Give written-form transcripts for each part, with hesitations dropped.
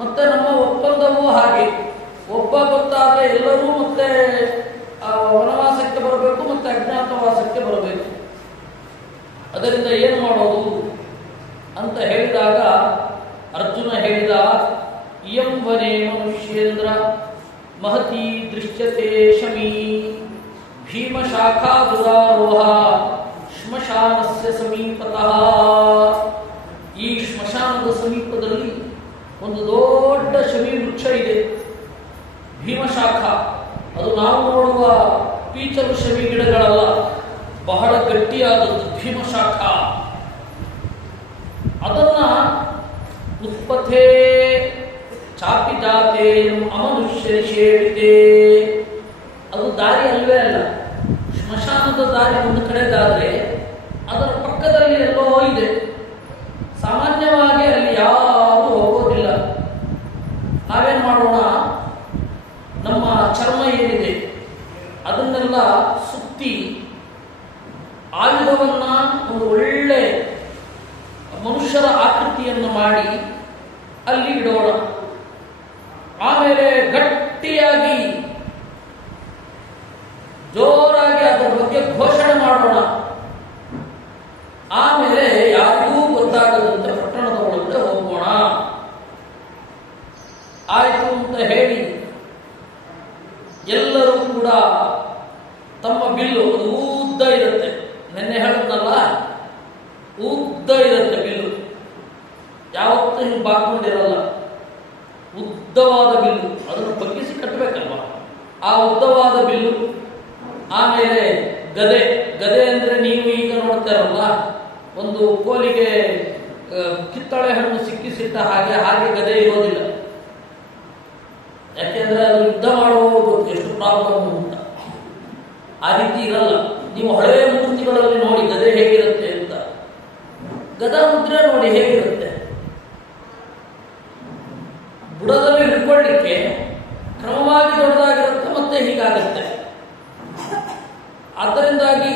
ಮತ್ತೆ ನಮ್ಮ ಒಪ್ಪಂದವೂ ಹಾಗೆ. ಒಬ್ಬ ಗೊತ್ತಾದರೆ ಎಲ್ಲರೂ ಮತ್ತೆ ವನವಾಸಕ್ಕೆ ಬರಬೇಕು, ಮತ್ತೆ ಅಜ್ಞಾತವಾಸಕ್ಕೆ ಬರಬೇಕು. ಅದರಿಂದ ಏನು ಮಾಡೋದು ಅಂತ ಹೇಳಿದಾಗ ಅರ್ಜುನ ಹೇಳಿದ, ಇಯಂ ವನೇ ಮನುಷ್ಯೇಂದ್ರ ಮಹತಿ ದೃಶ್ಯತೆ ಶಮೀ ಭೀಮಶಾಖಾ ದುರಾರೋಹ ಶ್ಮಶಾನಸ್ಯ ಸಮೀಪತಃ. ಈ ಶ್ಮಶಾನದ ಸಮೀಪದಲ್ಲಿ ಒಂದು ದೊಡ್ಡ ಶಮಿ ವೃಕ್ಷ ಇದೆ, ಭೀಮಶಾಖ. ಅದು ನಾವು ನೋಡುವ ಪೀಚಲು ಶಮಿ ಗಿಡಗಳಲ್ಲ, ಬಹಳ ಗಟ್ಟಿಯಾದದ್ದು ಭೀಮಶಾಖ. ಅದನ್ನ ಉತ್ಪಥೇ ಚಾಪಿ ಜಾತೆ ಅಮನುಷ್ಯರಿ ಸೇವಿತೆ. ಅದು ದಾರಿ ಅಲ್ವೇ ಅಲ್ಲ. ಸ್ಮಶಾನದ ದಾರಿ ಒಂದು ಕಡೆದಾದರೆ ಅದರ ಪಕ್ಕದಲ್ಲಿ ಎಲ್ಲೋ ಇದೆ. ಸಾಮಾನ್ಯವಾಗಿ ಅಲ್ಲಿ ಯಾರೂ ಹೋಗೋದಿಲ್ಲ. ನಾವೇನು ಮಾಡೋಣ, ನಮ್ಮ ಚರ್ಮ ಏನಿದೆ ಅದನ್ನೆಲ್ಲ ಸುತ್ತಿ ಆಯುಧವನ್ನ ಒಂದು ಒಳ್ಳೆ ಮನುಷ್ಯರ ಆಕೃತಿಯನ್ನು ಮಾಡಿ ಅಲ್ಲಿ ಇಡೋಣ. ಆಮೇಲೆ ಗಟ್ಟಿಯಾಗಿ ಜೋರಾಗಿ ಅದರ ಬಗ್ಗೆ ಘೋಷಣೆ ಮಾಡೋಣ. ಆಮೇಲೆ ಯಾರಿಗೂ ಗೊತ್ತಾಗದಂತೆ ಪಟ್ಟಣದ ಒಳಗಡೆ ಹೋಗೋಣ. ಆಯಿತು ಅಂತ ಹೇಳಿ ಎಲ್ಲರೂ ಕೂಡ ತಮ್ಮ ಬಿಲ್ಲು, ಅದು ಉದ್ದ ಇರುತ್ತೆ, ನೆನ್ನೆ ಹೇಳಿದ್ನಲ್ಲ, ಉದ್ದ ಇರುತ್ತೆ ಬಿಲ್ಲು, ಯಾವತ್ತೂ ಹಿಂಗೆ ಬಾಕೊಂಡಿರಲ್ಲ, ಉದ್ದವಾದ ಬಿಲ್ಲು, ಅದನ್ನು ಬಗ್ಗಿಸಿ ಕಟ್ಟಬೇಕಲ್ವ, ಆ ಉದ್ದವಾದ ಬಿಲ್ಲು. ಆಮೇಲೆ ಗದೆ. ಗದೆ ಅಂದರೆ ನೀವು ಈಗ ನೋಡ್ತಾರಲ್ಲ, ಒಂದು ಕೋಲಿಗೆ ಕಿತ್ತಳೆ ಹಣ್ಣು ಸಿಕ್ಕಿಸಿಟ್ಟ ಹಾಗೆ ಹಾಗೆ ಗದೆ ಇರೋದಿಲ್ಲ. ಯಾಕೆಂದ್ರೆ ಅದು ಯುದ್ಧ ಮಾಡುವವರು ಗೊತ್ತು ಎಷ್ಟು ಪ್ರಾಬ್ಲಮ್ ಅಂತ. ಆ ರೀತಿ ಇರಲ್ಲ. ನೀವು ಹಳೆಯ ಮೂರ್ತಿಗಳಲ್ಲಿ ನೋಡಿ ಗದೆ ಹೇಗಿರುತ್ತೆ ಅಂತ, ಗದಾ ಮುದ್ರೆ ನೋಡಿ ಹೇಗಿರುತ್ತೆ. ಬುಡದಲ್ಲಿ ಹಿಡ್ಕೊಳ್ಳಿಕ್ಕೆ ಕ್ರಮವಾಗಿ ದೊಡ್ಡದಾಗಿರುತ್ತೆ, ಮತ್ತೆ ಹೀಗಾಗುತ್ತೆ. ಆದ್ದರಿಂದಾಗಿ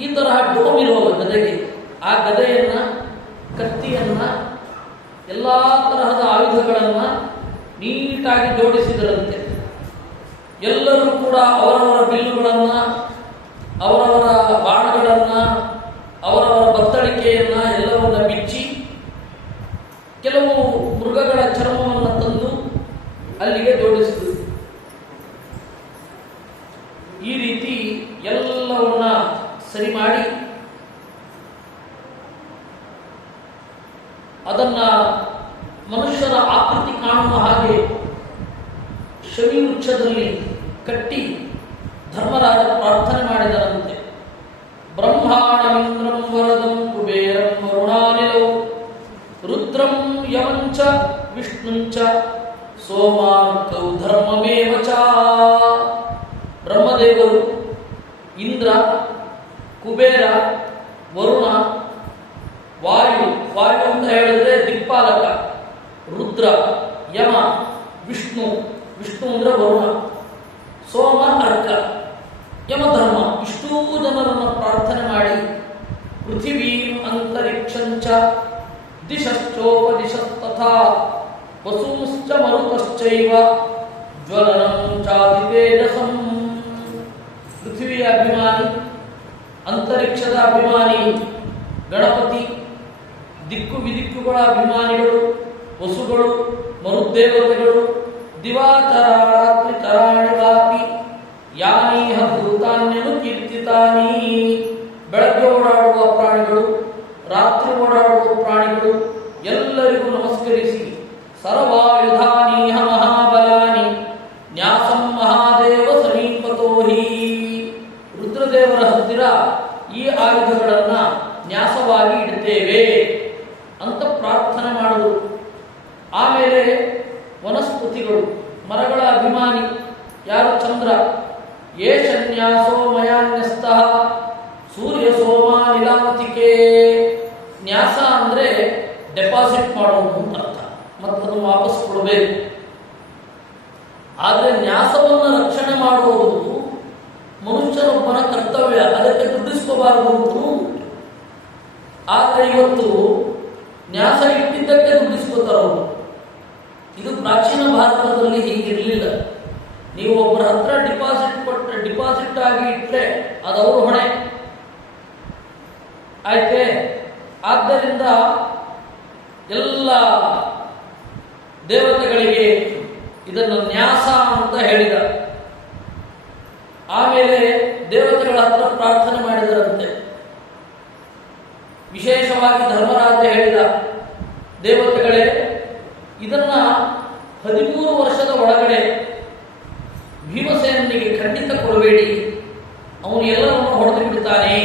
ಈ ತರಹ ಡೋಮ್ ಇರೋಲ್ಲ ಗದೆಗೆ. ಆ ಗದೆಯನ್ನ, ಕತ್ತಿಯನ್ನ, ಎಲ್ಲ ತರಹದ ಆಯುಧಗಳನ್ನ ನೀಟಾಗಿ ಜೋಡಿಸಿದರಂತೆ. ಎಲ್ಲರೂ ಕೂಡ ಅವರವರ ಬಿಲ್ಲುಗಳನ್ನ, ಅವರವರ ಬಾಣಗಳನ್ನ, ಅವರವರ ಬತ್ತಳಿಕೆಯನ್ನ ಎಲ್ಲವನ್ನ ಬಿಚ್ಚಿ, ಕೆಲವು ಮೃಗಗಳ ಚರ್ಮವನ್ನು ತಂದು ಅಲ್ಲಿಗೆ ಜೋಡಿಸಿದರು. ಈ ರೀತಿ ಎಲ್ಲವನ್ನ ಸರಿ ಮಾಡಿ ಅದನ್ನ ಮನುಷ್ಯರ ಆಕೃತಿ ಕಾಣುವ ಹಾಗೆ ಶಮಿ ವೃಕ್ಷದಲ್ಲಿ ಕಟ್ಟಿ ಧರ್ಮರಾಜ ಪ್ರಾರ್ಥನೆ ಮಾಡಿದರಂತೆ. ಬ್ರಹ್ಮಾಣಮಿಂದ್ರಂ ವರದಂ ಕುಬೇರಂ ವರುಣಾನಿಲೌ ರುದ್ರಂ ಯಮಂಚ ವಿಷ್ಣುಂಚ ಸೋಮಾರ್ಕೌ ಧರ್ಮಮೇವ ಚ. ಬ್ರಹ್ಮದೇವರು, ಇಂದ್ರ, ಕುಬೇರ, ವರುಣ, ವಾಯು, ವಾಯು ಅಂತ ಹೇಳಿದ್ರೆ ದಿಕ್ಪಾಲಕ, ರುದ್ರ, ಯಮ, ವಿಷ್ಣು, ವಿಷ್ಣು ಅಂದ್ರೆ ವರುಣ, ಸೋಮ, ಅರ್ಕ, ಯಮಧರ್ಮ, ಇಷ್ಟೂ ಜನರನ್ನು ಪ್ರಾರ್ಥನೆ ಮಾಡಿ ಪೃಥಿವೀಂ ಅಂತರಿಕ್ಷಂಚ ದಿಶಶ್ಚೋಪದಿಶಸ್ತಥಾ ವಸೂಶ್ಚ ಮರುತಶ್ಚೈವ ಜ್ವಲನಂ ಚಾತಿತೇಜಸಂ. ಪೃಥ್ವಿಯ ಅಭಿಮಾನಿ, ಅಂತರಿಕ್ಷದ ಅಭಿಮಾನಿ ಗಣಪತಿ, ದಿಕ್ಕು ವಿದಿಕ್ಕುಗಳ ಅಭಿಮಾನಿಗಳು ವಸುಗಳು, ಮರುದೇವತೆಗಳು, ದಿವಾಚರ ರಾತ್ರಿ ಚರಾಣಿ ವಾಪಿ ಯಾನೀಹ ಭೂತಾನ್ಯನು ಕೀರ್ತಿತಾನಿ. ಬೆಳಗ್ಗೆ ಓಡಾಡುವ ಪ್ರಾಣಿಗಳು, ರಾತ್ರಿ ಓಡಾಡುವ ಪ್ರಾಣಿಗಳು ಎಲ್ಲರಿಗೂ ನಮಸ್ಕರಿಸಿ ಸರ್ವಾಯುಧಾನೀಹ ಮಹಾಬಲಾನಿ ನ್ಯಾಸಂ ಮಹಾದೇವ ಸಮೀಪತೋಹಿ. ರುದ್ರದೇವರ ಹತ್ತಿರ ಈ ಆಯುಧಗಳನ್ನು ನ್ಯಾಸವಾಗಿ ಇಡುತ್ತೇವೆ ಅಂತ ಪ್ರಾರ್ಥನೆ ಮಾಡುವುದು. ಆಮೇಲೆ ವನಸ್ಪತಿಗಳು, ಮರಗಳ ಅಭಿಮಾನಿ ಯಾರು? ಚಂದ್ರ. ಏಷ ನ್ಯಾಸೋ ಮಯಾನ್ಯಸ್ತಃ ಸೂರ್ಯ ಸೋಮ ನಿಲಾಂತಿಕೆ. ನ್ಯಾಸ ಅಂದರೆ ಡೆಪಾಸಿಟ್ ಮಾಡೋದು ಅಂತ ಅರ್ಥ, ಮತ್ತದನ್ನು ವಾಪಸ್ ಕೊಡಬೇಕು. ಆದರೆ ನ್ಯಾಸವನ್ನು ರಕ್ಷಣೆ ಮಾಡುವುದು ಮನುಷ್ಯನೊಬ್ಬನ ಕರ್ತವ್ಯ, ಅದಕ್ಕೆ ದುಡ್ಡಿಸ್ಕೋಬಾರದು ಅಂತ. ಆದರೆ ಇವತ್ತು ನ್ಯಾಸ ಇಟ್ಟಿದ್ದಕ್ಕೆ ದುಡ್ಡಿಸ್ಕೋತಾರವರು. ಇದು ಭಾರತದಲ್ಲಿ ಹೀಗಿರಲಿಲ್ಲ. ನೀವು ಒಬ್ಬರ ಹತ್ರ ಡಿಪಾಸಿಟ್ ಆಗಿ ಇಟ್ಟರೆ ಅದವರು ಹೊಣೆ ಆಯ್ತೆ. ಆದ್ದರಿಂದ ಎಲ್ಲ ದೇವತೆಗಳಿಗೆ ಇದನ್ನು ನ್ಯಾಸ ಅಂತ ಹೇಳಿದ. ಆಮೇಲೆ ದೇವತೆಗಳ ಹತ್ರ ಪ್ರಾರ್ಥನೆ ಮಾಡಿದರಂತೆ. ವಿಶೇಷವಾಗಿ ಧರ್ಮರಾಜ ಹೇಳಿದ, ದೇವತೆಗಳೇ, ಇದನ್ನ 13 ವರ್ಷದ ಒಳಗಡೆ ಭೀಮಸೇನಿಗೆ ಖಂಡಿತ ಕೊಡಬೇಡಿ, ಅವನು ಎಲ್ಲರನ್ನು ಹೊಡೆದು ಬಿಡ್ತಾನೆ,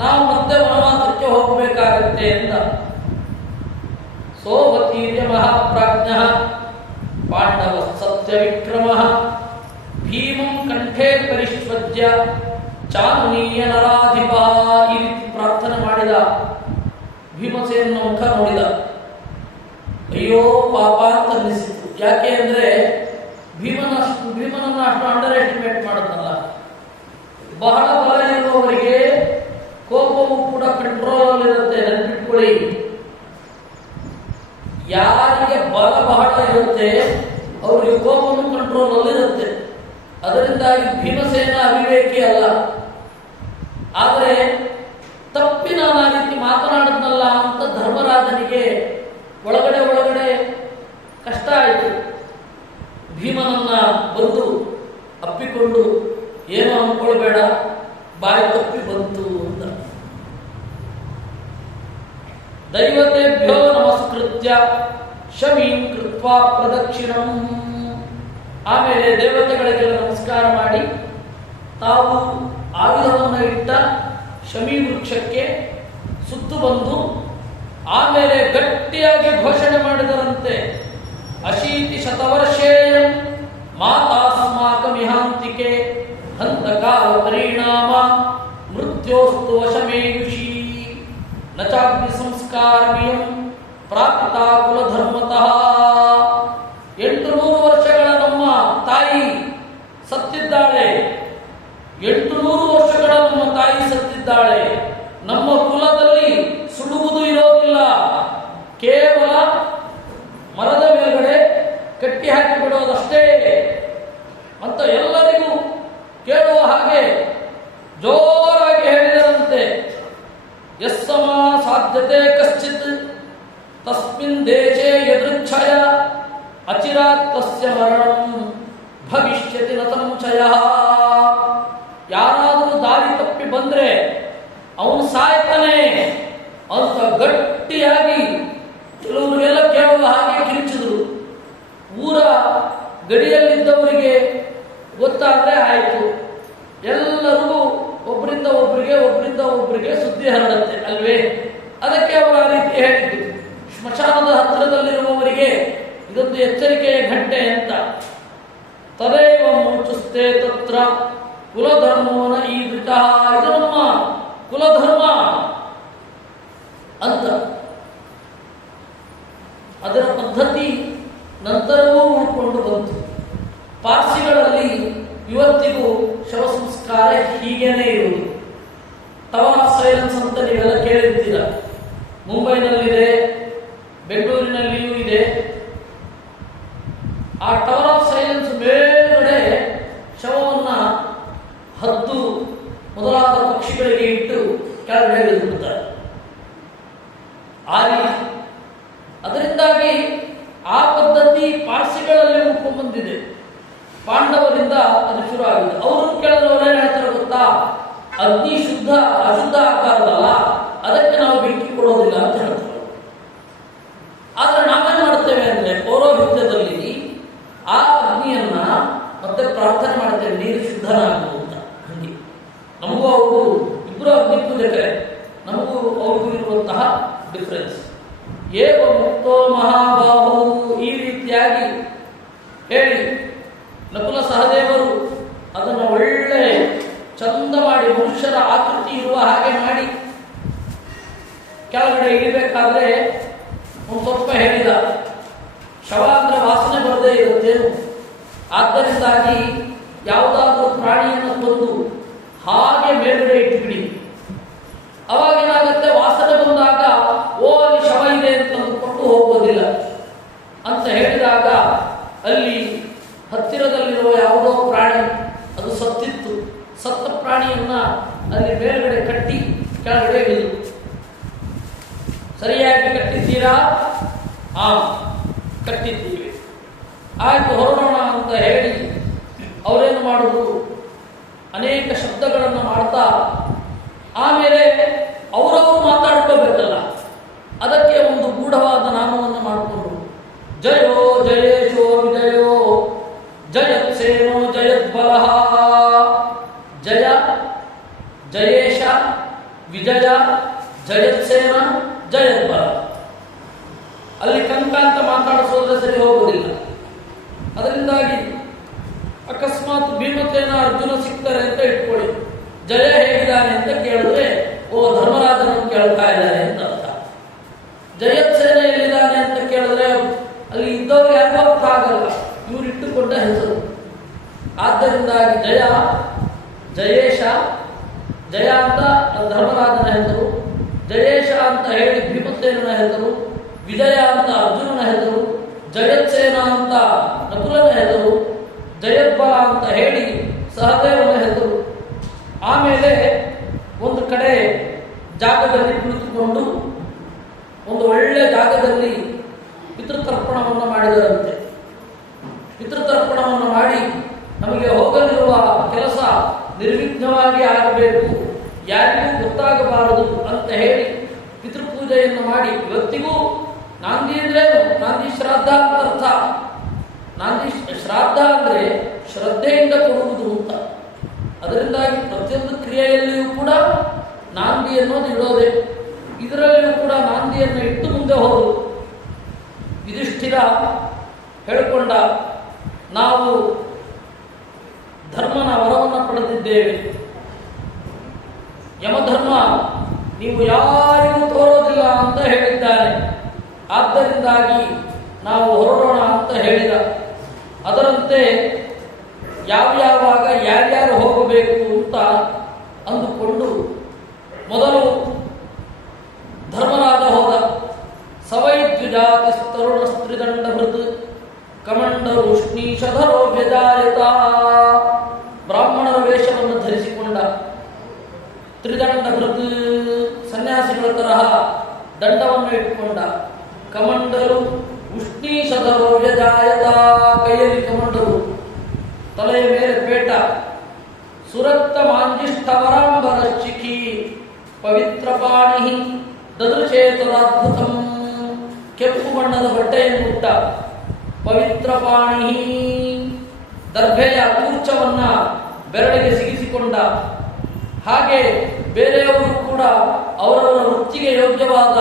ನಾವು ಮತ್ತೆ ವನವಾಸಕ್ಕೆ ಹೋಗಬೇಕಾಗತ್ತೆ ಎಂದ. ಸೋವತೀರ್ಯ ಮಹಾಪ್ರಾಜ್ಞ ಪಾಂಡವ ಸತ್ಯ ವಿಕ್ರಮ ಭೀಮಂ ಕಂಠೇ ಪರಿಶ್ವಜ್ಯ ಚಾನುನೀಯ ನರಾಧಿಪ. ಈ ರೀತಿ ಪ್ರಾರ್ಥನೆ ಮಾಡಿದ. ಭೀಮಸೇನ ಮುಖ ನೋಡಿದ. ಅಯ್ಯೋ ಪಾಪ ಅಂತ ಅನ್ನಿಸಿತು. ಯಾಕೆ ಅಂದ್ರೆ ಭೀಮನನ್ನು ಅಷ್ಟು ಅಂಡರ್ ಎಸ್ಟಿಮೇಟ್ ಮಾಡುತ್ತಲ್ಲ. ಬಹಳ ಬಲ ಇರುವವರಿಗೆ ಕೋಪವು ಕೂಡ ಕಂಟ್ರೋಲ್ ಇರುತ್ತೆ. ನೆನಪಿಟ್ಕೊಳ್ಳಿ, ಯಾರಿಗೆ ಬಲ ಬಹಳ ಇರುತ್ತೆ ಅವರಿಗೆ ಕೋಪನು ಕಂಟ್ರೋಲ್ ಅಲ್ಲಿರುತ್ತೆ. ಅದರಿಂದಾಗಿ ಭೀಮಸೇನ ಅವಿವೇಕಿ ಅಲ್ಲ. ಆದರೆ ತಪ್ಪಿ ನಾನು ಆ ರೀತಿ ಮಾತನಾಡಿದ್ನಲ್ಲ ಅಂತ ಧರ್ಮರಾಜನಿಗೆ ಒಳಗಡೆ ಕಷ್ಟ ಆಯಿತು. ಭೀಮನನ್ನ ಬಂದು ಅಪ್ಪಿಕೊಂಡು ಏನು ಅಂದ್ಕೊಳ್ಬೇಡ, ಬಾಯಿ ತಪ್ಪಿ ಬಂತು ಅಂತ. ದೈವತೆಭ್ಯೋ ನಮಸ್ಕೃತ್ಯ ಶಮೀಂ ಕೃತ್ವಾ ಪ್ರದಕ್ಷಿಣಂ. ಆಮೇಲೆ ದೇವತೆಗಳಿಗೆಲ್ಲ ನಮಸ್ಕಾರ ಮಾಡಿ ತಾವು ಆಯುಧವನ್ನು ಇಟ್ಟ ಶಮೀ ವೃಕ್ಷಕ್ಕೆ ಸುತ್ತು ಬಂದು ಆಮೇಲೆ ಗಟ್ಟಿಯಾಗಿ ಘೋಷಣೆ ಮಾಡಿದರಂತೆ, ಅಶೀತಿ ಶತವರ್ಷೇಯ ಮಾತಾಸ್ಮಾಕಮಿಹಾಂತಿಕೆ ಹಂತಕಾಲ ಪರಿಣಾಮ ಮೃತ್ಯೋಸ್ತು ವಶಮೇಯುಷಿ ನಚಾಗ್ನಿ ಸಂಸ್ಕಾರಮಿಯಂ ಪ್ರಾಪ್ತ ಕುಲಧರ್ಮತಃ. 800 ವರ್ಷಗಳ ನಮ್ಮ ತಾಯಿ ಸತ್ತಿದ್ದಾಳೆ. 800 ವರ್ಷಗಳ ನಮ್ಮ ತಾಯಿ ಸತ್ತಿದ್ದಾಳೆ. ನಮ್ಮ ಕುಲದಲ್ಲಿ ಸುಡುವುದು ಇರೋದಿಲ್ಲ. ಕೇವಲ ಮರದ ಮೇಲ್ಗಡೆ ಕಟ್ಟಿ ಹಾಕಿ ಬಿಡೋದಷ್ಟೇ ಅಂತ ಎಲ್ಲರಿಗೂ ಕೇಳುವ ಹಾಗೆ ಜೋರಾಗಿ ಹೇಳಿದರಂತೆ. ಯಸ್ಸಮ ಸಾಧ್ಯತೆ ಕಶ್ಚಿತ್ ತಸ್ಮಿನ್ ದೇಶೇ ಯದೃಚ್ಛಯ ಅಚಿರಾತ್ ತಸ್ಯ ಮರಣಂ ಭವಿಷ್ಯತಿ ನ ಸಂಶಯ. ಯಾರಾದರೂ ದಾರಿ ತಪ್ಪಿ ಬಂದ್ರೆ ಅವನು ಸಾಯ್ತಾನೆ ಅಂತ ಗಟ್ಟಿಯಾಗಿ ಕೆಲವರಿಗೆಲ್ಲ ಕೇಳುವ ಹಾಗೆ ಕಿರಿಚಿದ್ರು. ಊರ ಗಡಿಯಲ್ಲಿದ್ದವರಿಗೆ ಗೊತ್ತಾದ್ರೆ ಆಯಿತು. ಎಲ್ಲರಿಗೂ ಒಬ್ಬರಿಂದ ಒಬ್ಬರಿಗೆ ಸುದ್ದಿ ಹರಡುತ್ತೆ ಅಲ್ವೇ? ಅದಕ್ಕೆ ಅವರು ಆ ರೀತಿ ಹೇಳಿದ್ದು. ಸ್ಮಶಾನದ ಹತ್ತಿರದಲ್ಲಿರುವವರಿಗೆ ಇದೊಂದು ಎಚ್ಚರಿಕೆಯ ಗಂಟೆ ಅಂತ. ತದೇವ ಮುಚುಸ್ತೆ ತತ್ರ ಕುಲಧರ್ಮೋನ ಈದೃತ. ಇದು ನಮ್ಮ ಕುಲಧರ್ಮ ಅಂತ. ಅದರ ಪದ್ಧತಿ ನಂತರವೂ ಉಳ್ಕೊಂಡು ಬಂತು. ಪಾರ್ಸಿಗಳಲ್ಲಿ ಇವತ್ತಿಗೂ ಶವ ಸಂಸ್ಕಾರ ಹೀಗೇನೆ ಇರುವುದು. ಟವರ್ ಆಫ್ ಸೈಲೆನ್ಸ್ ಅಂತ ನೀವೆಲ್ಲ ಕೇಳಿರ್ತೀರ. ಮುಂಬೈನಲ್ಲಿದೆ, ಬೆಂಗಳೂರಿನಲ್ಲಿಯೂ ಇದೆ. ಆ ಟವರ್ ಆಫ್ ಸೈಲೆನ್ಸ್ ಮೇಲ್ಗಡೆ ಶವವನ್ನ ಹದ್ದು ಮೊದಲಾದ ಪಕ್ಷಿಗಳಿಗೆ ಇಟ್ಟು ಕೆಳಗಡೆ ಇಳಿದುಬಿಡ್ತಾರೆ. ಆ ರೀತಿ ಅದರಿಂದಾಗಿ ಆ ಪದ್ಧತಿ ಪಾರ್ಸಿಗಳಲ್ಲಿ ಉಳ್ಕೊಂಡು ಬಂದಿದೆ. ಪಾಂಡವರಿಂದ ಅದು ಶುರು ಆಗಿದೆ. ಅವರನ್ನು ಕೇಳಿದ್ರೆ ಅವರೇನು ಹೇಳ್ತಾರೆ ಗೊತ್ತಾ? ಅಗ್ನಿ ಶುದ್ಧ ಅಶುದ್ಧ ಆಕಾರದಲ್ಲ, ಅದಕ್ಕೆ ನಾವು ಬೆಂಕಿ ಕೊಡೋದಿಲ್ಲ ಅಂತ ಹೇಳ್ತಾರೆ. ಆದ್ರೆ ನಾವೇನ್ ಮಾಡ್ತೇವೆ ಅಂದ್ರೆ ಪೌರೋಹಿತ್ಯದಲ್ಲಿ ಆ ಅಗ್ನಿಯನ್ನ ಮತ್ತೆ ಪ್ರಾರ್ಥನೆ ಮಾಡ್ತೇವೆ, ನೀರು ಶುದ್ಧನಾಗು ಅಂತ. ಹಂಗೆ ನಮಗೂ ಅವರು ಇಬ್ಬರು ಅಗ್ನಿ ಪೂಜಕರೇ, ನಮಗೂ ಅವ್ರಿಗೂ ಇರುವಂತಹ ಡಿಫರೆನ್ಸ್. ಏವ ಮುಕ್ತೋ ಮಹಾಬಾಹು. ಈ ರೀತಿಯಾಗಿ ಹೇಳಿ ನಕುಲ ಸಹದೇವರು ಅದನ್ನು ಒಳ್ಳೆ ಚಂದ ಮಾಡಿ ಮನುಷ್ಯರ ಆಕೃತಿ ಇರುವ ಹಾಗೆ ಮಾಡಿ ಕೆಳಗಡೆ ಇಳಿಬೇಕಾದ್ರೆ ಒಂದು ಸ್ವಲ್ಪ ಹೇಳಿದ. ಶವ ಅಂದ್ರೆ ವಾಸನೆ ಬರದೇ ಇರುತ್ತೇನು, ಆದ್ದರಿಂದಾಗಿ ಯಾವುದಾದ್ರೂ ಪ್ರಾಣಿಯನ್ನು ತಂದು ಹಾಗೆ ಮೇಲ್ಗಡೆ ಇಟ್ಟುಬಿಡಿ. ಅವಾಗೇನಾಗುತ್ತೆ, ವಾಸನೆ ಬಂದಾಗ ಓ ಅಲ್ಲಿ ಶವ ಇದೆ ಅಂತ ಅಂದುಕೊಂಡು ಹೋಗೋದಿಲ್ಲ ಅಂತ ಹೇಳಿದಾಗ ಅಲ್ಲಿ ಹತ್ತಿರದಲ್ಲಿರುವ ಯಾವುದೋ ಪ್ರಾಣಿ ಅದು ಸತ್ತಿತ್ತು. ಸತ್ತ ಪ್ರಾಣಿಯನ್ನ ಅಲ್ಲಿ ಮೇಲ್ಗಡೆ ಕಟ್ಟಿ ಕೆಳಗಡೆ ಇಳಿದು. ಸರಿಯಾಗಿ ಕಟ್ಟಿದ್ದೀರಾ? ಕಟ್ಟಿದ್ದೀವಿ. ಆಯ್ತು, ಹೊರಡೋಣ ಅಂತ ಹೇಳಿ ಅವರೇನು ಮಾಡುವುದು, ಅನೇಕ ಶಬ್ದಗಳನ್ನು ಮಾಡ್ತಾ ಆಮೇಲೆ ಅವರವರು ಮಾತಾಡ್ಕೋಬೇಕಲ್ಲ, ಅದಕ್ಕೆ ಒಂದು ಗೂಢವಾದ ನಾಮವನ್ನು ಮಾಡಿಕೊಂಡು ಜಯೋ ಜಯೇಶೋ ವಿಜಯೋ ಜಯತ್ಸೇನೋ ಜಯದ್ಬಲಃ. ಜಯ ಜಯೇಶ ವಿಜಯ ಜಯತ್ಸೇನ ಜಯದ್ಬಲ. ಅಲ್ಲಿ ಕಂಕಾಂತ ಮಾತಾಡಿಸೋದ್ರೆ ಸರಿ ಹೋಗುವುದಿಲ್ಲ. ಅದರಿಂದಾಗಿ ಅಕಸ್ಮಾತ್ ಭೀಮಸೇನ ಅರ್ಜುನ ಸಿಗ್ತಾರೆ ಅಂತ ಇಟ್ಕೊಳ್ಳಿ, ಜಯ ಹೇಗಿದ್ದಾನೆ ಅಂತ ಕೇಳಿದ್ರೆ ಓ ಧರ್ಮರಾಜನನ್ನು ಕೇಳ್ತಾ ಇದ್ದಾರೆ ಅಂತ ಅರ್ಥ. ಜಯತ್ಸೇನ ಎಲ್ಲಿದ್ದಾನೆ ಅಂತ ಕೇಳಿದ್ರೆ ಅಲ್ಲಿ ಇದ್ದವ್ರು ಯಾರಿಗೂ ಅರ್ಥ ಆಗಲ್ಲ, ಇವ್ರು ಇಟ್ಟುಕೊಂಡ ಹೆಸರು. ಆದ್ದರಿಂದಾಗಿ ಜಯ ಜಯೇಶ, ಜಯ ಅಂತ ಧರ್ಮರಾಜನ ಹೆಸರು, ಜಯೇಶ ಅಂತ ಹೇಳಿ ಭೀಮಸೇನನ ಹೆಸರು, ವಿಜಯ ಅಂತ ಅರ್ಜುನನ ಹೆಸರು, ಜಯತ್ಸೇನ ಅಂತ ನಕುಲನ ಹೆಸರು, ಜಯದ್ಬಲ ಅಂತ ಹೇಳಿ ಸಹದೇವನ ಹೆಸರು. ಆಮೇಲೆ ಒಂದು ಕಡೆ ಜಾಗದಲ್ಲಿ ಕುಳಿತುಕೊಂಡು ಒಂದು ಒಳ್ಳೆ ಜಾಗದಲ್ಲಿ ಪಿತೃತರ್ಪಣವನ್ನು ಮಾಡಿದರಂತೆ. ಪಿತೃತರ್ಪಣವನ್ನು ಮಾಡಿ ನಮಗೆ ಹೋಗಲಿರುವ ಕೆಲಸ ನಿರ್ವಿಘ್ನವಾಗಿ ಆಗಬೇಕು, ಯಾರಿಗೂ ಗೊತ್ತಾಗಬಾರದು ಅಂತ ಹೇಳಿ ಪಿತೃಪೂಜೆಯನ್ನು ಮಾಡಿ, ಇವತ್ತಿಗೂ ನಾಂದಿ ಅಂದ್ರೆ ನಾಂದಿ ಶ್ರಾದ್ದ ಅಂತ ಅರ್ಥ. ನಾಂದಿ ಶ್ರಾದ್ದ ಅಂದರೆ ಶ್ರದ್ಧೆಯಿಂದ ಕೊಡುವುದು ಅಂತ. ಅದರಿಂದಾಗಿ ಪ್ರತಿಯೊಂದು ಕ್ರಿಯೆಯಲ್ಲಿಯೂ ಕೂಡ ನಾಂದಿ ಅನ್ನೋದು ಇಡೋದೆ. ಇದರಲ್ಲಿಯೂ ಕೂಡ ನಾಂದಿಯನ್ನು ಇಟ್ಟು ಮುಂದೆ ಹೋದರು. ಯುಧಿಷ್ಠಿರ ಹೇಳಿಕೊಂಡ, ನಾವು ಧರ್ಮನ ವರವನ್ನು ಪಡೆದಿದ್ದೇವೆ. ಯಮಧರ್ಮ ನೀವು ಯಾರಿಗೂ ತೋರೋದಿಲ್ಲ ಅಂತ ಹೇಳಿದ್ದಾನೆ. ಆದ್ದರಿಂದಾಗಿ ನಾವು ಹೊರಡೋಣ ಅಂತ ಹೇಳಿದ. ಅದರಂತೆ ಯಾವ್ಯಾವಾಗ ಯಾರ್ಯಾರು ಹೋಗಬೇಕು ಅಂತ ಅಂದುಕೊಂಡು ಮೊದಲು ಧರ್ಮರಾಜ ಹೋದ. ಸವೈ ದ್ವಿಜಾತಿ ತರುಣ ಸ್ತ್ರೀದಂಡ ಭೃತ್ ಕಮಂಡರು ಉಷ್ಣೀಷಧರೋ ವ್ಯಜಾಯತ. ಬ್ರಾಹ್ಮಣರ ವೇಷವನ್ನು ಧರಿಸಿಕೊಂಡ. ತ್ರಿದಂಡ ಭೃತ್ ಸನ್ಯಾಸಿಗಳ ತರಹ ದಂಡವನ್ನು ಇಟ್ಟುಕೊಂಡ. ಕಮಂಡರು ಉಷ್ಣೀಷಧರೋ ವ್ಯಜಾಯತ, ಕೈಯಲ್ಲಿ ಕಮಂಡರು, ತಲೆಯ ಮೇಲೆ ಪೇಟ. ಸುರಕ್ತ ಮಾಂಜಿಷ್ಠವರಾಂಬರ ಶಿಖಿ ಪವಿತ್ರ ಪಾಣಿ ದದೃಶೇತದಾದ್ಭುತಂ. ಕೆಂಪು ಬಣ್ಣದ ಬಟ್ಟೆಯನ್ನು ಉಟ್ಟ. ಪವಿತ್ರ ಪಾಣಿ, ದರ್ಭೆಯ ಕೂರ್ಚವನ್ನ ಬೆರಳಿಗೆ ಸಿಗಿಸಿಕೊಂಡ. ಹಾಗೆ ಬೇರೆಯವರು ಕೂಡ ಅವರವರ ವೃತ್ತಿಗೆ ಯೋಗ್ಯವಾದ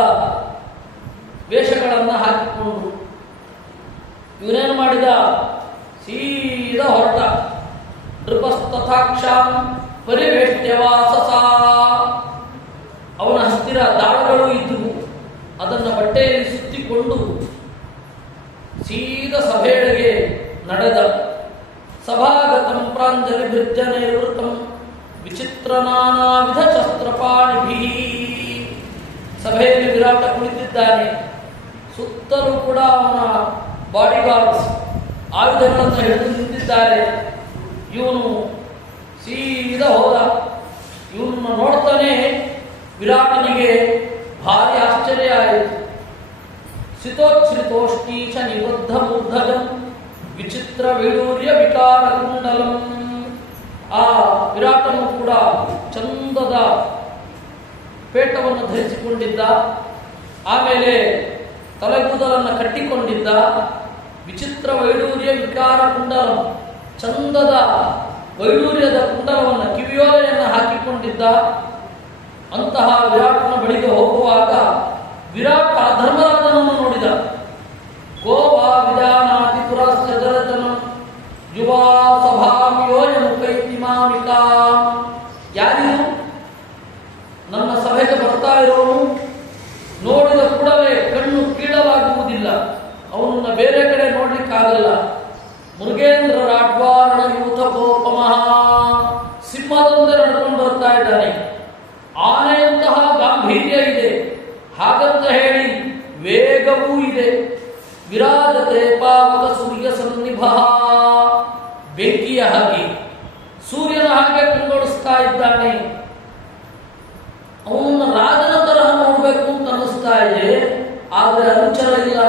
ವೇಷಗಳನ್ನು ಹಾಕಿಕೊಂಡು ಇವನೇನು ಮಾಡಿದ, ಸೀದಾ ಹೊರಟ. ನೃಪಸ್ತಥಾಕ್ಷಾಂ ಪರಿವೇಷ್ಟ್ಯವಾಸಸ. ಅವನ ಹತ್ತಿರ ದಾಳಗಳು ಇದ್ದವು. ಅದನ್ನು ಬಟ್ಟೆಯಲ್ಲಿ ಸುತ್ತಿಕೊಂಡು ಸೀದಾ ಸಭೆಯೆಡೆಗೆ ನಡೆದ. ಸಭಾಗತಂ ಪ್ರಾಂಜಲಿ ಭೃತ್ಯ ನಿವೃತ್ತಂ ವಿಚಿತ್ರ ನಾನಾವಿಧ ಶಸ್ತ್ರಪಾಣಿಭಿ. ಸಭೆಯಲ್ಲಿ ವಿರಾಟ ಕುಳಿತಿದ್ದಾನೆ. ಸುತ್ತಲೂ ಕೂಡ ಅವನ ಬಾಡಿಗಾರ್ಡ್ಸ್ ಆಯುಧಗಳನ್ನು ಹಿಡಿದು ನಿಂತಿದ್ದಾರೆ. ಇವನು ಸೀದಾ ಹೋದ. ಇವನನ್ನು ನೋಡ್ತಾನೆ ವಿರಾಟನಿಗೆ ಭಾರಿ ಆಶ್ಚರ್ಯ ಆಯಿತು. ಸಿತೋಚ್ಛ್ರಿತೋಷ್ಣೀಶ ನಿಬದ್ಧ ಮೂರ್ಧಜಂ ವಿಚಿತ್ರ ವೈಡೂರ್ಯ ವಿಕಾರ ಕುಂಡಲಂ. ಆ ವಿರಾಟನು ಕೂಡ ಚಂದದ ಪೇಟವನ್ನು ಧರಿಸಿಕೊಂಡಿದ್ದ. ಆಮೇಲೆ ತಲೆಗೂದಲನ್ನು ಕಟ್ಟಿಕೊಂಡಿದ್ದ. ವಿಚಿತ್ರ ವೈಡೂರ್ಯ ವಿಕಾರ ಕುಂಡಲಂ, ಚಂದದ ವೈಡೂರ್ಯದ ಕುಂಡಲವನ್ನು, ಕಿವಿಯೋಲೆಯನ್ನು ಹಾಕಿಕೊಂಡಿದ್ದ. ಅಂತಹ ವಿರಾಟನ ಬಳಿಗೆ ಹೋಗುವಾಗ ವಿರಾಟ ಧರ್ಮರಾಜನನ್ನು ನೋಡಿದ. ಗೋವಾ ವಿಜಾನಾತಿ ಪುರಸ್ಯ ಜಲಜನ ಯುವಾ ಸಭಾಮಿಯೋಯನು ಕೈತಿಮಾಮಿಕಾ. ಯಾರಿಗೂ ನನ್ನ ಸಭೆಗೆ ಬರ್ತಾ ಇರೋನು ನೋಡಿದ ಕೂಡಲೇ ಕಣ್ಣು ಕೀಳಲಾಗುವುದಿಲ್ಲ. ಅವನನ್ನ ಬೇರೆ ಕಡೆ ನೋಡ್ಲಿಕ್ಕಾಗಲ್ಲ. ಮೃಗೇಂದ್ರ ರಾಡ್ವಾರಣ ಯೂಥ ಕೋಪಮಃ, ಸಿಂಹದಂತೆ ನಡ್ಕೊಂಡು ಬರ್ತಾ ಇದ್ದಾನೆ. ಆನೆಯಂತಹ ಗಾಂಭೀರ್ಯ ಇದೆ. ಹಾಗಂತ ಹೇಳಿ ವೇಗವೂ ಇದೆ. ವಿರಾಜತೆ ಪಾವಕ ಸೂರ್ಯ ಸನ್ನಿಭ ಪ್ರತಿಬಿಂಬ, ಬೆಂಕಿಯ ಹಾಗೆ ಸೂರ್ಯನ ಹಾಗೆ ಕಂಗೊಳಿಸ್ತಾ ಇದ್ದಾನೆ. ಅವನ ರಾಜನ ತರಹ ನೋಡಬೇಕು ಅಂತ ಅನ್ನಿಸ್ತಾ ಇದೆ, ಆದರೆ ಅನುಚರ ಇಲ್ಲ.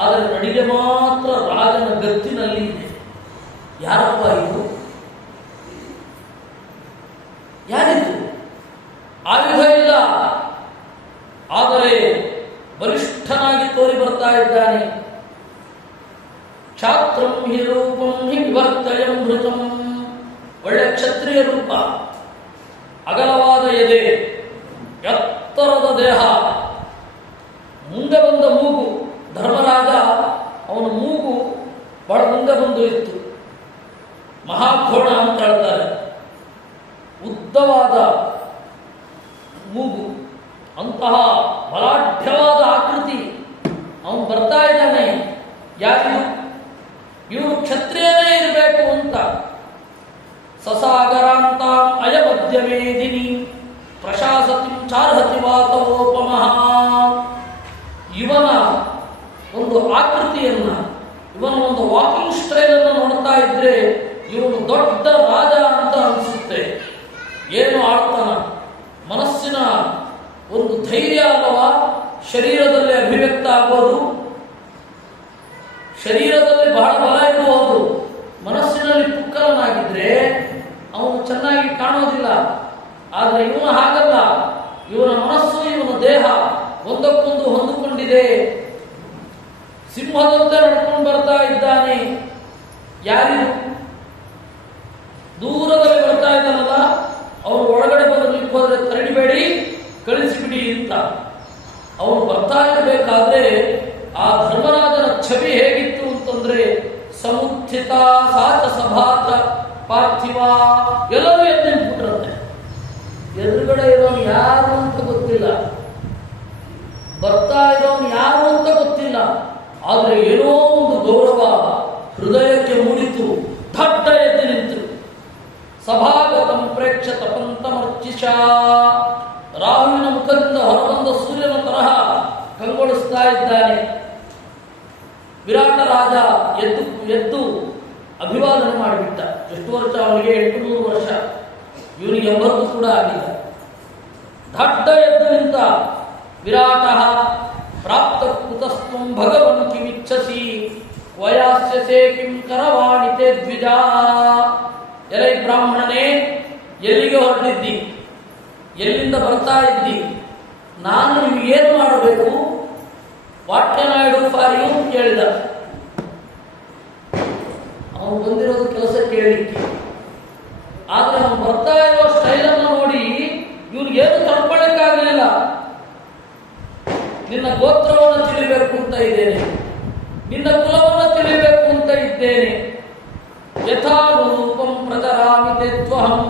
ಆದರೆ ನಡಿಗೆ ಮಾತ್ರ ರಾಜನ ಗತ್ತಿನಲ್ಲಿ ಇದೆ. ಯಾರಪ್ಪ ಇದು? ಯಾರಿದು? ಆಯುಧ ಇಲ್ಲ, ಆದರೆ ಬಲಿಷ್ಠನಾಗಿ ತೋರಿ ಬರ್ತಾ ಇದ್ದಾನೆ. ಕ್ಷಾತ್ರಂ ಹಿ ರೂಪಂ ಹಿ ವಿವರ್ತಯಂ ಮೃತಂ. ಒಳ್ಳೆ ಕ್ಷತ್ರಿಯ ರೂಪ, ಅಗಲವಾದ ಎದೆ, ಎತ್ತರದ ದೇಹ, ಮುಂದೆ ಬಂದ ಮೂಗು. ಧರ್ಮರಾಜ ಅವನ ಮೂಗು ಬಹಳ ಮುಂದೆ ಬಂದು ಇತ್ತು. ಮಹಾಘೋಣ ಅಂತ ಹೇಳ್ತಾರೆ, ಉದ್ದವಾದ ಮೂಗು, ಅಂತಹ ಬಲಾಢ್ಯವಾದ ಆಕೃತಿ. ಅವನು ಬರ್ತಾ ಇದ್ದಾನೆ. ಯಾರು? ಇವನು ಕ್ಷತ್ರಿಯನೇ ಇರಬೇಕು ಅಂತ. ಸಸಾಗರಾಂತ ಅಯಮಧ್ಯ ಮೇದಿನಿ ಪ್ರಶಾಸತಿ ಚಾರ್ಹತಿ ವಾತವೋಪಮಃ. ಇವನ ಒಂದು ಆಕೃತಿಯನ್ನ, ಇವನ ಒಂದು ವಾಕಿಂಗ್ ಸ್ಟೈಲನ್ನು ನೋಡ್ತಾ ಇದ್ರೆ ಇವನು ದೊಡ್ಡ ರಾಜ ಅಂತ ಅನಿಸುತ್ತೆ. ಏನು ಆಡ್ತಾನ, ಮನಸ್ಸಿನ ಒಂದು ಧೈರ್ಯ ಅಲ್ಲವಾ ಶರೀರದಲ್ಲಿ ಅಭಿವ್ಯಕ್ತ ಆಗೋದು. ಶರೀರದಲ್ಲಿ ಬಹಳ ಬಲ ಇರಬಹುದು, ಮನಸ್ಸಿನಲ್ಲಿ ಪುಕ್ಕಲನಾಗಿದ್ರೆ ಅವನು ಚೆನ್ನಾಗಿ ಕಾಣೋದಿಲ್ಲ. ಆದರೆ ಇವನು ಹಾಗಲ್ಲ, ಇವನ ಮನಸ್ಸು ಇವನ ದೇಹ ಒಂದಕ್ಕೊಂದು ಹೊಂದಿಕೊಂಡಿದೆ. ಸಿಂಹದಂತೆ ನಡ್ಕೊಂಡು ಬರ್ತಾ ಇದ್ದಾನೆ. ಯಾರಿದು? ದೂರದಲ್ಲಿ ಬರ್ತಾ ಇದ್ದಾನಲ್ಲ, ಅವನು ಒಳಗಡೆ ಬರಲಿಕ್ಕೆ ಹೋದರೆ ತರಡಿಬೇಡಿ, ಕಳಿಸಿಬಿಡಿ ಅಂತ. ಅವನು ಬರ್ತಾ ಇರಬೇಕಾದ್ರೆ ಆ ಧರ್ಮರಾಜನ ಛವಿ ಹೇಗಿತ್ತು ಅಂತಂದ್ರೆ, ಸಮುತ್ಥಿತ ಸಾಚ ಸಭಾತ ಪಾರ್ಥಿವ. ಎಲ್ಲರೂ ಎದ್ದು ನಿಂತ್ಬಿಟ್ರಂತೆ. ಎದುರುಗಡೆ ಇರೋನು ಯಾರು ಅಂತ ಗೊತ್ತಿಲ್ಲ, ಬರ್ತಾ ಇರೋನು ಯಾರು ಅಂತ ಗೊತ್ತಿಲ್ಲ. ಆದರೆ ಏನೋ ಒಂದು ಗೌರವ ಹೃದಯಕ್ಕೆ ಮೂಡಿತು. ದಡ್ಡ ಎದ್ದು ನಿಂತು ಸಭಾಗತಂ ಪ್ರೇಕ್ಷ ತಪಂತಮರ್ಚಿಷ. ರಾಹುವಿನ ಮುಖದಿಂದ ಹೊರಬಂದ ಸೂರ್ಯನ ತರಹ ಕಂಗೊಳಿಸ್ತಾ ಇದ್ದಾನೆ. ವಿರಾಟ ರಾಜ ಎದ್ದು ಅಭಿವಾದನೆ ಮಾಡಿಬಿಟ್ಟ. ಎಷ್ಟು ವರ್ಷ ಅವನಿಗೆ? 800 ವರ್ಷ. ಇವನಿಗೆ 80 ಕೂಡ ಆಗಿದೆ. ದಡ್ಡ ಎದ್ದು ನಿಂತ. ವಿರಾಟ ಪ್ರಾಪ್ತ ಕುತಸ್ತ್ವಂ ಭಗವನ್ ಕಿಮಿಚ್ಛಸಿ ವಯಾಸ್ಯಸೇ ಕಿಂ ಕರವಾಣಿತೆ ದ್ವಿಜ. ಎಲೈ ಬ್ರಾಹ್ಮಣನೇ, ಎಲ್ಲಿಗೆ ಹೊರಟಿದ್ದಿ? ಎಲ್ಲಿಂದ ಬರ್ತಾ ಇದ್ದಿ? ನಾನು ನಿಮಗೇನು ಮಾಡಬೇಕು? What can I do for you ಅಂತ ಕೇಳಿದ. ಅವನು ಬಂದಿರೋದು ಕೆಲಸ ಕೇಳಲಿಕ್ಕೆ. ಆದರೆ ಅವನು ಬರ್ತಾ ಇರೋ ಸ್ಟೈಲನ್ನು ನೋಡಿ ಇವ್ರಿಗೇನು ತಡ್ಕೊಳ್ಳಿಕ್ಕಾಗಲಿಲ್ಲ. ನಿನ್ನ ಗೋತ್ರವನ್ನು ತಿಳಿಬೇಕು ಅಂತ ಇದ್ದೇನೆ, ನಿನ್ನ ಕುಲವನ್ನು ತಿಳಿಬೇಕು ಅಂತ ಇದ್ದೇನೆ. ಯಥಾರೂಪಂ ಪ್ರಚರಾಮಿ ತ್ವಹಂ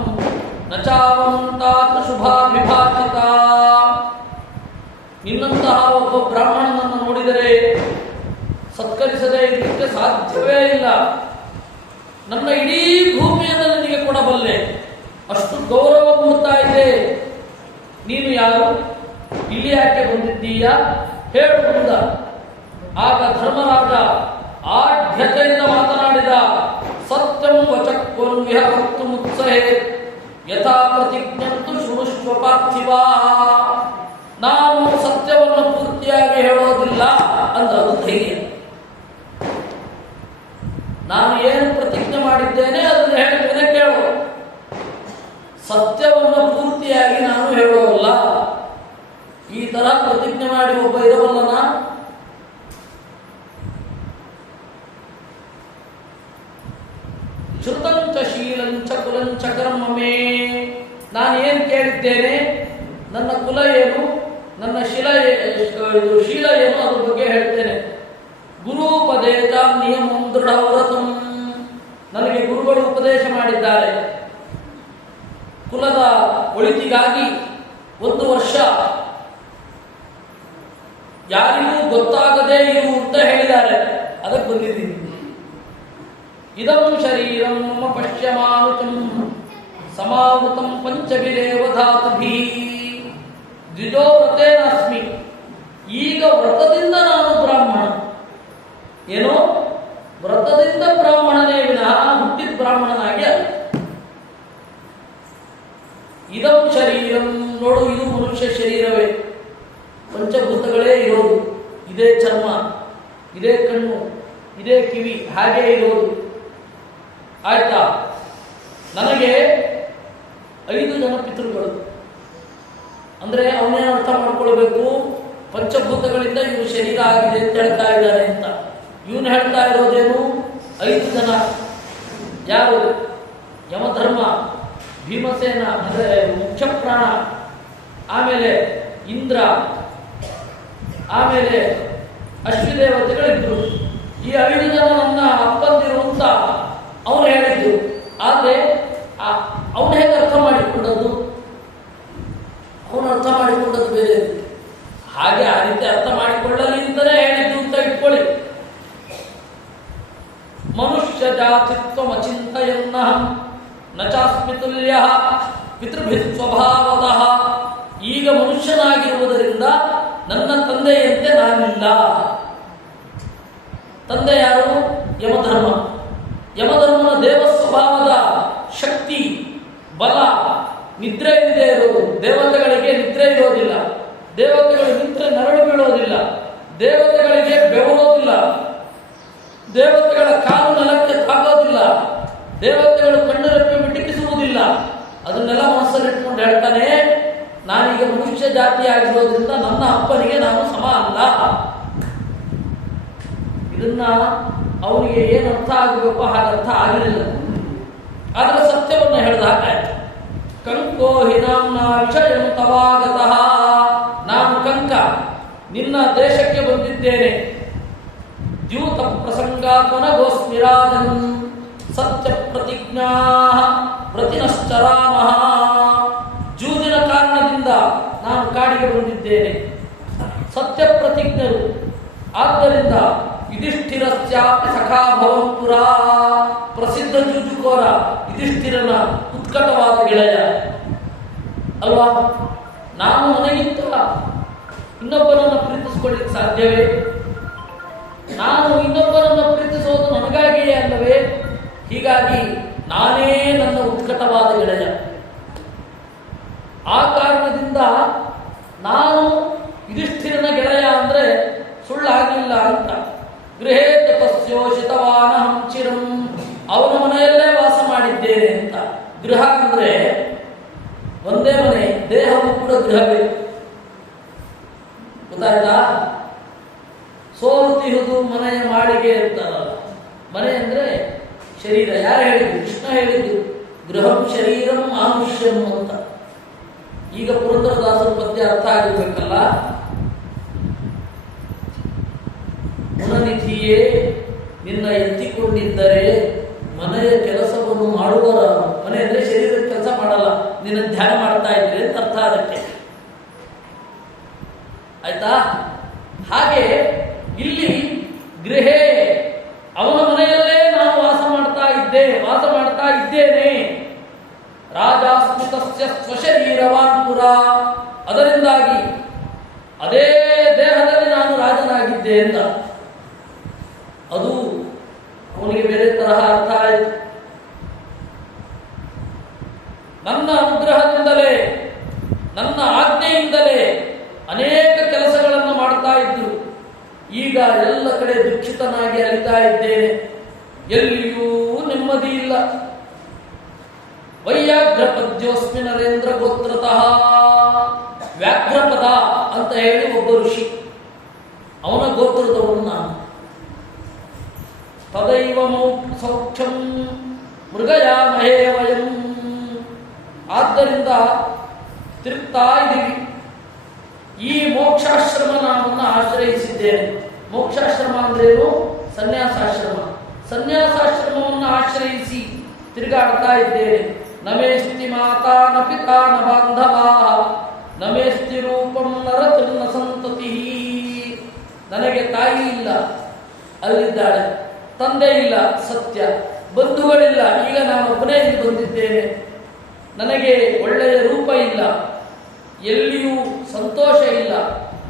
ನಚಾವಂತಾತ ಶುಭಾಭಿಭಾಷಿತ. ನಿನ್ನಂತಹ ಒಬ್ಬ ಬ್ರಾಹ್ಮಣನನ್ನು ನೋಡಿದರೆ ಸತ್ಕರಿಸದೇ ಇರಲಿಕ್ಕೆ ಸಾಧ್ಯವೇ ಇಲ್ಲ. ನನ್ನ ಇಡೀ ಭೂಮಿಯನ್ನು ನಿನಗೆ ಕೊಡಬಲ್ಲೆ, ಅಷ್ಟು ಗೌರವ ಕೊಡ್ತಾ ಇದೆ. ನೀನು ಯಾರು? ಇಲ್ಲಿ ಯಾಕೆ ಬಂದಿದ್ದೀಯಾ? ಹೇಳು ಮುಂದ. ಆಗ ಧರ್ಮರಾಜ ಆಢ್ಯತೆಯಿಂದ ಮಾತನಾಡಿದ. ಸತ್ಯಂ ವಚಕ್ವನ್ ವಿಹರ್ತು ಮುತ್ಸಹೇ ಯಥಾ ಪ್ರತಿಜ್ಞಂತು ಶೃಣುಷ್ವ ಪಾರ್ಥಿವ. ನಾನು ಸತ್ಯವನ್ನು ಪೂರ್ತಿಯಾಗಿ ಹೇಳೋದಿಲ್ಲ ಅಂತ ಅದು ಧೈರ್ಯ. ನಾನು ಏನು ಪ್ರತಿಜ್ಞೆ ಮಾಡಿದ್ದೇನೆ ಅದನ್ನು ಹೇಳ್ತೇನೆ, ಕೇಳು. ಸತ್ಯವನ್ನು ಪೂರ್ತಿಯಾಗಿ ನಾನು ಹೇಳೋಲ್ಲ. ಈ ತರ ಪ್ರತಿಜ್ಞೆ ಮಾಡಿ ಒಬ್ಬ ಇರಬಲ್ಲನ? ಶ್ರುತಂಚ ಶೀಲಂಚ ಕುಲಂಚ ಕರ್ಮಮೇ. ನಾನು ಏನು ಕೇಳಿದ್ದೇನೆ, ನನ್ನ ಕುಲ ಏನು, ನನ್ನ ಶೀಲ ಏನು, ಅದ್ರ ಬಗ್ಗೆ ಹೇಳ್ತೇನೆ. ಗುರುಪದೇಶ ನಿಯಮಂ ದೃಢವ್ರತಂ. ನನಗೆ ಗುರುಗಳು ಉಪದೇಶ ಮಾಡಿದ್ದಾರೆ. ಕುಲದ ಒಳಿತಿಗಾಗಿ 1 ವರ್ಷ ಯಾರಿಗೂ ಗೊತ್ತಾಗದೇ ಇರು ಅಂತ ಹೇಳಿದ್ದಾರೆ. ಅದಕ್ಕೆ ಬಂದಿದ್ದೀನಿ. ಇದಂ ಶರೀರಂ ಮಮ ಪಶ್ಯಮಾನುಚಂ ಸಮಾವೃತಂ ಪಂಚಭಿರೇವ ಧಾತುಭಿಃ ದ್ವಿಜೋ ವ್ರತೇನಾಸ್ಮಿ. ಈಗ ವ್ರತದಿಂದ ನಾನು ಬ್ರಾಹ್ಮಣ. ಏನೋ ವ್ರತದಿಂದ ಬ್ರಾಹ್ಮಣನೇ ವಿನಃ ಹುಟ್ಟಿದ ಬ್ರಾಹ್ಮಣನಾಗಿ ಅಲ್ಲ. ಇದಂ ಶರೀರಂ, ನೋಡು ಇದು ಮನುಷ್ಯ ಶರೀರವೇ, ಪಂಚಭೂತಗಳೇ ಇರೋದು, ಇದೇ ಚರ್ಮ, ಇದೇ ಕಣ್ಣು, ಇದೇ ಕಿವಿ, ಹಾಗೇ ಇರೋದು. ಆಯ್ತಾ? ನನಗೆ 5 ಜನ ಪಿತೃಗಳು ಅಂದ್ರೆ ಅವನೇನು ಅರ್ಥ ಮಾಡ್ಕೊಳ್ಬೇಕು, ಪಂಚಭೂತಗಳಿಂದ ಇವನು ಶರೀರ ಆಗಿದೆ ಅಂತ ಹೇಳ್ತಾ ಇದ್ದಾನೆ ಅಂತ. ಇವನು ಹೇಳ್ತಾ ಇರೋದೇನು, 5 ಜನ. ಯಾರು? ಯಮಧರ್ಮ, ಭೀಮಸೇನ ಅಂದರೆ ಮುಖ್ಯ ಪ್ರಾಣ, ಆಮೇಲೆ ಇಂದ್ರ, ಆಮೇಲೆ ಅಶ್ವಿದೇವತೆಗಳಿದ್ರು. ಈ 5 ಜನ ನನ್ನ ಅಪ್ಪಂದಿರು ಅಂತ ಅವನು ಹೇಳಿದ್ದು. ಆದರೆ ಅವನು ಹೇಗೆ ಅರ್ಥ ಮಾಡಿಕೊಂಡದ್ದು? ಅವನು ಅರ್ಥ ಮಾಡಿಕೊಂಡದ್ದು ಬೇರೆ. ಹಾಗೆ ಆ ರೀತಿ ಅರ್ಥ ಮಾಡಿಕೊಳ್ಳಲಿ ಅಂತಲೇ ಹೇಳಿದ್ದು ಅಂತ ಇಟ್ಕೊಳ್ಳಿ. ಮನುಷ್ಯ ಜಾತಿತ್ವ ಅಚಿಂತಯನ್ನಹಂ ನ ಚಾಸ್ಮಿ ತುಲ್ಯ ಪಿತೃಭಿತ್ ಸ್ವಭಾವತಃ. ಈಗ ಮನುಷ್ಯನಾಗಿರುವುದರಿಂದ ನನ್ನ ತಂದೆಯಂತೆ ನಾನಿಲ್ಲ. ತಂದೆ ಯಾರು? ಯಮಧರ್ಮ. ಯಮಧರ್ಮನ ದೇವ ಸ್ವಭಾವದ ಶಕ್ತಿ, ಬಲ, ನಿದ್ರೆ ಇಲ್ಲದೆ ಇರೋದು. ದೇವತೆಗಳಿಗೆ ನಿದ್ರೆ ಇರೋದಿಲ್ಲ, ದೇವತೆಗಳು ನಿದ್ರೆ ನರಳು ಬೀಳೋದಿಲ್ಲ, ದೇವತೆಗಳಿಗೆ ಬೆವರೋದಿಲ್ಲ, ದೇವತೆಗಳ ಕಾಲು ನೆಲಕ್ಕೆ ತಾಗೋದಿಲ್ಲ, ದೇವತೆಗಳು ಕಣ್ಣು ರೆಪ್ಪೆ ಮಿಟಕಿಸುವುದಿಲ್ಲ. ಅದನ್ನೆಲ್ಲ ಮನಸ್ಸಲ್ಲಿಟ್ಕೊಂಡು ಹೇಳ್ತಾನೆ, ನಾನೀಗ ಮನುಷ್ಯ ಜಾತಿ ಆಗಿರೋದ್ರಿಂದ ನನ್ನ ಅಪ್ಪನಿಗೆ ನಾನು ಸಮ ಅಲ್ಲ. ಇದನ್ನ ಅವನಿಗೆ ಏನು ಅರ್ಥ ಆಗಬೇಕು ಹಾಗೆ ಅರ್ಥ ಆಗಲಿಲ್ಲ. ಆದರೆ ಸತ್ಯವನ್ನು ಹೇಳಿದಾಗ ಕಂಕೋ ಹಿನಾಂನ ವಿಷಯಂ ತವಾಗತಃ, ನಾನು ಕಂಕ ನಿನ್ನ ದೇಶಕ್ಕೆ ಬಂದಿದ್ದೇನೆ. ದ್ಯೂತ ಪ್ರಸಂಗಾತ್ಮನಗೋಸ್ಮಿರಾಜನ್ ಸತ್ಯ ಪ್ರತಿಜ್ಞಾ ಪ್ರತಿನಶ್ಚರಾಮಃ. ಜೂಜಿನ ಕಾರಣದಿಂದ ನಾನು ಕಾಡಿಗೆ ಬಂದಿದ್ದೇನೆ. ಸತ್ಯ ಪ್ರತಿಜ್ಞರು ಆದ್ದರಿಂದ ಯುಧಿಷ್ಠಿರಸ್ಯಾಪಿ ಸಖಾಭವಂ ಪುರಾ. ಪ್ರಸಿದ್ಧ ಜೂಜುಕೋರ ಯುಧಿಷ್ಠಿರನ ಉತ್ಕಟವಾದ ಗೆಳೆಯ ಅಲ್ವಾ? ನಾನು ನನಗಿಂತ ಇನ್ನೊಬ್ಬರನ್ನು ಪ್ರೀತಿಸಿಕೊಳ್ಳಿಕ್ಕೆ ಸಾಧ್ಯವೇ? ನಾನು ಇನ್ನೊಬ್ಬರನ್ನು ಪ್ರೀತಿಸೋದು ನನಗಾಗಿಯೇ ಅಲ್ಲವೇ? ಹೀಗಾಗಿ ನಾನೇ ನನ್ನ ಉತ್ಕಟವಾದ ಗೆಳೆಯ. ಆ ಕಾರಣದಿಂದ ನಾನು ಯುಧಿಷ್ಠಿರನ ಗೆಳೆಯ ಅಂದರೆ ಸುಳ್ಳಾಗಲಿಲ್ಲ ಅಂತ. ಗೃಹೇ ತಪಸ್ಯೋಷಿತವಾನಹಂ ಚಿರಂ, ಅವನ ಮನೆಯಲ್ಲೇ ವಾಸ ಮಾಡಿದ್ದೇನೆ ಅಂತ. ಗೃಹ ಅಂದರೆ ಒಂದೇ ಮನೆ, ದೇಹವು ಕೂಡ ಗೃಹವೇ. ಗೊತ್ತಾಯ್ತಾ? ಸೋರುತಿಹುದು ಮನೆಯ ಮಾಳಿಗೆ ಅಂತಾರಲ್ಲ, ಮನೆ ಅಂದರೆ ಶರೀರ. ಯಾರು ಹೇಳಿದ್ದು? ಕೃಷ್ಣ ಹೇಳಿದ್ದು. ಗೃಹಂ ಶರೀರಂ ಮಾನುಷ್ಯಂ ಅಂತ. ಈಗ ಪುರಂದರದಾಸರ ಪದ್ಯ ಅರ್ಥ ಆಗಿರ್ಬೇಕಲ್ಲ. ಗುಣನಿಧಿಯೇ ನಿನ್ನ ಎತ್ತಿಕೊಂಡಿದ್ದರೆ ಮನೆಯ ಕೆಲಸವನ್ನು ಮಾಡುವರ, ಮನೆ ಅಂದರೆ ಶರೀರದ ಕೆಲಸ ಮಾಡಲ್ಲ, ನಿನ್ನ ಧ್ಯಾನ ಮಾಡ್ತಾ ಇದ್ರೆ ಅಂತ ಅರ್ಥ ಅದಕ್ಕೆ. ಆಯ್ತಾ? ಹಾಗೆ ಇಲ್ಲಿ ಗೃಹೇ, ಅವನ ಮನೆಯಲ್ಲೇ ನಾನು ವಾಸ ಮಾಡ್ತಾ ಇದ್ದೇನೆ. ರಾಜಾಸ್ಮಿತಸ್ಯ ಸ್ವಶರೀರವಾನ್ ಪುರ, ಅದರಿಂದಾಗಿ ಅದೇ ದೇಹದಲ್ಲಿ ನಾನು ರಾಜನಾಗಿದ್ದೆ ಅಂತ. ಅದು ಅವನಿಗೆ ಬೇರೆ ತರಹ ಅರ್ಥ ಆಯಿತು. ನನ್ನ ಅನುಗ್ರಹದಿಂದಲೇ, ನನ್ನ ಆಜ್ಞೆಯಿಂದಲೇ ಅನೇಕ ಕೆಲಸಗಳನ್ನು ಮಾಡ್ತಾ ಇದ್ರು. ಈಗ ಎಲ್ಲ ಕಡೆ ದುಃಖಿತನಾಗಿ ಅಲಿತಾ ಇದ್ದೇನೆ, ಎಲ್ಲಿಯೂ ನೆಮ್ಮದಿ ಇಲ್ಲ. ವೈಯಾಘ್ರಪದ್ಯೋಸ್ಮಿ ನರೇಂದ್ರ ಗೋತ್ರತಃ. ವ್ಯಾಘ್ರಪದ ಅಂತ ಹೇಳಿ ಒಬ್ಬ ಋಷಿ, ಅವನ ಗೋತ್ರದವನು ನಾನು. ತದೈವ ಸೌಖ್ಯಂ ಮೃಗಯಾಮಹೇ ವಯಂ. ಆದ್ದರಿಂದ ತಿರುಗ್ತಾ ಇದ್ದೀವಿ. ಈ ಮೋಕ್ಷಾಶ್ರಮ ನಾಮನ್ನು ಆಶ್ರಯಿಸಿದ್ದೇನೆ. ಮೋಕ್ಷಾಶ್ರಮ ಅಂದ್ರೇನು? ಸನ್ಯಾಸಾಶ್ರಮ. ಸನ್ಯಾಸಾಶ್ರಮವನ್ನು ಆಶ್ರಯಿಸಿ ತಿರುಗಾಡ್ತಾ ಇದ್ದೇನೆ. ನಮೇಸ್ತಿ ಮಾತಾ ನ ಪಿತಾ ನ ಬಾಂಧವಾ ನಮೇಸ್ತಿ ರೂಪಂ ನರತಿರ್ನ ಸಂತತಿ. ನನಗೆ ತಾಯಿ ಇಲ್ಲ, ಅಲ್ಲಿದ್ದಾಳೆ. ತಂದೆ ಇಲ್ಲ, ಸತ್ಯ. ಬಂಧುಗಳಿಲ್ಲ, ಈಗ ನಾನೊಬ್ಬನೇ ಇಲ್ಲಿ ಬಂದಿದ್ದೇನೆ. ನನಗೆ ಒಳ್ಳೆಯ ರೂಪ ಇಲ್ಲ, ಎಲ್ಲಿಯೂ ಸಂತೋಷ ಇಲ್ಲ,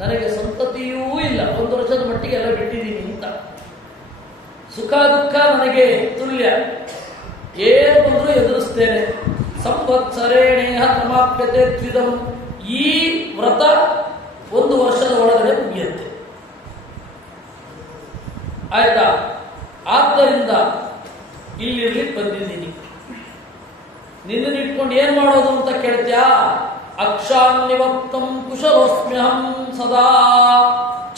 ನನಗೆ ಸಂತತಿಯೂ ಇಲ್ಲ. 1 ವರ್ಷದ ಮಟ್ಟಿಗೆ ಎಲ್ಲ ಬಿಟ್ಟಿದ್ದೀನಿ ಅಂತ. ಸುಖ ದುಃಖ ನನಗೆ ತುಲ್ಯ, ಏನು ಬಂದರೂ ಎದುರಿಸ್ತೇನೆ. ಸಂವತ್ಸರೇಣೇಹ ಸಮಾಪ್ಯತೆ ತ್ವಿದಂ. ಈ ವ್ರತ 1 ವರ್ಷದ ಒಳಗಡೆ ಮುಗಿಯುತ್ತೆ. ಆಯ್ತಾ? ಆದ್ದರಿಂದ ಇಲ್ಲಿರ್ಲಿಕ್ಕೆ ಬಂದಿದ್ದೀನಿ. ನಿನ್ನನ್ನು ಇಟ್ಕೊಂಡು ಏನ್ ಮಾಡೋದು ಅಂತ ಕೇಳ್ತ್ಯಾ? ಅಕ್ಷಾನ್ನಿವಕ್ತಂ ಕುಶಲೋಸ್ಮ್ಯಹಂ ಸದಾ.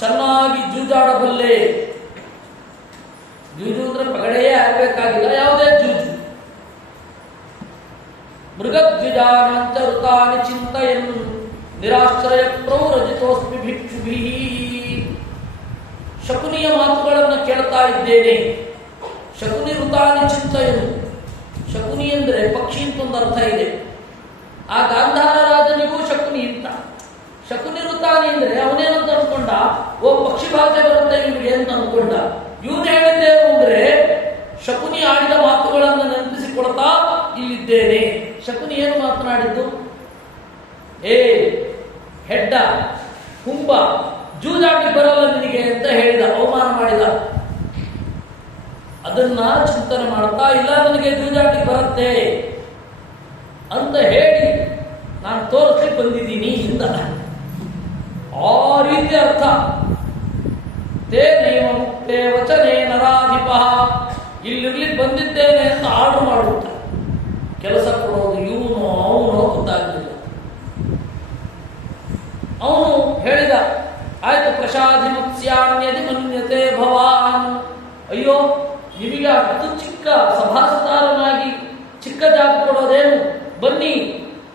ಚೆನ್ನಾಗಿ ಜೂಜಾಡಬಲ್ಲೆ. ಜೂಜು ಅಂದ್ರೆ ಪಗಡೆಯೇ ಆಗಬೇಕಾಗಿಲ್ಲ, ಯಾವುದೇ ಜೂಜು. ಮೃಗದ್ವಿಜಾನಂಚ ಋತಾನಿ ಚಿಂತಯನ್ ನಿರಾಶ್ರಯ ಪ್ರೌರಜಿತೋಸ್ಮಿ ಭಿಕ್ಷುಭಿ. ಶಕುನಿಯ ಮಾತುಗಳನ್ನು ಕೇಳ್ತಾ ಇದ್ದೇನೆ. ಶಕುನಿ ಋತಾನಿ ಚಿಂತಯನು. ಶಕುನಿ ಅಂದರೆ ಪಕ್ಷಿ ಅಂತ ಒಂದು ಅರ್ಥ ಇದೆ. ಆ ಗಾಂಧಾರ ರಾಜನಿಗೂ ಶಕುನಿ ಅಂತ. ಶಕುನಿ ಋತಾನಿ ಅಂದರೆ ಅವನೇನಂತ ಅನ್ಕೊಂಡ, ಓ ಪಕ್ಷಿ ಭಾಷೆ ಬರುತ್ತೆ ಇವನಿಗೆ ಅಂತ ಅನ್ಕೊಂಡ. ಇವನು ಹೇಳಿದ್ದೇನು ಅಂದ್ರೆ ಶಕುನಿ ಆಡಿದ ಮಾತುಗಳನ್ನು ನೆನಪಿಸಿಕೊಡ್ತಾ ಇಲ್ಲಿದ್ದೇನೆ. ಶಕುನಿ ಏನು ಮಾತನಾಡಿದ್ದು? ಏ ಹೆಡ್ಡ, ಹುಂಬ, ಜೂಜಾಟಿ ಬರಲ್ಲ ನಿನಗೆ ಅಂತ ಹೇಳಿದ, ಅವಮಾನ ಮಾಡಿದ. ಅದನ್ನ ಚಿಂತನೆ ಮಾಡ್ತಾ, ಇಲ್ಲ ನನಗೆ ಜೂಜಾಟಿ ಬರುತ್ತೆ ಅಂತ ಹೇಳಿ ನಾನು ತೋರಿಸ್ಲಿಕ್ಕೆ ಬಂದಿದ್ದೀನಿ ಇಂದ. ಆ ರೀತಿ ಅರ್ಥ. ತೇ ನೈವ ಮುಕ್ತೇ ವಚನೇ ನರಾಧಿಪ. ಇಲ್ಲಿರ್ಲಿಕ್ಕೆ ಬಂದಿದ್ದೇನೆ ಅಂತ ಆರ್ಡರ್ ಮಾಡುತ್ತ ಕೆಲಸ ಕೊಡೋದು ಇವನು ಅವನು ಗೊತ್ತಾಗಲಿಲ್ಲ. ಅವನು ಹೇಳಿದ, ಆಯ್ತು ಪ್ರಸಾದಿ ಮತ್ಸ್ಯಾನ್ಯದಿ ಮನ್ಯತೆ ಭವಾನ್. ಅಯ್ಯೋ, ನಿಮಗೆ ಅಷ್ಟು ಚಿಕ್ಕ ಸಭಾಸದಾರನಾಗಿ ಚಿಕ್ಕ ಜಾಗ ಕೊಡೋದೇನು? ಬನ್ನಿ,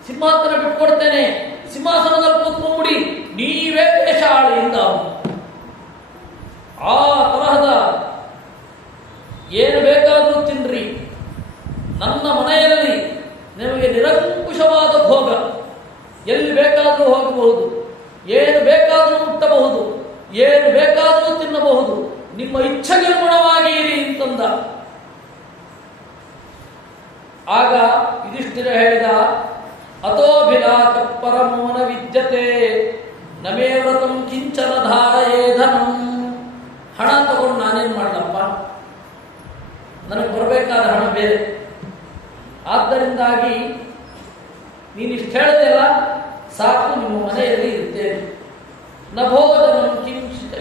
ಸಿಂಹಾಸನ ಬಿಟ್ಕೊಡ್ತೇನೆ, ಸಿಂಹಾಸನದಲ್ಲಿ ಕೂತ್ಕೊಂಡ್ಬಿಡಿ, ನೀವೇ ದೇಶ ಆಳಿಯಿಂದ. ಆ ತರಹದ ಏನು ಬೇಕಾದರೂ ತಿನ್ರಿ, ನನ್ನ ಮನೆಯಲ್ಲಿ ನಿಮಗೆ ನಿರಂಕುಶವಾದ ಭೋಗ, ಎಲ್ಲಿ ಬೇಕಾದರೂ ಹೋಗಬಹುದು, ಏನು ಬೇಕಾದರೂ ಮುಟ್ಟಬಹುದು, ಏನು ಬೇಕಾದರೂ ತಿನ್ನಬಹುದು, ನಿಮ್ಮ ಇಚ್ಛೆಗನುಗುಣವಾಗಿ ಇರಿ ಅಂತಂದ. ಆಗ ಯುಧಿಷ್ಠಿರ ಹೇಳಿದ, ಅತೋಭಿಲಾಷ ಪರಮೋನ ವಿದ್ಯತೆ ನಮೇ ವ್ರತಂ ಕಿಂಚನ ಧಾರಯೇಧನಂ. ಹಣ ತಗೊಂಡು ನಾನೇನು ಮಾಡಲಪ್ಪ, ನನಗೆ ಬರಬೇಕಾದ ಹಣ ಬೇರೆ. ಆದ್ದರಿಂದಾಗಿ ನೀನಿಷ್ಟು ಹೇಳಿದೆಲ್ಲ ಸಾಕು, ನಿಮ್ಮ ಮನೆಯಲ್ಲಿ ಇರ್ತೇನೆ. ನಭೋಜನಂ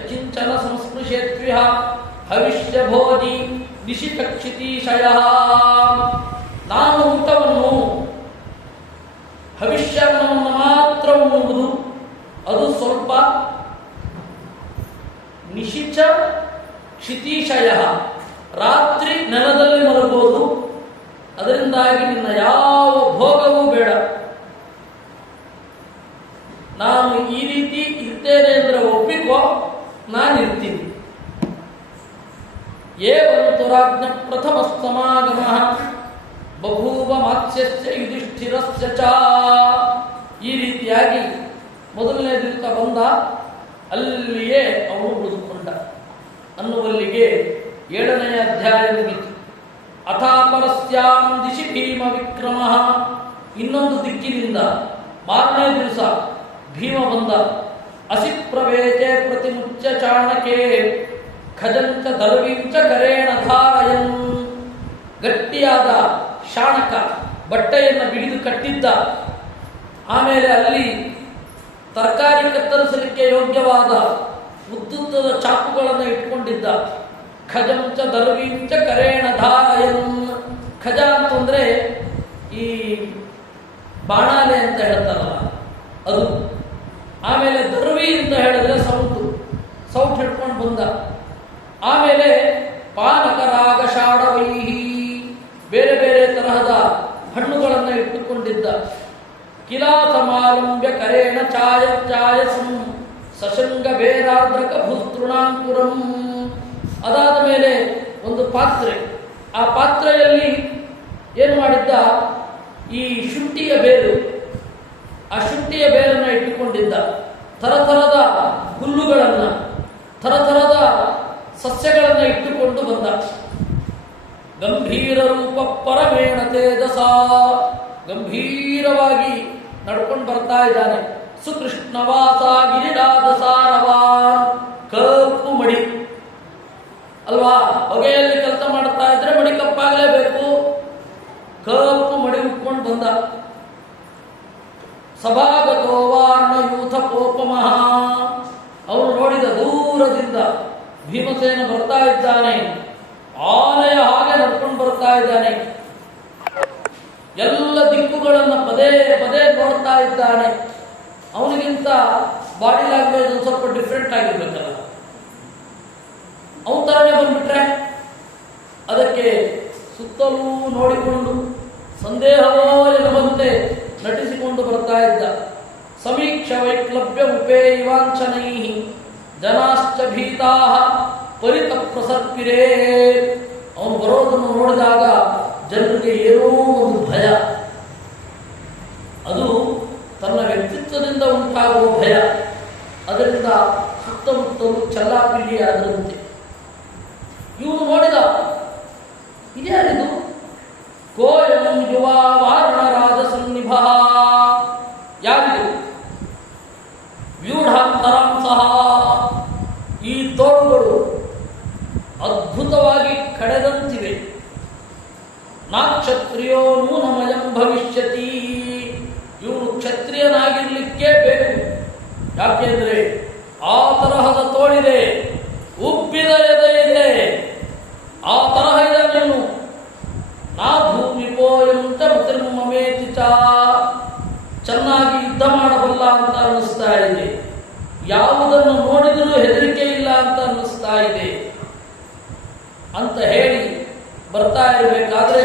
ಕಿಂಚನ ಸಂಸ್ಪೃಶೇತ್ವಿಹ ಭವಿಷ್ಯ ಭೋಜಿ ನಿಶಿತಕ್ಷಿತೀಶಯ. ನಾನು ಊಟವನ್ನು ಭವಿಷ್ಯವನ್ನು ಮಾತ್ರ ಉಣ್ಣುವುದು, ಅದು ಸ್ವಲ್ಪ. ನಿಶಿಚ ಕ್ಷಿತೀಶಯ, ರಾತ್ರಿ ನೆಲದಲ್ಲಿ ಮಲಗುವುದು. ಅದರಿಂದಾಗಿ ನಿನ್ನ ಯಾವ ಭೋಗವೂ ಬೇಡ. ನಾನು ಈ ರೀತಿ ಇರ್ತೇನೆ ಅಂದರೆ ಒಪ್ಪಿಕೋ, ನಾನು ಇರ್ತೀನಿ. ಏವಂತು ರಾಜ್ಞ ಪ್ರಥಮ ಸಮಾಗಮ ಬಭೂವ ಮಾತ್ಸ್ಯಸ್ಯ ಯುಧಿಷ್ಠಿರಸ್ಯ ಚ. ಈ ರೀತಿಯಾಗಿ ಮೊದಲನೇ ದಿವಸ ಬಂದ, ಅಲ್ಲಿಯೇ ಅವನು ಉಳಿದುಕೊಂಡ ಅನ್ನುವಲ್ಲಿಗೆ 7ನೇ ಅಧ್ಯಾಯ ಮುಗಿತು. ಅಥಾಪರಸ್ಯಾಂ ದಿಶಿ ಭೀಮ ವಿಕ್ರಮ. ಇನ್ನೊಂದು ದಿಕ್ಕಿನಿಂದ ಮಾರನೇ ದಿವಸ ಭೀಮ ಬಂದ. ಅಸಿ ಪ್ರವೇಚೆ ಪ್ರತಿಮುಚ್ಯ ಚಾಣಕೆ ಖಜಂಚ ದರ್ವಿಂಚ ಕರೇಣ ಧಾರಯನ್. ಗಟ್ಟಿಯಾದ ಶಾಣಕ ಬಟ್ಟೆಯನ್ನು ಬಿಗಿದು ಕಟ್ಟಿದ್ದ. ಆಮೇಲೆ ಅಲ್ಲಿ ತರಕಾರಿ ಕತ್ತರಿಸಲಿಕ್ಕೆ ಯೋಗ್ಯವಾದ ಉದ್ದುದ್ದದ ಚಾಕುಗಳನ್ನು ಇಟ್ಕೊಂಡಿದ್ದ. ಖಜಂಚ ದರ್ವಿಂಚ ಕರೇಣ ಧಾರಯನ್. ಖಜ ಅಂತಂದ್ರೆ ಈ ಬಾಣಾಲೆ ಅಂತ ಹೇಳ್ತಾರಲ್ಲ ಅದು. ಆಮೇಲೆ ದರ್ವಿ ಅಂತ ಹೇಳಿದ್ರೆ ಸೌಟ್ ಹಿಡ್ಕೊಂಡು ಬಂದ. ಆಮೇಲೆ ಪಾನಕರಾಗ ಶಾಡವೈಹಿ, ಬೇರೆ ಬೇರೆ ತರಹದ ಹಣ್ಣುಗಳನ್ನು ಇಟ್ಟುಕೊಂಡಿದ್ದ. ಕಿಲಾ ಸಮಾಲಂಬ್ಯ ಕರೇಣ ಚಾಯ ಚಾಯಸಂ ಸಶಂಗ ಬೇರಾರ್ದ್ರಕ ಭೂಸ್ತೃಣಾಂಕುರಂ. ಅದಾದ ಮೇಲೆ ಒಂದು ಪಾತ್ರೆ, ಆ ಪಾತ್ರೆಯಲ್ಲಿ ಏನು ಮಾಡಿದ್ದ, ಈ ಶುಂಠಿಯ ಬೇರು, ಆ ಶುಂಠಿಯ ಬೇರನ್ನು ಇಟ್ಟುಕೊಂಡಿದ್ದ. ಥರಥರದ ಹುಲ್ಲುಗಳನ್ನು, ಥರಥರದ ಸಸ್ಯಗಳನ್ನು ಇಟ್ಟುಕೊಂಡು ಬಂದ. ಗಂಭೀರ ರೂಪ ಪರಮೇಣ ತೇಜಸ, ಗಂಭೀರವಾಗಿ ನಡ್ಕೊಂಡು ಬರ್ತಾ ಇದ್ದಾನೆ. ಸುಕೃಷ್ಣವಾಸ ಗಿರಿರಾಜ ಸಾರವಾನ್, ಕಪ್ಪು ಮಡಿ, ಅಲ್ವಾ? ಹೊಗೆಯಲ್ಲಿ ಕೆಲಸ ಮಾಡ್ತಾ ಇದ್ರೆ ಮಡಿ ಕಪ್ಪಾಗಲೇಬೇಕು. ಕಪ್ಪು ಮಡಿ ಉಟ್ಕೊಂಡು ಬಂದ. ಸಭಾಗತೋ ವಾರ್ಣ ಯೂಥ ಕೋಪಮಃ. ಅವನು ನೋಡಿದ ದೂರದಿಂದ ಭೀಮಸೇನ ಬರ್ತಾ ಇದ್ದಾನೆ. ಆನೆಯ ಹಾಗೆ ನಡ್ಕೊಂಡು ಬರ್ತಾ ಇದ್ದಾನೆ. ಎಲ್ಲ ದಿಕ್ಕುಗಳನ್ನು ಪದೇ ಪದೇ ನೋಡ್ತಾ ಇದ್ದಾನೆ. ಅವನಿಗಿಂತ ಬಾಡಿ ಲ್ಯಾಂಗ್ವೇಜ್ ಒಂದು ಸ್ವಲ್ಪ ಡಿಫ್ರೆಂಟ್ ಆಗಿರ್ಬೇಕಲ್ಲ. ಅವನ ಥರನೇ ಬಂದ್ಬಿಟ್ರೆ ಅದಕ್ಕೆ ಸುತ್ತಲೂ ನೋಡಿಕೊಂಡು ಸಂದೇಹವೋ ಎನ್ನುವಂತೆ ನಟಿಸಿಕೊಂಡು ಬರ್ತಾ ಇದ್ದ. ಸಮೀಕ್ಷ ವೈಕ್ಲಭ್ಯ ಉಪೇ ಇವಾಂಚನೈ ಜನಾಶ್ಚ ಭೀತಾ ಪರಿತ ಪ್ರಸರ್ಪಿರೇ. ಅವನು ಬರೋದನ್ನು ನೋಡಿದಾಗ ಜನರಿಗೆ ಏನೋ ಒಂದು ಭಯ. ಅದು ತನ್ನ ವ್ಯಕ್ತಿತ್ವದಿಂದ ಉಂಟಾಗುವ ಭಯ. ಅದರಿಂದ ಸುತ್ತಮುತ್ತಲೂ ಚಲ್ಲಾಪಿಲ್ಲಿ ಆದರಂತೆ. ಇವನು ನೋಡಿದ, ಇದ್ಯಾರಿದು? ಕೋಯಂ ಯುವ ವಾರಣ ರಾಜಸನ್ನಿಭ. ಯಾರಿದು? ವ್ಯೂಢಾಂತರಾಂಸಃ. ಈ ತೋಳುಗಳು ಅದ್ಭುತವಾಗಿ ಕಡೆದಂತಿವೆ. ನಾಕ್ಷತ್ರಿಯೋ ನೂನಮಯಂ ಭವಿಷ್ಯತಿ. ಇವನು ಕ್ಷತ್ರಿಯನಾಗಿರ್ಲಿಕ್ಕೆ ಬೇಕು. ಯಾಕೆಂದ್ರೆ ಆ ತರಹದ ತೋಳಿದೆ, ಉಬ್ಬಿದ ಎದೆ ಇದೆ, ಆ ತರಹ ಇದೆ ನೀನು. ನಾ ಭೂಮಿಪೋಯಂತ ಮತಿರ್ಮಮೇತಿ ಚ. ಚೆನ್ನಾಗಿ ಯುದ್ಧ ಮಾಡಬಲ್ಲ ಅಂತ ಅನ್ನಿಸ್ತಾ ಇದೆ. ಯಾವುದನ್ನು ನೋಡಿದರೂ ಹೆದರಿಕೆ ಇಲ್ಲ ಅಂತ ಅನ್ನಿಸ್ತಾ ಇದೆ ಅಂತ ಹೇಳಿ ಬರ್ತಾ ಇರಬೇಕಾದ್ರೆ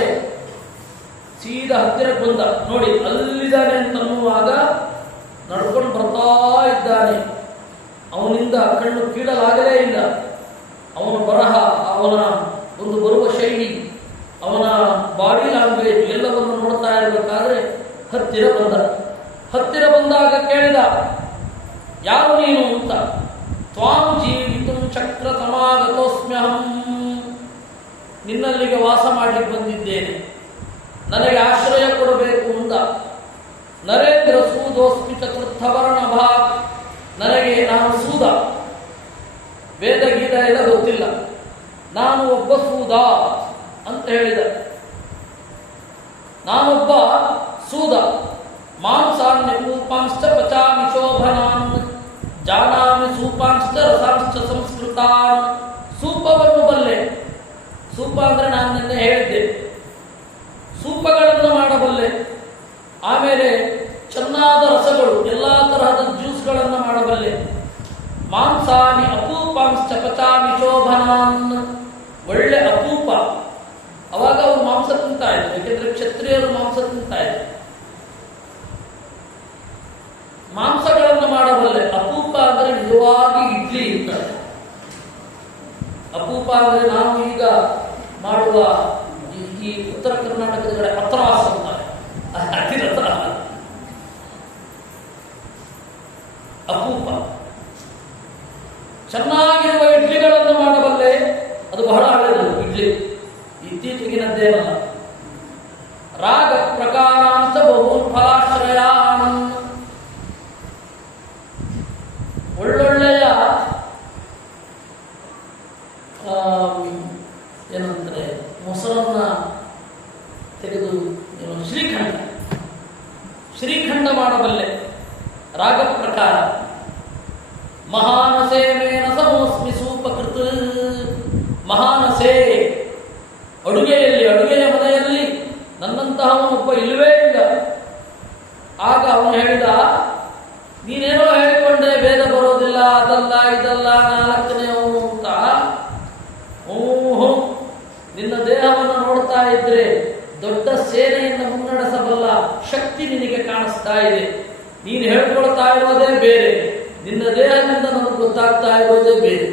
ಸೀದಾ ಹತ್ತಿರಕ್ಕೆ ಬಂದ. ನೋಡಿ, ಅಲ್ಲಿದ್ದಾನೆ ಅಂತನ್ನುವಾಗ ನಡ್ಕೊಂಡು ಬರ್ತಾ ಇದ್ದಾನೆ. ಅವನಿಂದ ಕಣ್ಣು ಕೀಳಲಾಗಲೇ ಇಲ್ಲ. ಅವನ ಬರಹ, ಅವನ ಒಂದು ಬರುವ ಶೈಲಿ, ಅವನ ಬಾಡಿ ಲ್ಯಾಂಗ್ವೇಜ್ ಎಲ್ಲವನ್ನು ನೋಡ್ತಾ ಇರಬೇಕಾದ್ರೆ ಹತ್ತಿರ ಬಂದ. ಹತ್ತಿರ ಬಂದಾಗ ಕೇಳಿದ, ಯಾರು ನೀನು ಅಂತ. ತ್ವಾಂ ಜೀವಿತು ಚಕ್ರ ಸಮಾಗತೋಸ್ಮ್ಯಹಂ. ನಿನ್ನಲ್ಲಿಗೆ ವಾಸ ಮಾಡಲಿಕ್ಕೆ ಬಂದಿದ್ದೇನೆ, ನನಗೆ ಆಶ್ರಯ ಕೊಡಬೇಕು ಅಂತ. ನರೇಂದ್ರ ಸೂದೋಸ್ಮಿ ಚತುರ್ಥ ವರ್ಣ ಭಾಗ್. ನನಗೆ ನಾನು ಸೂದ, ವೇದ ಗೀತ ಎಲ್ಲ ಗೊತ್ತಿಲ್ಲ, ನಾನು ಒಬ್ಬ ಸೂದ ಅಂತ ಹೇಳಿದ. ನಾನೊಬ್ಬ ಸೂದ. ಮಾಂಸಾನ್ಯ ಕೂಪಾಂಶ್ಚ ಪಚಾಮಿ ಶೋಭನಾನ್ ಜಾನಾಮಿ ಸೂಪಾಂಶ್ಚ ರಸಾಂಶ್ಚ ಸಂಸ್ಕೃತಾನ್. ಸೂಪವನ್ನು ಬಲ್ಲೆ. ಸೂಪ ಅಂದರೆ ನಾನು ನಿನ್ನೆ ಹೇಳಿದ್ದೆ, ಸೂಪಗಳನ್ನು ಮಾಡಬಲ್ಲೆ. ಆಮೇಲೆ ಚೆನ್ನಾದ ರಸಗಳು, ಎಲ್ಲ ತರಹದ ಜ್ಯೂಸ್ಗಳನ್ನು ಮಾಡಬಲ್ಲೆ. ಮಾಂಸಾನಿ ಅಪೂಪಾಂಶ್ಚ ಪಚಾಮಿ ಶೋಭನಾನ್. ಒಳ್ಳೆ ಅಪೂಪ. ಅವಾಗ ಅವರು ಮಾಂಸ ತಿಂತಾ ಇದ್ರು, ಏಕೆಂದ್ರೆ ಕ್ಷತ್ರಿಯರು ಮಾಂಸ ತಿಂತಾ ಇದ್ರು. ಮಾಂಸಗಳನ್ನು ಮಾಡಬಲ್ಲೆ. ಅಪೂಪ ಅಂದರೆ ನಿಜವಾಗಿ ಇಡ್ಲಿ ಇರ್ತಾರೆ. ಅಪೂಪ ಅಂದರೆ ನಾವು ಈಗ ಮಾಡುವ ಈ ಉತ್ತರ ಕರ್ನಾಟಕದ ಕಡೆ ಅತ್ರಾಸ್ ಅಂತಾರೆ. ಅಪೂಪ. ಚೆನ್ನಾಗಿರುವ ಇಡ್ಲಿಗಳನ್ನು ಮಾಡಬಲ್ಲೆ. ಅದು ಬಹಳ ಹಳೆಯದು ಇಡ್ಲಿ, ಇತ್ತೀಚೆಗಿನದ್ದೇನಲ್ಲ. ರಾಗ ಪ್ರಕಾರಾಂಶ ಬಹುನ್ ಫಲಾಶ್ರಯಾನ್. ಒಳ್ಳೊಳ್ಳೆಯ ಏನಂತಾರೆ, ಮೊಸರನ್ನ ತೆಗೆದು ಶ್ರೀಖಂಡ, ಶ್ರೀಖಂಡ ಮಾಡಬಲ್ಲೆ. ರಾಗ ಪ್ರಕಾರ. ಮಹಾನಸೇ ಮೇನ ಸಮೋಸ್ಮಿ ಸೂಪಕೃತ್. ಮಹಾನಸೆ, ಅಡುಗೆಯಲ್ಲಿ, ಅಡುಗೆಯ ಮನೆಯಲ್ಲಿ ನನ್ನಂತಹವನೊಬ್ಬ ಇಲ್ಲವೇ ಇಲ್ಲ. ಆಗ ಅವನು ಹೇಳಿದ, ನೀನೇನೋ ಹೇಳಿಕೊಂಡ್ರೆ ವೇದ ಬರೋದಿಲ್ಲ, ಅದಲ್ಲ ಇದಲ್ಲ, ನಾಲ್ಕನೇ ಅವನು ಅಂತ. ಓಹೋ, ನಿನ್ನ ದೇಹವನ್ನು ನೋಡ್ತಾ ಇದ್ರೆ ದೊಡ್ಡ ಸೇನೆಯನ್ನು ಮುನ್ನಡೆಸಬಲ್ಲ ಶಕ್ತಿ ನಿನಗೆ ಕಾಣಿಸ್ತಾ ಇದೆ. ನೀನು ಹೇಳ್ಕೊಳ್ತಾ ಇರೋದೇ ಬೇರೆ, ನಿನ್ನ ದೇಹದಿಂದ ನಮಗೆ ಗೊತ್ತಾಗ್ತಾ ಇರೋದೇ ಬೇರೆ.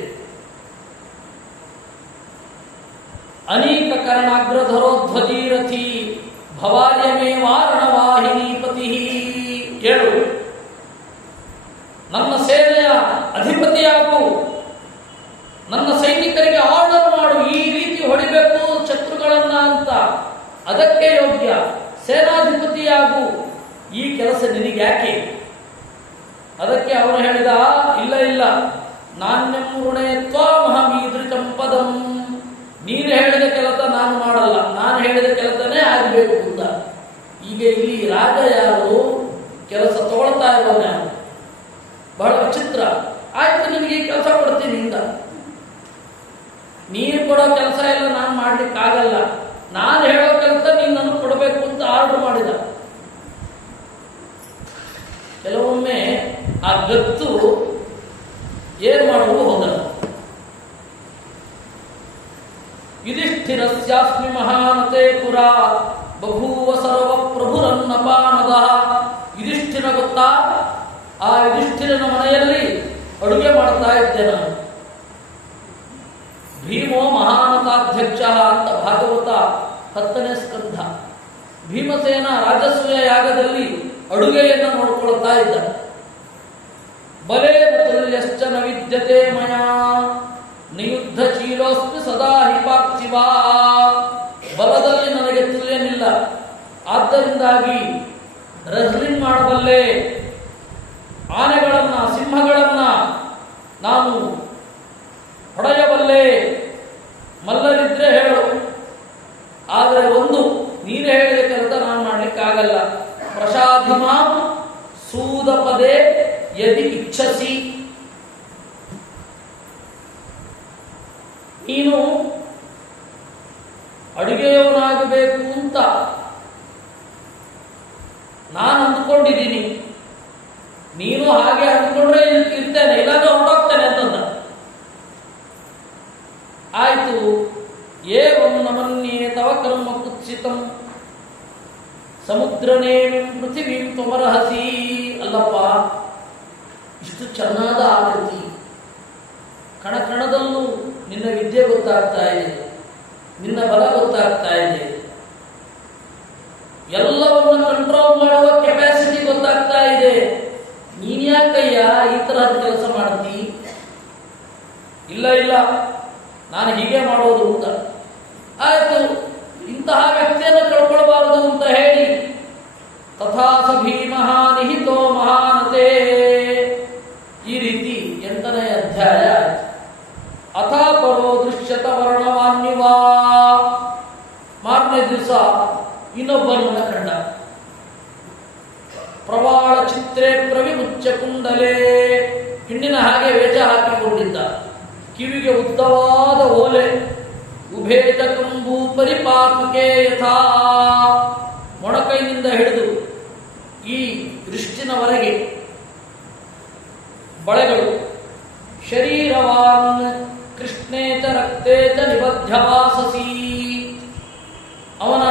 ಅನೇಕ ಕರ್ಣಾಗ್ರಧರೋಧ್ವಜೀರಥಿ ಭವಾರ್ಯಮೇ ವಾರಣವಾಹಿನೀಪತಿ. ಹೇಳು, ನನ್ನ ಸೇನೆಯ ಅಧಿಪತಿಯಾಗು, ನನ್ನ ಸೈನಿಕರಿಗೆ ಆರ್ಡರ್ ಮಾಡು, ಈ ರೀತಿ ಹೊಡಿಬೇಕು ಶತ್ರುಗಳನ್ನ ಅಂತ. ಅದಕ್ಕೆ ಯೋಗ್ಯ. ಸೇನಾಧಿಪತಿಯಾಗು, ಈ ಕೆಲಸ ನಿನಗೆ ಯಾಕೆ? ಅದಕ್ಕೆ ಅವನು ಹೇಳಿದ, ಇಲ್ಲ ಇಲ್ಲ, ನಾಣ್ಯಂ ಋಣೇ ತ್ವಾಮಹಮೀದೃಶಂ ಪದಂ. ನೀನು ಹೇಳಿದ ಕೆಲಸ ನಾನು ಮಾಡಲ್ಲ, ನಾನು ಹೇಳಿದ ಕೆಲಸನೇ ಆಗಬೇಕು ಅಂತ. ಈಗ ಇಲ್ಲಿ ರಾಜ ಯಾರು, ಕೆಲಸ ತಗೊಳ್ತಾ ಇರೋನು ಯಾರು? ಬಹಳ ವಿಚಿತ್ರ. ಆಯ್ತು, ನಿನಗೆ ಈ ಕೆಲಸ ಕೊಡ್ತೀನಿ ಇಂದ. ನೀನು ಕೊಡೋ ಕೆಲಸ ಎಲ್ಲ ನಾನು ಮಾಡ್ಲಿಕ್ಕಾಗಲ್ಲ, ನಾನು ಹೇಳೋ ಕೆಲಸ ನೀನು ನನಗೆ ಕೊಡಬೇಕು ಅಂತ ಆರ್ಡರ್ ಮಾಡಿದ. ಕೆಲವೊಮ್ಮೆ ಆ ಗತ್ತು ಏನ್ ಮಾಡುವುದು ಹೋಗಲ್ಲ. ಯುಧಿಷ್ಠಿರಸ್ಯಾಸ್ಮಿ ಮಹಾನತೆ ಪುರ ಬಭೂವ ಸರ್ವ ಪ್ರಭುರನ್ನಪಾನದ. ಯುಧಿಷ್ಠಿರ ಗೊತ್ತಾ? ಆ ಯುಧಿಷ್ಠಿರನ ಮನೆಯಲ್ಲಿ ಅಡುಗೆ ಮಾಡ್ತಾ ಇದ್ದೆ ನಾನು. ಭೀಮೋ ಮಹಾನತಾಧ್ಯಕ್ಷ ಅಂತ ಭಾಗವತ 10ನೇ ಸ್ಕಂಧ. ಭೀಮಸೇನ ರಾಜಸೂಯ ಯಾಗದಲ್ಲಿ ಅಡುಗೆಯನ್ನು ನೋಡ್ಕೊಳ್ತಾ ಇದ್ದ. ಬಲೇ ತುಲ್ಯಶ್ಚ ನ ವಿದ್ಯತೆ ಮಯಾ ನಿಯುದ್ಧ ಚೀಲೋಸ್ಮಿ ಸದಾ ಹಿ ಪಾರ್ಥಿವ. ಬಲದಲ್ಲಿ ನನಗೆ ತುಲ್ಯನಿಲ್ಲ, ಆದ್ದರಿಂದಾಗಿ ರೆಸ್ಲಿಂಗ್ ಮಾಡಬಲ್ಲೆ, ಆನೆಗಳನ್ನ ಸಿಂಹಗಳನ್ನ ನಾನು ಹೊಡೆಯಬಲ್ಲೆ. ಮಲ್ಲರಿದ್ರೆ ಹೇಳು, ಆದರೆ ಒಂದು ನೀನು ಹೇಳಿದ ಕೆಲಸ ನಾನು ಮಾಡಲಿಕ್ಕಾಗಲ್ಲ. ಪ್ರಸಾದಿಮಾಂ ಸೂದಪದೇ ಯದಿ ಇಚ್ಛಸಿ. ನೀನು ಅಡುಗೆಯವನಾಗಬೇಕು ಅಂತ ನಾನು ಅಂದುಕೊಂಡಿದ್ದೀನಿ. ನೀನು ಹಾಗೆ ಅಂದುಕೊಂಡ್ರೆ ಇರ್ತೇನೆ, ಇಲ್ಲಾಂದ್ರೆ ಹೊರಟೋಗ್ತೇನೆ ಅಂತಂದ. ಆಯ್ತು. ಏವಂ ನಮನ್ಯೇ ತವ ಕರ್ಮ ಕುತ್ಸಿತಂ ಸಮುದ್ರನೇಮಿಂ ಪೃಥಿವೀಂ ತ್ವಮರ್ಹಸಿ. ಅಲ್ಲಪ್ಪ, ಇಷ್ಟು ಚೆನ್ನಾದ ಆಕೃತಿ, ಕಣಕಣದಲ್ಲೂ ನಿನ್ನ ವಿದ್ಯೆ ಗೊತ್ತಾಗ್ತಾ ಇದೆ, ನಿನ್ನ ಬಲ ಗೊತ್ತಾಗ್ತಾ ಇದೆ, ಎಲ್ಲವನ್ನು ಕಂಟ್ರೋಲ್ ಮಾಡುವ ಕೆಪಾಸಿಟಿ ಗೊತ್ತಾಗ್ತಾ ಇದೆ. ನೀನ್ಯಾಕಯ್ಯ ಈ ತರಹದ ಕೆಲಸ ಮಾಡ್ತಿ? ಇಲ್ಲ ಇಲ್ಲ, ನಾನು ಹೀಗೆ ಮಾಡೋದು ಅಂತ. ಆಯ್ತು, ಇಂತಹ ವ್ಯಕ್ತಿಯನ್ನು ಕಳ್ಕೊಳ್ಬಾರದು ಅಂತ ಹೇಳಿ ತಥಾಸ ಭೀಮಃ ನಿಹಿತೋ ಮಹಾನತೆ. ಈ ರೀತಿ 8ನೇ ಅಧ್ಯಾಯ. ಅಥಾಪರೋ ದೃಶ್ಯತ ವರ್ಣವಾನ್ಯವಾ. ಮಾರನೇ ದಿವಸ ಇನ್ನೊಬ್ಬನನ್ನ ಕಂಡ. ಪ್ರವಾಳ ಚಿತ್ರೇ ಪ್ರವಿಮುಚ್ಯ ಕುಂಡಲೇ. ಹೆಣ್ಣಿನ ಹಾಗೆ ವೇಷ ಹಾಕಿಕೊಂಡಿದ್ದ, ಕಿವಿಗೆ ಉದ್ದವಾದ ಓಲೆ. ಉಭೇತ ಕಂಬೂ ಪರಿಪಾತುಕೆ ಯಥಾ. ಮೊಣಕೈನಿಂದ ಹಿಡಿದು ಈ ದೃಷ್ಟಿನವರೆಗೆ ಬಳೆಗಳು. ಶರೀರವಾನ್ ಕೃಷ್ಣೇ ಚ ರಕ್ತೇ ಚ ನಿಬದ್ಧವಾಸಸಿ. ಅವನ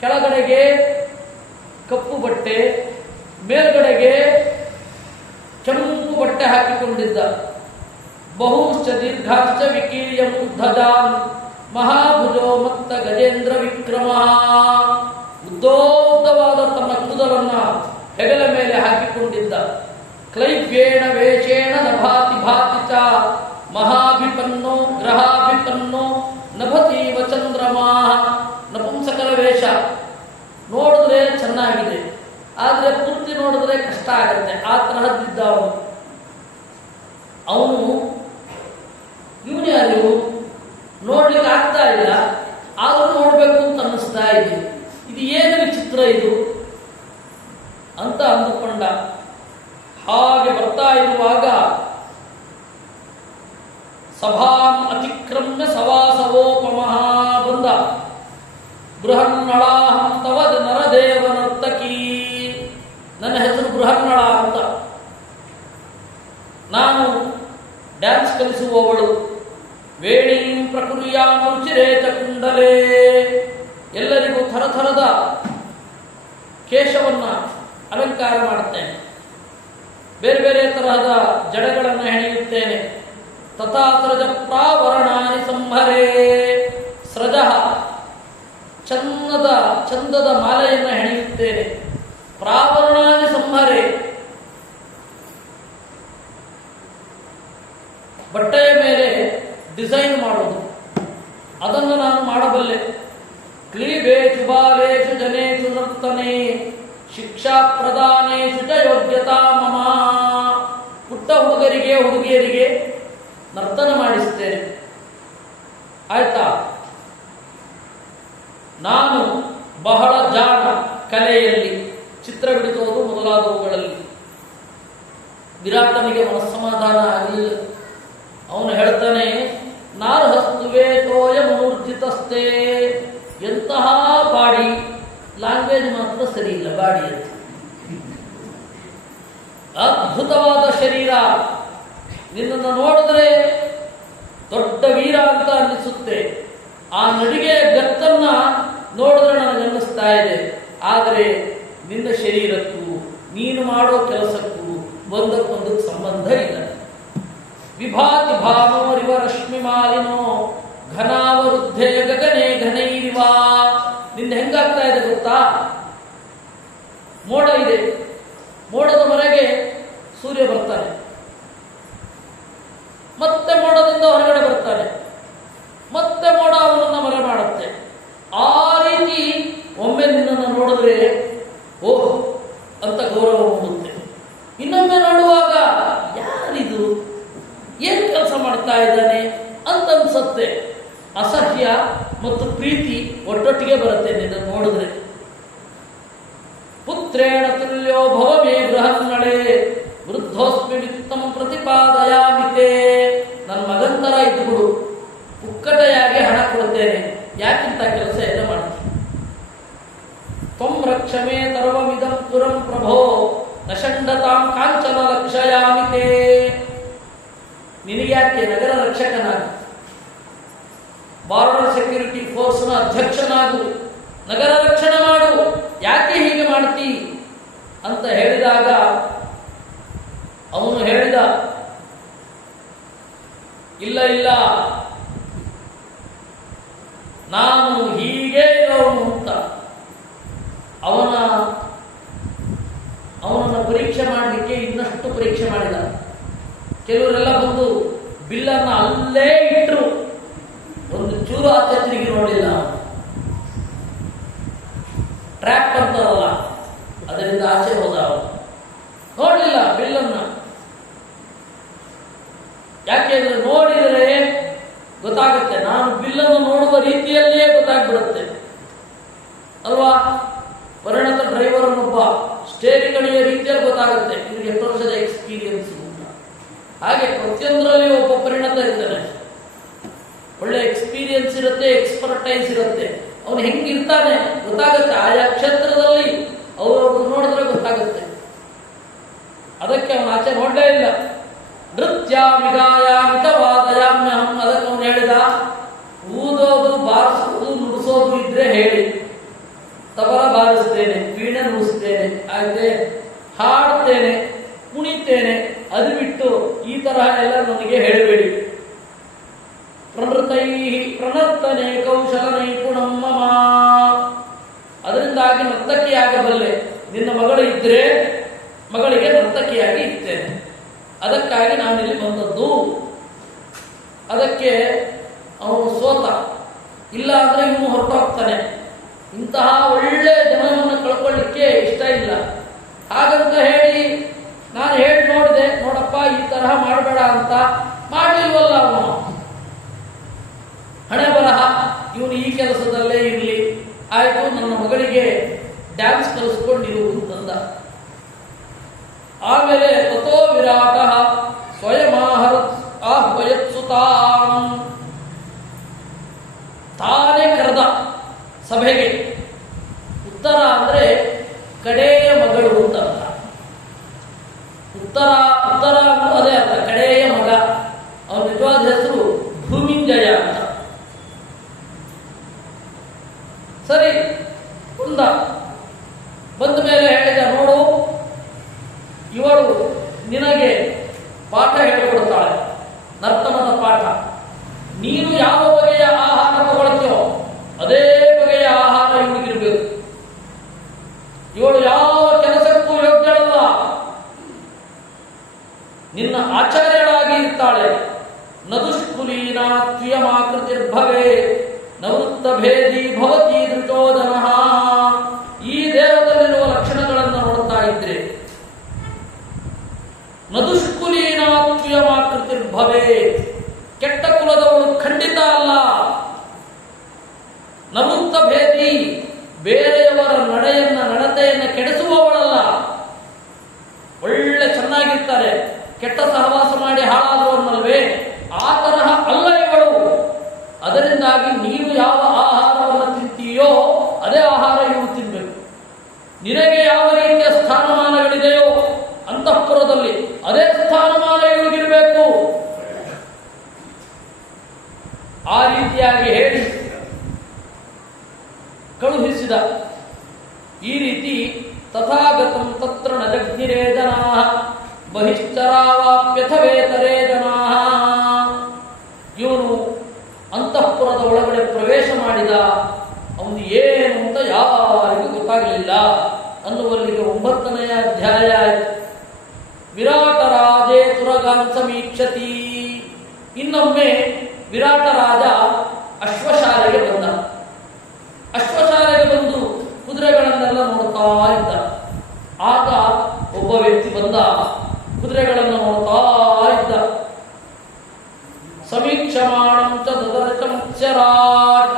ಕೆಳಗಡೆಗೆ ಕಪ್ಪು ಬಟ್ಟೆ, ಮೇಲ್ಗಡೆಗೆ ಕೆಂಪು ಬಟ್ಟೆ ಹಾಕಿಕೊಂಡಿದ್ದ. ಬಹುಶ್ಚ ದೀರ್ಘಾಶ್ಚ ವಿಕೀರ್ಯ ಮೂರ್ಧಜಾನ್ ಮಹಾಭುಜೋ ಮತ್ತ ಗಜೇಂದ್ರ ವಿಕ್ರಮ. ಉದ್ದೋದ್ದವಾದ ತನ್ನ ಕೂದಲನ್ನ ಹೆಗಲ ಮೇಲೆ ಹಾಕಿಕೊಂಡಿದ್ದ. ಕ್ಲೈವ್ಯೇಣ ವೇಷೇಣ ನಭಾತಿ ಭಾತಿ ಚ ಮಹಾಭಿಪನ್ನೋ ಗ್ರಹಾಭಿಪನ್ನೋ ನಭತೀವ ಚಂದ್ರಮಾ. ನಪುಂಸಕರ ವೇಷ ನೋಡಿದ್ರೆ ಚೆನ್ನಾಗಿದೆ, ಆದರೆ ಪೂರ್ತಿ ನೋಡಿದ್ರೆ ಕಷ್ಟ ಆಗುತ್ತೆ. ಆ ತರಹದ್ದಿದ್ದ ಅವನು. ಇವನು ಯಾರು ನೋಡ್ಲಿಕ್ಕೆ ಆಗ್ತಾ ಇಲ್ಲ, ಆದ್ರೂ ನೋಡ್ಬೇಕು ಅಂತ ಅನ್ನಿಸ್ತಾ ಇದೆ. ಇದು ಏನು ವಿಚಿತ್ರ ಇದು ಅಂತ ಅಂದುಕೊಂಡ. ಹಾಗೆ ಬರ್ತಾ ಇರುವಾಗ ಸಭಾಂ ಅತಿಕ್ರಮ್ಯ ಸವಾಸವೋಪಮಃ ಬಂದ. ಬೃಹನ್ನಳಾಹಂ ತವ ನರದೇವ ನರ್ತಕಿ. ನನ್ನ ಹೆಸರು ಬೃಹನ್ನಳ ಅಂತ, ನಾನು ಡ್ಯಾನ್ಸ್ ಕಲಿಸುವವಳು. ವೇಣೀಂ ಪ್ರಕುರ್ಯಾಂ ರುಚಿರೇತ ಕುಂಡಲೇ. ಎಲ್ಲರಿಗೂ ಥರಥರದ ಕೇಶವನ್ನ ಅಲಂಕಾರ ಮಾಡುತ್ತೇನೆ, ಬೇರೆ ಬೇರೆ ತರಹದ ಜಡೆಗಳನ್ನು ಹೆಣೆಯುತ್ತೇನೆ. ತಥಾ ಸ್ರಜ ಪ್ರಾವರಣಾನಿ ಸಂಹರೇ. ಸ್ರಜ ಚಂದದ ಮಾಲೆಯನ್ನು ಹೆಣೆಯುತ್ತೇನೆ. ಪ್ರಾವರಣಾನಿ ಸಂಹರೇ, ಬಟ್ಟೆಯ ಮೇಲೆ ಡಿಸೈನ್ ಮಾಡೋದು, ಅದನ್ನು ನಾನು ಮಾಡಬಲ್ಲೆ. ಕ್ಲೀಬೇಷು ಬಾಲೇಷು ಜನೇಷು ನರ್ತನೆ ಶಿಕ್ಷಾ ಪ್ರದಾನೇಷು ಚ ಯೋಗ್ಯತಾ ಮಮ. ಪುಟ್ಟ ಹುಡುಗರಿಗೆ ಹುಡುಗಿಯರಿಗೆ ನರ್ತನ ಮಾಡಿಸ್ತೇನೆ. ಆಯ್ತಾ? ನಾನು ಬಹಳ ಜಾಣ ಕಲೆಯಲ್ಲಿ, ಚಿತ್ರ ಬಿಡಿಸುವುದು ಮೊದಲಾದವುಗಳಲ್ಲಿ. ವಿರಾಟನಿಗೆ ಮನಸ್ಸಮಾಧಾನ ಆಗಲಿಲ್ಲ. ಅವನು ಹೇಳ್ತಾನೆ, ನಾರ್ಹಸ್ತುವೆ ತೋಯ ಮೂರ್ಜಿತಸ್ಥೆ. ಎಂತಹ ಬಾಡಿ, ಲ್ಯಾಂಗ್ವೇಜ್ ಮಾತ್ರ ಸರಿ ಇಲ್ಲ, ಬಾಡಿ ಅಂತ. ಅದ್ಭುತವಾದ ಶರೀರ, ನಿನ್ನನ್ನು ನೋಡಿದ್ರೆ ದೊಡ್ಡ ವೀರ ಅಂತ ಅನ್ನಿಸುತ್ತೆ. ಆ ನಡಿಗೆ ಗತ್ತನ್ನ ನೋಡಿದ್ರೆ ನನಗನ್ನಿಸ್ತಾ ಇದೆ. ಆದರೆ ನಿನ್ನ ಶರೀರಕ್ಕೂ ನೀನು ಮಾಡೋ ಕೆಲಸಕ್ಕೂ ಒಂದಕ್ಕೊಂದಕ್ಕೆ ಸಂಬಂಧ ಇಲ್ಲ. ವಿಭಾತಿ ಭಾನೋರಿವ ರಶ್ಮಿ ಮಾಲಿನೋ ಘನಾವರುದ್ಧೆ ಗಗನೆ ಘನೈರಿವ. ನಿನ್ನ ಹೆಂಗಾಗ್ತಾ ಇದೆ ಗೊತ್ತಾ? ಮೋಡ ಇದೆ, ಮೋಡದ ಹೊರಗೆ ಸೂರ್ಯ ಬರ್ತಾನೆ, ಮತ್ತೆ ಮೋಡದಿಂದ ಹೊರಗಡೆ ಬರ್ತಾನೆ, ಮತ್ತೆ ಮೋಡ ಅವನನ್ನು ಮರೆ ಮಾಡುತ್ತೆ. ಆ ರೀತಿ ಒಮ್ಮೆ ನಿನ್ನನ್ನು ನೋಡಿದ್ರೆ ಓಹ್ ಅಂತ ಗೌರವ ಮೂಡುತ್ತೆ. ಇನ್ನೊಮ್ಮೆ ನೋಡುವಾಗ ಯಾರಿದು, ಏನ್ ಕೆಲಸ ಮಾಡ್ತಾ ಇದ್ದಾನೆ ಅಂತ ಅನ್ಸತ್ತೆ. ಅಸಹ್ಯ ಮತ್ತು ಪ್ರೀತಿ ಒಟ್ಟೊಟ್ಟಿಗೆ ಬರುತ್ತೆ ನಿನ್ನ ನೋಡಿದ್ರೆ. ಪುತ್ರೇಣ ತುಲ್ಯೋ ಭವ ಮೇ ಬೃಹನ್ನಳೆ ವೃದ್ಧೋಸ್ಮಿ ವಿತ್ತಂ ಪ್ರತಿಪಾದಯಾಮಿತೆ. ನನ್ನ ಮಗನ್ ತರ ಇದ್ಬಿಡು, ಪುಕ್ಕಟೆಯಾಗಿ ಹಣ ಕೊಡ್ತೇನೆ, ಯಾಕಿಂತ ಕೆಲಸ ಎಲ್ಲ ಮಾಡ್ತೀನಿ. ತ್ವಂ ರಕ್ಷಮೇ ತರ್ವಮಿದಂ ಪುರಂ ಪ್ರಭೋ ನಷಂಡತಾಂ ಕಾಂಚನ ಲಕ್ಷಯಾಮಿತೆ. ನಿನಗ್ಯಾಕೆ ನಗರ ರಕ್ಷಕನಾಗು, ಬಾರ್ಡರ್ ಸೆಕ್ಯೂರಿಟಿ ಫೋರ್ಸ್ನ ಅಧ್ಯಕ್ಷನಾಗು, ನಗರ ರಕ್ಷಣೆ ಮಾಡು, ಯಾಕೆ ಹೀಗೆ ಮಾಡ್ತಿ ಅಂತ ಹೇಳಿದಾಗ ಅವನು ಹೇಳಿದ, ಇಲ್ಲ ಇಲ್ಲ, ನಾನು ಹೀಗೆ ಇರೋನು ಅಂತ. ಅವನನ್ನು ಪರೀಕ್ಷೆ ಮಾಡಲಿಕ್ಕೆ ಇನ್ನಷ್ಟು ಪರೀಕ್ಷೆ ಮಾಡಿದ. ಕೆಲವರೆಲ್ಲ ಬಂದು ಬಿಲ್ಲನ್ನು ಅಲ್ಲೇ ಇಟ್ಟರು, ಒಂದು ಚೂರು ಆಚೆ ತಿರುಗಿ ನೋಡಿಲ್ಲ. ಟ್ರ್ಯಾಪ್ ಅಂತಾರಲ್ಲ, ಅದರಿಂದ ಆಚೆ ಹೋದ. ನೋಡಲಿಲ್ಲ ಬಿಲ್ಲನ್ನ. ಯಾಕೆಂದ್ರೆ ನೋಡಿದರೆ ಗೊತ್ತಾಗುತ್ತೆ, ನಾನು ಬಿಲ್ಲನ್ನು ನೋಡುವ ರೀತಿಯಲ್ಲಿಯೇ ಗೊತ್ತಾಗ್ಬಿಡುತ್ತೆ ಅಲ್ವಾ. ಪರಿಣತ ಡ್ರೈವರ್ ಅನ್ನೊಬ್ಬ ಸ್ಟೇರಿಂಗ್ ಅಣಿಯ ರೀತಿಯಲ್ಲಿ ಗೊತ್ತಾಗುತ್ತೆ ಇವ್ರಿಗೆ ಎಷ್ಟು ವರ್ಷದ ಎಕ್ಸ್ಪೀರಿಯನ್ಸ್ ಅಂತ. ಹಾಗೆ ಪ್ರತಿಯೊಂದರಲ್ಲಿ ಒಬ್ಬ ಪರಿಣತ ಇರ್ತಾನೆ, ಒಳ್ಳೆ ಎಕ್ಸ್ಪೀರಿಯನ್ಸ್ ಇರುತ್ತೆ, ಎಕ್ಸ್ಪರ್ಟೈಸ್ ಇರುತ್ತೆ. ಅವನು ಹೆಂಗಿರ್ತಾನೆ ಗೊತ್ತಾಗುತ್ತೆ, ಆಯಾ ಕ್ಷೇತ್ರದಲ್ಲಿ ಅವರು ನೋಡಿದ್ರೆ ಗೊತ್ತಾಗುತ್ತೆ. ಅದಕ್ಕೆ ಅವನು ಆಚೆ ನೋಡಲೇ ಇಲ್ಲ. ನೃತ್ಯಾಮಿ ಗಾಯಾಮಿ ವಾದಯಾಮ್ಯಹಂ. ಅದಕ್ಕೆ ಅವನು ಹೇಳಿದ, ಊದೋದು ಬಾರಿಸೋದು ನುಡಿಸೋದು ಇದ್ರೆ ಹೇಳಿ, ತಬಲ ಬಾರಿಸ್ತೇನೆ, ವೀಣೆ ನುಡಿಸ್ತೇನೆ, ಆಯ್ತೆ, ಹಾಡ್ತೇನೆ, ಕುಣಿತೇನೆ, ಅದು ಬಿಟ್ಟು ಈ ತರಹ ಎಲ್ಲ ನನಗೆ ಹೇಳಬೇಡಿ. ಪ್ರಣರ್ತನೆ ಕೌಶಲ ನೈಪುಣಂ ಮಮ. ಅದರಿಂದಾಗಿ ನರ್ತಕಿಯಾಗಬಲ್ಲೆ. ನಿನ್ನ ಮಗಳು ಇದ್ರೆ ಮಗಳಿಗೆ ನರ್ತಕಿಯಾಗಿ ಇರ್ತೇನೆ, ಅದಕ್ಕಾಗಿ ನಾನಿಲ್ಲಿ ಬಂದದ್ದು. ಅದಕ್ಕೆ ಅವನು ಸೋತ. ಇಲ್ಲ ಅಂದ್ರೆ ಇವನು ಹೊರಟೋಗ್ತಾನೆ. ಇಂತಹ ಒಳ್ಳೆ ಜನವನ್ನು ಕಳ್ಕೊಳ್ಳಿಕ್ಕೆ ಇಷ್ಟ ಇಲ್ಲ. ಹಾಗಂತ ಹೇಳಿ ನಾನು ಹೇಳಿ ನೋಡಿದೆ, ನೋಡಪ್ಪ ಈ ತರಹ ಮಾಡಬೇಡ ಅಂತ. ಮಾಡಲಿಲ್ವಲ್ಲ ಅವನು. ಹಣೆ ಬರಹ ಇವನು ಈ ಕೆಲಸದಲ್ಲೇ ಇರಲಿ, ಆಯ್ತು ನನ್ನ ಮಗಳಿಗೆ ಡ್ಯಾನ್ಸ್ ಕಲಿಸ್ಕೊಂಡಿರು ಅಂತಂದ. ಆಮೇಲೆ ತಥೋ ವಿರಾಟ ಸ್ವಯಂ ಆಹ್ವಯತ್ಸುತಾಂ. ತಾನೇ ಕರೆದ ಸಭೆಗೆ. ಉತ್ತರ ಅಂದ್ರೆ ಕಡೆಯ ಮಗಳು ಅಂತ ಅರ್ಥ. ಉತ್ತರ ಅದೇ ಅರ್ಥ, ಕಡೆಯ ಮಗ. ಅವನ ನಿಜವಾದ ಹೆಸರು ಭೂಮಿಂಜಯ ಅಂತ. ಸರಿ, ಬಂದ ಮೇಲೆ ಹೇಳಿದ, ನೋಡು ಇವಳು ನಿನಗೆ ಪಾಠ ಹೇಳಿಕೊಡ್ತಾಳೆ, ನರ್ತನದ ಪಾಠ. ನೀನು ಯಾವ ಬಗೆಯ ಆಹಾರ ತಗೊಳ್ತೀಯೋ ಅದೇ ಬಗೆಯ ಆಹಾರ ಇವನಿಗಿರ್ಬೇಕು. ಇವಳು ಯಾವ ಕೆಲಸಕ್ಕೂ ಯೋಗ್ಯಳಲ್ಲ. ನವೃತ್ತ ಭೇದಿ, ಬೇರೆಯವರ ನಡತೆಯನ್ನು ಕೆಡಿಸುವವಳಲ್ಲ. ಒಳ್ಳೆ ಚೆನ್ನಾಗಿರ್ತಾರೆ, ಕೆಟ್ಟ ಸಹವಾಸ ಮಾಡಿ ಹಾಳಾದವನ್ನಲ್ವೇ, ಆ ತರಹ ಅಲ್ಲ ಇವಳು. ಅದರಿಂದಾಗಿ ನೀನು ಯಾವ ಆಹಾರವನ್ನು ತಿಂತೀಯೋ ಅದೇ ಆಹಾರ ಇವಳು ತಿನ್ನಬೇಕು. ನಿನಗೆ ಯಾವ ರೀತಿಯ ಸ್ಥಾನಮಾನಗಳಿದೆಯೋ ಅಂತಃಪುರದಲ್ಲಿ ಅದೇ ಸ್ಥಾನಮಾನ ಇವಳಿಗಿರಬೇಕು. ಆ ರೀತಿಯಾಗಿ ಹೇಳಿ ಕಳುಹಿಸಿದ. ಈ ರೀತಿ ತಥಾಗತಂ ತತ್ರ ನ ಜಗ್ನಿರೇ ಜನಾಃ ಬಹಿಶ್ಚರಾವಾಪ್ಯಥವೇತರೇ ಜನಾಃ. ಇವನು ಅಂತಃಪುರದ ಒಳಗಡೆ ಪ್ರವೇಶ ಮಾಡಿದ. ಅವನು ಏನು ಅಂತ ಯಾರಿಗೂ ಗೊತ್ತಾಗಲಿಲ್ಲ ಅನ್ನುವಲ್ಲಿಗೆ 9ನೇ ಅಧ್ಯಾಯ ಆಯಿತು. ವಿರಾಟ ರಾಜೇ ತುರಗಾನ್ ಸಮೀಕ್ಷತಿ. ಇನ್ನೊಮ್ಮೆ ವಿರಾಟ ರಾಜ ಅಶ್ವಶಾಲೆಗೆ ಬಂದ. ಅಶ್ವಶಾಲೆಗೆ ಬಂದು ಕುದುರೆಗಳನ್ನೆಲ್ಲ ನೋಡ್ತಾ ಇದ್ದ. ಆಗ ಒಬ್ಬ ವ್ಯಕ್ತಿ ಬಂದ, ಕುದುರೆಗಳನ್ನು ನೋಡ್ತಾ ಇದ್ದ. ಸಮೀಕ್ಷಮಾಣಂ ಚ ದದರ್ಶ ಮತ್ಸ್ಯರಾಜ್.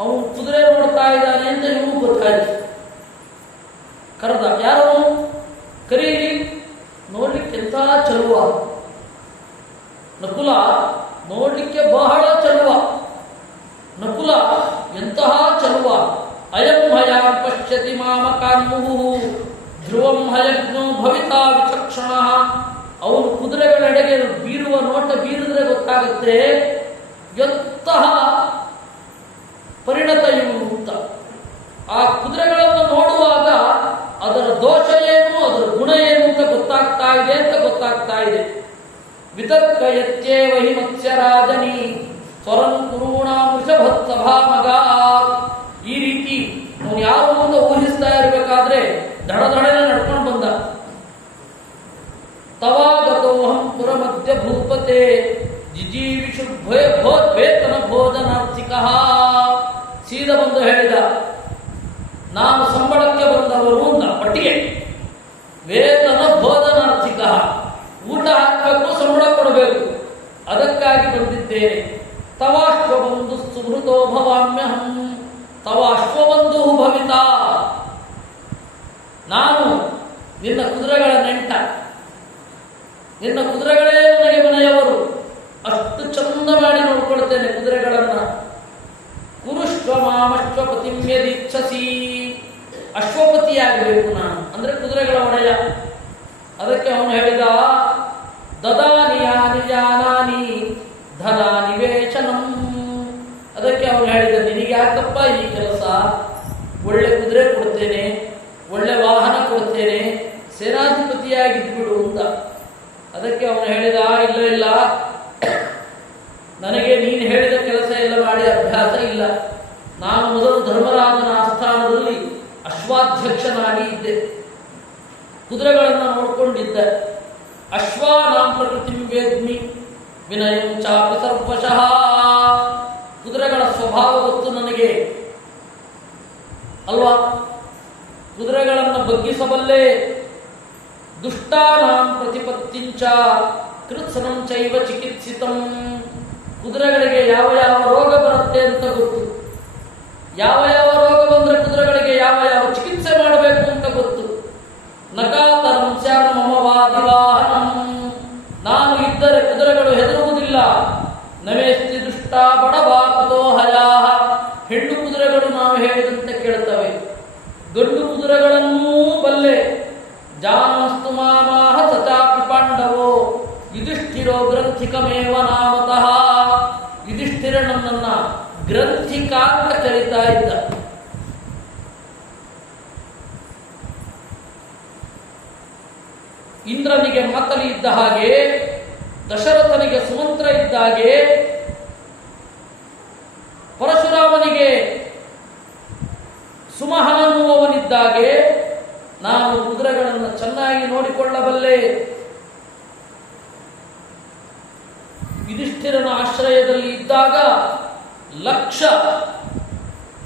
ಅವನು ಕುದುರೆ ನೋಡ್ತಾ ಇದ್ದಾನೆ ಅಂತ ಇವನು ಗೊತ್ತಾಯ್ತು. ಕರೆದ, ಯಾರು ಕರೀಲಿ, ನೋಡ್ಲಿಕ್ಕೆ ಎಂಥ ಚಲುವ. ನಕುಲ ನೋಡ್ಲಿಕ್ಕೆ ಬಹಳ ಚಲುವ. ನಕುಲ ಎಂತಹ ಚಲುವ. ಅಯಂ ಹಯಾನ್ ಪಶ್ಯತಿ ಮಾಮಕಾನ್ಮುಹು ಧ್ರುವಂ ಹಯಜ್ಞೋ ಭವಿತಾ ವಿಚಕ್ಷಣ. ಅವನು ಕುದುರೆಗಳೆಡೆಗೆ ಬೀರುವ ನೋಟ ಬೀರಿದ್ರೆ ಗೊತ್ತಾಗುತ್ತೆ ಎಂತಹ ಪರಿಣತ ಇವನು ಅಂತ. ಆ ಕುದುರೆಗಳನ್ನು ನೋಡುವಾಗ ಅದರ ದೋಷ ಏನು, ಅದರ ಗುಣ ಏನು ಅಂತ ಗೊತ್ತಾಗ್ತಾ ಇದೆ. ವಿತರ್ಕ ಯತ್ಯೇವ ಹಿ ಮತ್ಸ್ಯರಾಜನಿ ಸ್ವರಂ ಕುರುಣ ವೃಷಭತ್ಸಭಾ ಮಗ. ಈ ರೀತಿ ಅವನು ಯಾರು ಅಂತ ಊಹಿಸ್ತಾ ಇರಬೇಕಾದ್ರೆ ದಡದಡನೆ ನಡ್ಕೊಂಡು ಬಂದ. ತವಾಗತೋಹಂ ಪುರ ಮಧ್ಯ ಭೂಪತೆ ಜಿಜೀವಿಷು ವೇತನ ಭೋಜನಾರ್ಥಿಕ. ಸೀದ ಬಂದು ಹೇಳಿದ, ನಾನು ಸಂಬಳಕ್ಕೆ ಬಂದವರು ಅಂತ ಪಟ್ಟಿಗೆ. ವೇತನ ಭೋಜನಾರ್ಥಿಕ, ಊಟ ಹಾಕಬೇಕು, ಸಂಬಳ ಕೊಡಬೇಕು, ಅದಕ್ಕಾಗಿ ಬಂದಿದ್ದೇನೆ. ತವಾಶ್ವಬಂಧು ಸುಹೃತೋ ಭವಾಮ್ಯಹಂ ತವಾಶ್ವಬಂಧು ಭವಿತಾ. ನಾನು ನಿನ್ನ ಕುದುರೆಗಳ ನೆಂಟ, ನಿನ್ನ ಕುದುರೆಗಳೇ ನನಗೆ ಮನೆಯವರು. ಅಷ್ಟು ಚಂದ ಮಾಡಿ ನೋಡ್ಕೊಳ್ತೇನೆ ಕುದುರೆಗಳನ್ನ. ಕುರುಶ್ವ ಮಾಮಶ್ವಪತಿಂ ಯದಿಚ್ಛಸಿ. ಅಶ್ವಪತಿಯಾಗಬೇಕು ನಾನು, ಅಂದ್ರೆ ಕುದುರೆಗಳ ಒಡೆಯ. ಅದಕ್ಕೆ ಅವನು ಹೇಳಿದ, ದದಾನಿ ಯಾನಿ ಜಾನಾನಿ ಧನ ನಿವೇಶನಂ. ಅದಕ್ಕೆ ಅವನು ಹೇಳಿದ, ನಿನಗೆ ಯಾಕಪ್ಪ ಈ ಕೆಲಸ? ಒಳ್ಳೆ ಕುದುರೆ ಕೊಡ್ತೇನೆ, ಒಳ್ಳೆ ವಾಹನ ಕೊಡ್ತೇನೆ, ಸೇನಾಧಿಪತಿಯಾಗಿದ್ಬಿಡು ಅಂತ. ಅದಕ್ಕೆ ಅವನು ಹೇಳಿದ, ಇಲ್ಲ, ನನಗೆ ನೀನು ಹೇಳಿದ ಕೆಲಸ ಎಲ್ಲ ಮಾಡಿ ಅಭ್ಯಾಸ ಇಲ್ಲ. ನಾನು ಮೊದಲು ಧರ್ಮರಾಜನ ಆಸ್ಥಾನದಲ್ಲಿ ಅಶ್ವಾಧ್ಯಕ್ಷನಾಗಿ ಇದ್ದೆ, ಕುದುರೆಗಳನ್ನು ನೋಡ್ಕೊಂಡಿದ್ದೆ. ಅಶ್ವಾನಾಂ ಪ್ರಕೃತಿಂ ವೇದ್ಮಿ ವಿನಯಂ ಚಾಪಿ ಸರ್ವಶಃ. ಕುದುರೆಗಳ ಸ್ವಭಾವ ಗೊತ್ತು ನನಗೆ ಅಲ್ವಾ? ಕುದುರೆಗಳನ್ನು ಬಗ್ಗಿಸಬಲ್ಲೆ. ದುಷ್ಟಾನಾಂ ಪ್ರತಿಪತ್ತಿಂಚ ಕೃತ್ಸನಂ ಚೈವ ಚಿಕಿತ್ಸಿತಂ. ಕುದುರೆಗಳಿಗೆ ಯಾವ ಯಾವ ರೋಗ ಬರುತ್ತೆ ಅಂತ ಗೊತ್ತು. ಯಾವ ಯಾವ ರೋಗ ಬಂದ್ರೆ ಕುದುರೆಗಳಿಗೆ ಯಾವ ಯಾವ ಚಿಕಿತ್ಸೆ ಮಾಡಬೇಕು ಅಂತ ಗೊತ್ತು. ನಕಾತರಂ ಸ್ಯಾನ್ ಮಮ ವಾದಿವಾಹನಂ. ನಾನು ಇದ್ದರೆ ಕುದುರೆಗಳು ಹೆದರುವುದಿಲ್ಲ. ನವೇಸ್ತಿ ದುಷ್ಟ ಬಡಬಾಕುತೋ ಹಯಾಹ. ಹೆಣ್ಣು ಕುದುರೆಗಳು ನಾವು ಹೇಳಿದಂತೆ ಕೇಳುತ್ತವೆ, ಗಂಡು ಕುದುರೆಗಳನ್ನೂ ಬಲ್ಲೆ. ಜಾನಸ್ತು ಮಾಮಾಹ ಸಚಾಪಿ ಪಾಂಡವೋ ಯುಧಿಷ್ಠಿರೋ ಗ್ರಂಥಿಕಮೇವ ನಾಮತಃ. ಯುಧಿಷ್ಠಿರ ನನ್ನನ್ನ ಗ್ರಂಥಿಕ ಅಂತ ಕರೀತಾ ಇದ್ದ. ಇಂದ್ರನಿಗೆ ಮಾತಲಿ ಇದ್ದ ಹಾಗೆ, ದಶರಥನಿಗೆ ಸುಮಂತ್ರ ಇದ್ದ ಹಾಗೆ, ಪರಶುರಾಮನಿಗೆ ಸುಮಹ ಅನ್ನುವವನಿದ್ದಾಗೆ ನಾನು ಕುದುರೆಗಳನ್ನು ಚೆನ್ನಾಗಿ ನೋಡಿಕೊಳ್ಳಬಲ್ಲೆ. ಯುಧಿಷ್ಠಿರನ ಆಶ್ರಯದಲ್ಲಿ ಇದ್ದಾಗ 1,00,000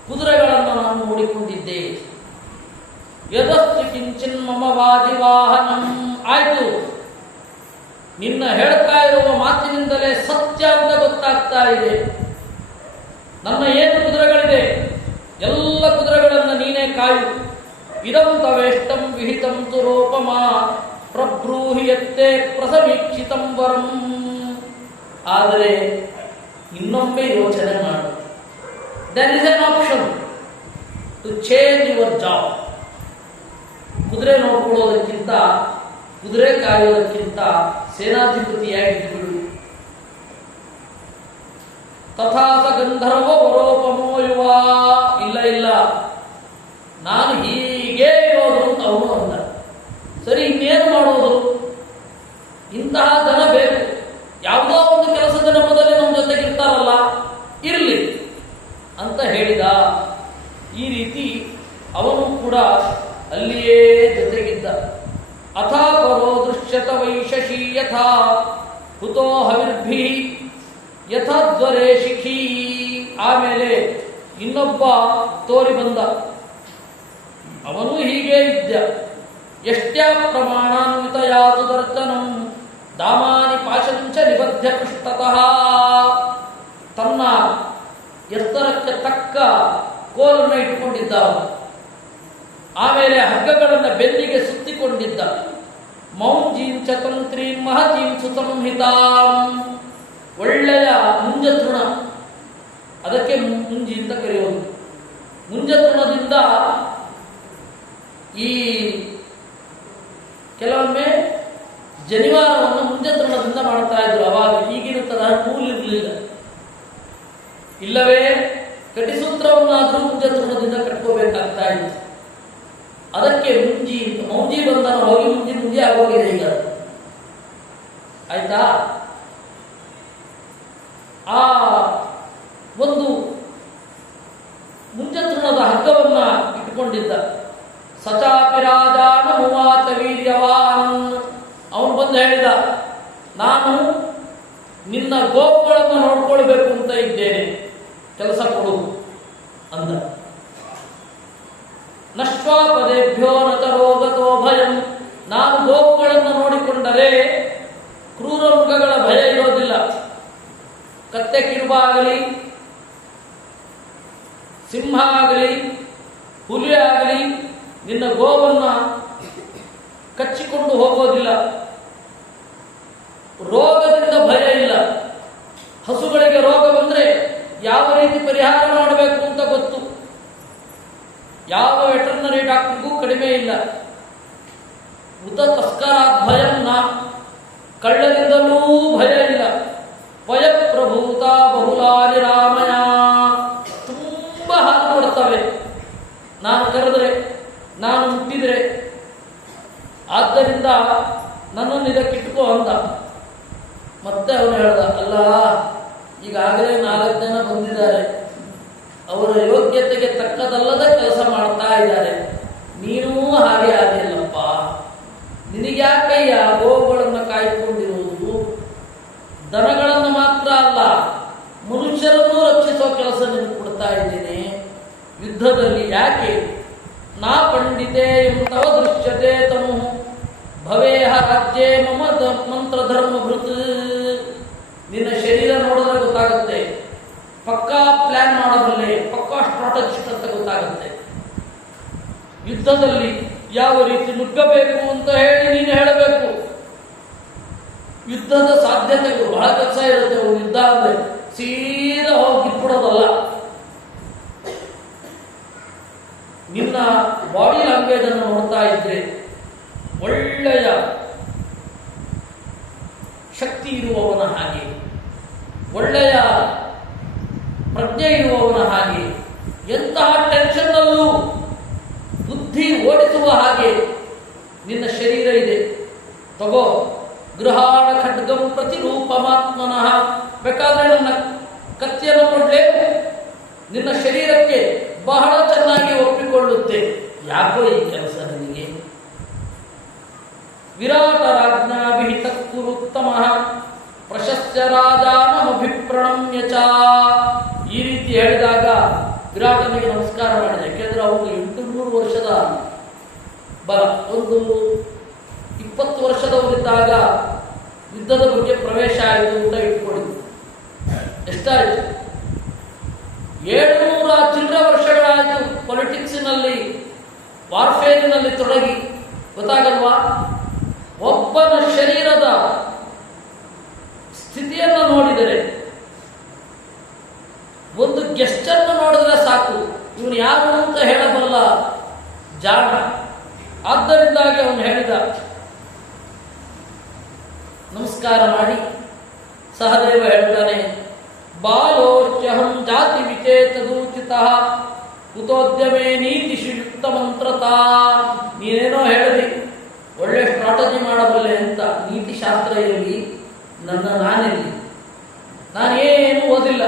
ಕುದುರೆಗಳನ್ನು ನಾನು ನೋಡಿಕೊಂಡಿದ್ದೆ. ಯದಸ್ತು ಕಿಂಚಿನ್ ಮಮ ವಾದಿವಾಹನಂ. ಆಯ್ತು, ನಿನ್ನ ಹೇಳ್ತಾ ಇರುವ ಮಾತಿನಿಂದಲೇ ಸತ್ಯ ಅಂತ ಗೊತ್ತಾಗ್ತಾ ಇದೆ. ನನ್ನ ಏನು ಕುದುರೆಗಳಿದೆ ಎಲ್ಲ ಕುದುರೆಗಳನ್ನು ನೀನೇ ಕಾಯು. ಇದಂ ತವೇಷ್ಟಂ ವಿಹಿತಂ ತುರೋಪಮ ಪ್ರಬ್ರೂಹಿ ಯತ್ತೆ ಪ್ರಸವೀಕ್ಷಿತಂ ವರಂ. ಆದರೆ ಇನ್ನೊಮ್ಮೆ ಯೋಚನೆ ಮಾಡು. There is an option two change your job. ಕುದುರೆ ನೋಡ್ಕೊಳ್ಳೋದಕ್ಕಿಂತ, ಕುದುರೆ ಕಾಯೋದಕ್ಕಿಂತ ಸೇನಾಧಿಪತಿಯಾಗಿದ್ದು ಬಿಡು. ತಥಾಸ ಗಂಧರ್ವ ವರೋಪಮೋ ಯುವ. ಇಲ್ಲ, ನಾನು ಹೀಗೇ ಇರೋದು ಅಂತ ಅವನು ಅಂದ. ಸರಿ, ಇನ್ನೇನು ಮಾಡೋದು? ಇಂತಹ ಜನ ಬೇಕು. ಯಾವುದೋ ಒಂದು ಕೆಲಸದ ನೆಪದಲ್ಲಿ ನಮ್ಮ ಜೊತೆಗಿರ್ತಾರಲ್ಲ, ಇರಲಿ ಅಂತ ಹೇಳಿದ. ಈ ರೀತಿ ಅವನು ಕೂಡ ಅಲ್ಲಿಯೇ ಜೊತೆಗಿದ್ದ. ಅಥಾ ಪರೋ ದೃಶ್ಯತ ವೈಶಶಿ ಯಥಾ ಹುತೋ ಹವಿರ್ಭಿ ಯಥಾದ್ವರೇ ಶಿಖಿ. ಆಮೇಲೆ ಇನ್ನೊಬ್ಬ ತೋರಿ ಬಂದ. ಅವನು ಹೀಗೆ ಇದ್ದ. ಎಷ್ಟ್ಯಾ ಪ್ರಮಾಣಾನ್ವಿತಯಾ ಸುದರ್ಶನಂ ದಾಮಾನಿ ಪಾಶಂಚ ನಿಬದ್ಧ ಪೃಷ್ಠತಃ. ತನ್ನ ಎತ್ತರಕ್ಕೆ ತಕ್ಕ ಕೋಲನ್ನು ಇಟ್ಟುಕೊಂಡಿದ್ದ. ಆಮೇಲೆ ಹಗ್ಗಗಳನ್ನು ಬೆನ್ನಿಗೆ ಸುತ್ತಿಕೊಂಡಿದ್ದ. ಮೌಂಜೀಂ ಚತಂತ್ರೀ ಮಹತೀಂ ಸುಸಂಹಿತಾಂ. ಒಳ್ಳೆಯ ಮುಂಜತೃಣ, ಅದಕ್ಕೆ ಮುಂಜಿ ಅಂತ ಕರೆಯೋದು. ಮುಂಜತೃಣದಿಂದ ಈ ಕೆಲವೊಮ್ಮೆ ಜನಿವಾರವನ್ನು ಮುಂಜತೃಣದಿಂದ ಮಾಡ್ತಾ ಇದ್ರು. ಅವಾಗ ಈಗಿನ ತರಹ ನೂಲಿರಲಿಲ್ಲ. ಇಲ್ಲವೇ ಕಟಿಸೂತ್ರವನ್ನಾದರೂ ಮುಂಜತೃಣದಿಂದ ಕಟ್ಕೋಬೇಕಾಗ್ತಾ ಇತ್ತು. ಅದಕ್ಕೆ ಮುಂಜಿ, ಮೌಂಜಿ ಬಂದನು ಹೋಗಿ ಮುಂಜಿ ಆಗೋಗಿದೆ ಈಗ. ಆಯ್ತಾ? ಆ ಒಂದು ಮುಂಜತೃಣದ ಹಗ್ಗವನ್ನ ಇಟ್ಟುಕೊಂಡಿದ್ದ. ಸಚಾಪಿ ರಾಜಾನ ಮುವಾಚ ವೀರ್ಯವಾನ್. ಅವನು ಬಂದು ಹೇಳಿದ, ನಾನು ನಿನ್ನ ಗೋವುಗಳನ್ನು ನೋಡ್ಕೊಳ್ಬೇಕು ಅಂತ ಇದ್ದೇನೆ, ಕೆಲಸ ಕೊಡು ಅಂದ. ನಶ್ವಾಪದೇಭ್ಯೋ ನಚ ರೋಗತೋ ಭಯಂ. ನಾನು ಗೋವುಗಳನ್ನು ನೋಡಿಕೊಂಡರೆ ಕ್ರೂರ ಮೃಗಗಳ ಭಯ ಇರೋದಿಲ್ಲ. ಕತ್ತೆ ಕಿರುಬಾಗಲಿ, ಸಿಂಹ ಆಗಲಿ, ಹುಲಿ ಆಗಲಿ ನಿನ್ನ ಗೋವನ್ನು ಕಚ್ಚಿಕೊಂಡು ಹೋಗೋದಿಲ್ಲ. ರೋಗದಿಂದ ಭಯ ಇಲ್ಲ. ಹಸುಗಳಿಗೆ ರೋಗ ಬಂದರೆ ಯಾವ ರೀತಿ ಪರಿಹಾರ ಮಾಡಬೇಕು ಅಂತ ಗೊತ್ತು. ಯಾವ ವೆಟರ್ನರಿ ಡಾಕ್ಟರ್ಗೂ ಕಡಿಮೆ ಇಲ್ಲ. ಉತ ತಸ್ಕರಾತ್ ಭಯಂ ನ. ಕಳ್ಳರಿಂದಲೂ ಭಯ ಇಲ್ಲ. ವಯಪ್ರಭೂತ ಬಹುಲಾನಿ ರಾಮಯ. ತುಂಬ ಹಾಲು ಕೊಡ್ತವೆ ನಾನು ಕರೆದರೆ, ನಾನು ಮುಟ್ಟಿದರೆ. ಆದ್ದರಿಂದ ನನ್ನನ್ನು ಇದಕ್ಕಿಟ್ಟುಕೋ ಅಂದ. ಮತ್ತೆ ಅವನು ಹೇಳ್ದ, ಅಲ್ಲ, ಈಗಾಗಲೇ 4 ಜನ ಬಂದಿದ್ದಾರೆ. ಅವರ ಯೋಗ್ಯತೆಗೆ ತಕ್ಕದಲ್ಲದ ಕೆಲಸ ಮಾಡ್ತಾ ಇದ್ದಾರೆ. ನೀನೂ ಹಾಗೆ ಆಗಿಲ್ಲಪ್ಪ. ನಿನಗ್ಯಾಕಯ್ಯ ಗೋವುಗಳನ್ನು ಕಾಯ್ದುಕೊಂಡಿರುವುದು? ದನಗಳನ್ನು ಮಾತ್ರ ಅಲ್ಲ, ಮನುಷ್ಯರನ್ನೂ ರಕ್ಷಿಸೋ ಕೆಲಸ ನಿನಗೆ ಕೊಡ್ತಾ ಇದ್ದೇನೆ. ಯುದ್ಧದಲ್ಲಿ ಯಾಕೆ? ನಾ ಪಂಡಿತೆ ಎಂತವ ದೃಶ್ಯತೆ ತನು ಭವೇಹ ರಾಜ್ಯೇ ಮಮ ಮಂತ್ರಧರ್ಮಭೃತ್. ನಿನ್ನ ಶರೀರ ನೋಡಿದ್ರೆ ಗೊತ್ತಾಗುತ್ತೆ. ಪಕ್ಕಾ ಪ್ಲಾನ್ ಮಾಡಬಲ್ಲೆ, ಪಕ್ಕಾ ಸ್ಟ್ರಾಟಜಿಸ್ಟ್ ಅಂತ ಗೊತ್ತಾಗುತ್ತೆ. ಯುದ್ಧದಲ್ಲಿ ಯಾವ ರೀತಿ ನುಗ್ಗಬೇಕು ಅಂತ ಹೇಳಿ ನೀನು ಹೇಳಬೇಕು. ಯುದ್ಧದ ಸಾಧ್ಯತೆಗಳು ಬಹಳ ಕೆಲಸ ಇರುತ್ತೆ. ಒಂದು ಯುದ್ಧ ಅಂದ್ರೆ ಸೀದಾ ಹೋಗಿ ಬಿಡೋದಲ್ಲ. ನಿನ್ನ ಬಾಡಿ ಲ್ಯಾಂಗ್ವೇಜ್ ಅನ್ನು ನೋಡ್ತಾ ಇದ್ರೆ ಒಳ್ಳೆಯ ಶಕ್ತಿ ಇರುವವನ ಹಾಗೆ, ಒಳ್ಳೆಯ ಪ್ರಜ್ಞೆ ಇರುವವನ ಹಾಗೆ, ಎಂತಹ ಟೆನ್ಷನ್ನಲ್ಲೂ ಬುದ್ಧಿ ಓಡಿಸುವ ಹಾಗೆ ನಿನ್ನ ಶರೀರ ಇದೆ. ತಗೋ, ಗೃಹಾಣ ಖಡ್ಗಂ ಪ್ರತಿರೂಪಮಾತ್ಮನಃ. ಬೇಕಾದ್ರೆ ನನ್ನ ಕತ್ತಿಯನ್ನು ಕೊಡ್ಲೇ, ನಿನ್ನ ಶರೀರಕ್ಕೆ ಬಹಳ ಚೆನ್ನಾಗಿ ಒಪ್ಪಿಕೊಳ್ಳುತ್ತೆ. ಯಾಕೋ ಈ ಕೆಲಸ ನಿನಗೆ? ವಿರಾಟ ರಾಜ್ಞಾಭಿಹಿತ ಕುರುತ್ತಮಃ ಪ್ರಶಸ್ತ್ಯ ರಾಜಾನಮಭಿಪ್ರಣಮ್ಯ ಚ. ಈ ರೀತಿ ಹೇಳಿದಾಗ ವಿರಾಟನಿಗೆ ನಮಸ್ಕಾರ ಮಾಡಿದೆ. ಯಾಕೆಂದ್ರೆ ಅವನು 800 ವರ್ಷದ ಬಲ. ಒಂದು 20 ವರ್ಷದವರಿದ್ದಾಗ ಯುದ್ಧದ ಬಗ್ಗೆ ಪ್ರವೇಶ ಆಯಿತು ಅಂತ ಇಟ್ಕೊಂಡಿದ್ದು. ಎಷ್ಟಾಯಿತು? 700 ಚಿಲ್ಲರೆ ವರ್ಷಗಳಾಯಿತು ವಾರ್ಫೇರಿನಲ್ಲಿ ತೊಡಗಿ, ಗೊತ್ತಾಗಲ್ವಾ? ಒಬ್ಬನ ಶರೀರದ ಸ್ಥಿತಿಯನ್ನು ನೋಡಿದರೆ, ಒಂದು ಗೆಸ್ಟನ್ನು ನೋಡಿದ್ರೆ ಸಾಕು, ಇವನು ಯಾರು ಅಂತ ಹೇಳಬಲ್ಲ ಜಾಣ. ಆದ್ದರಿಂದಾಗಿ ಅವನು ಹೇಳಿದ, ನಮಸ್ಕಾರ ಮಾಡಿ. ಸಹದೇವ ಹೇಳ್ತಾನೆ, ಬಾಲೋಚ್ಯಹಂ ಜಾತಿ ವಿಚೇತದೂಚಿತ ಕುತೋದ್ಯಮೇ ನೀತಿಷು ಯುಕ್ತ ಮಂತ್ರತಾ. ನೀನೇನೋ ಹೇಳಿದಿ, ಒಳ್ಳೆ ಸ್ಟ್ರಾಟಜಿ ಮಾಡಬಲ್ಲೆ ಅಂತ. ನೀತಿಶಾಸ್ತ್ರ ಎಲ್ಲಿ? ನಾನೆಲ್ಲಿ? ನಾನೇನು ಓದಿಲ್ಲ.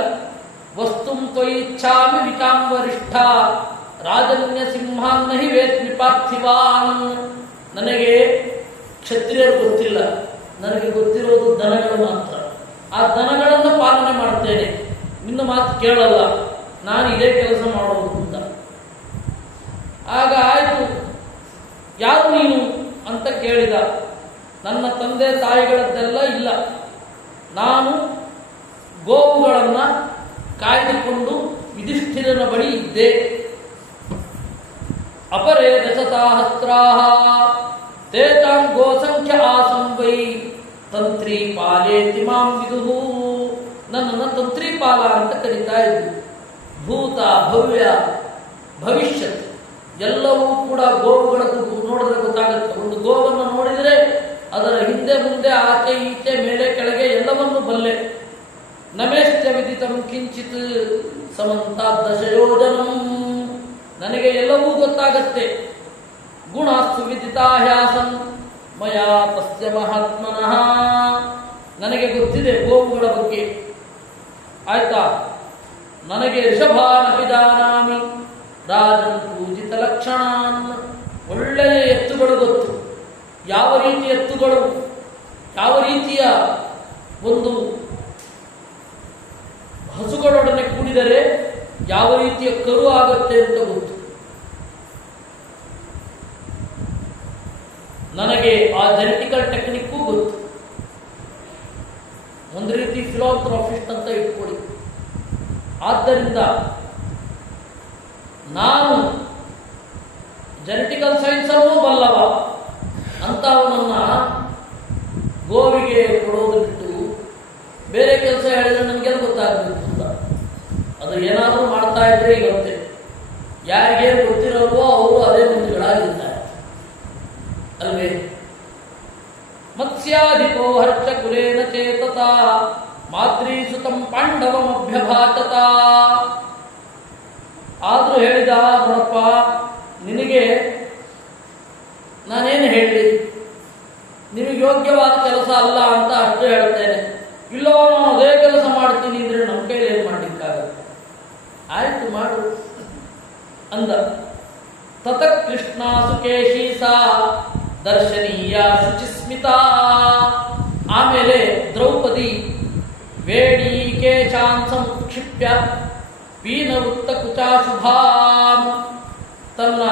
ವಸ್ತುಂ ತ್ವಯಿಚ್ಛಾಮಿ ವಿಕಾಂ ವರಿಷ್ಠ ರಾಜನ್ಯ ಸಿಂಹಾನ್ನ ಹಿ ವೇತ್ಮಿ ಪಾರ್ಥಿವಾನ್. ನನಗೆ ಕ್ಷತ್ರಿಯರು ಗೊತ್ತಿಲ್ಲ, ನನಗೆ ಗೊತ್ತಿರೋದು ದನಗಳು ಮಾತ್ರ. ಆ ದನಗಳನ್ನು ಪಾಲನೆ ಮಾಡ್ತೇನೆ, ನಿನ್ನ ಮಾತು ಕೇಳಲ್ಲ, ನಾನು ಇದೇ ಕೆಲಸ ಮಾಡೋದು ಅಂತ. ಆಗ ಆಯಿತು, ಯಾರು ನೀನು ಅಂತ ಕೇಳಿದ. ನನ್ನ ತಂದೆ ತಾಯಿಗಳದ್ದೆಲ್ಲ ಇಲ್ಲ, ನಾನು ಗೋವುಗಳನ್ನು ಕಾಯ್ದುಕೊಂಡು ಯುಧಿಷ್ಠಿರನ ಬಳಿ ಇದ್ದೆ. ಅಪರೇ ದಶತಾಹಸ್ರಾಹ ತೇತಾಂ ಗೋಸಂಖ್ಯ ಆಸಂವೈ ತಂತ್ರಿ ಪಾಲೇತಿ ಮಾಂ ವಿದುಹು. ನನ್ನನ್ನು ತಂತ್ರಿಪಾಲ ಅಂತ ಕರೀತಾ ಇದ್ರು. ಭೂತ, ಭವ್ಯ, ಭವಿಷ್ಯತ್ ಎಲ್ಲವೂ ಕೂಡ ಗೋವುಗಳದ್ದು ನೋಡಿದ್ರೆ ಗೊತ್ತಾಗುತ್ತೆ. ಒಂದು ಗೋವನ್ನು ನೋಡಿದರೆ ಅದರ ಹಿಂದೆ ಮುಂದೆ ಆಚೆ ಈಚೆ ಮೇಲೆ ಕೆಳಗೆ ಎಲ್ಲವನ್ನು ಬಲ್ಲೆ. ನಮೇಶ್ಚ ವಿದಿತಂ ಕಿಂಚಿತ್ ಸಮಂತಾತ್ ದಶಯೋಜನಂ. ನನಗೆ ಎಲ್ಲವೂ ಗೊತ್ತಾಗತ್ತೆ. ಗುಣಾಸ್ತು ವಿದಿತಾಹ್ಯಾಸನ್ ಮಯಾ ತಸ್ಯ ಮಹಾತ್ಮನಃ. ನನಗೆ ಗೊತ್ತಿದೆ ಗೋವುಗಳ ಬಗ್ಗೆ, ಆಯ್ತಾ? ನನಗೆ ಋಷಭಾನಪಿ ಜಾನಾಮಿ ರಾಜನ್ ಪೂಜಿತ ಲಕ್ಷಣಾನ್. ಒಳ್ಳೆಯ ಎತ್ತುಗಳು ಗೊತ್ತು, ಯಾವ ರೀತಿಯ ಎತ್ತುಗಳು ಯಾವ ರೀತಿಯ ಒಂದು ಹಸುಗಳೊಡನೆ ಕೂಡಿದರೆ ಯಾವ ರೀತಿಯ ಕರು ಆಗುತ್ತೆ ಅಂತ ಗೊತ್ತು. ನನಗೆ ಆ ಜೆನೆಟಿಕಲ್ ಟೆಕ್ನಿಕ್ಕು ಗೊತ್ತು. ಒಂದು ರೀತಿ ಫಿಲಾಂಥ್ರಾಪಿಸ್ಟ್ ಅಂತ ಇಟ್ಕೊಳ್ಳಿ. ಆದ್ದರಿಂದ ನಾನು ಜೆನೆಟಿಕಲ್ ಸೈನ್ಸ್ ಅನ್ನು ಬಲ್ಲವ ಅಂತವನನ್ನ ಗೋವಿಗೆ ಕೊಡೋದು ಬಿಟ್ಟು ಬೇರೆ ಕೆಲಸ ಹೇಳಿದ್ರೆ ನನಗೆಲ್ಲ ಗೊತ್ತಾಗಬೇಕು ಅಂತ. ಅದು ಏನಾದರೂ ಮಾಡ್ತಾ ಇದ್ರೆ ಇವತ್ತೆ ಯಾರಿಗೇನು ಗೊತ್ತಿರಲ್ವೋ ಅವರು ಅದೇ ಮಂದಿಗಳಾಗಿರ್ತಾರೆ ಅಲ್ವೇ? ಮತ್ಸ್ಯಾಧಿಪೋ ಹರ್ಷ ಕುಲೇನ ಚೇತತ ಮಾತೃಸುತಂ ಪಾಂಡವಮಭ್ಯಭಾಚತ. ಆದರೂ ಹೇಳಿದ, ನೋಡಪ್ಪ, ನಿನಗೆ ನಾನೇನು ಹೇಳಿ, ನಿಮಗೆ ಯೋಗ್ಯವಾದ ಕೆಲಸ ಅಲ್ಲ ಅಂತ ಅಷ್ಟೇ ಹೇಳ್ತೇನೆ. ಇಲ್ಲೋ ನಾನು ಅದೇ ಕೆಲಸ ಮಾಡ್ತೀನಿ ಅಂದ್ರೆ ನಮ್ಮ ಕೈಲಿ ಏನು ಮಾಡಲಿಕ್ಕಾಗತ್ತೆ? ಆಯ್ತು ಮಾಡು ಅಂದ. ತತ ಕೃಷ್ಣ ಸುಕೇಶಿ ಸಾ ದರ್ಶನೀಯ ಶುಚಿಸ್ಮಿತಾ. ಆಮೇಲೆ ದ್ರೌಪದಿ ವೇಣೀಕೇಶಾನ್ ಸಂಕ್ಷಿಪ್ಯ ಪೀನವೃತ್ತ ಕುಚಾಶುಭಾಂ. ತನ್ನ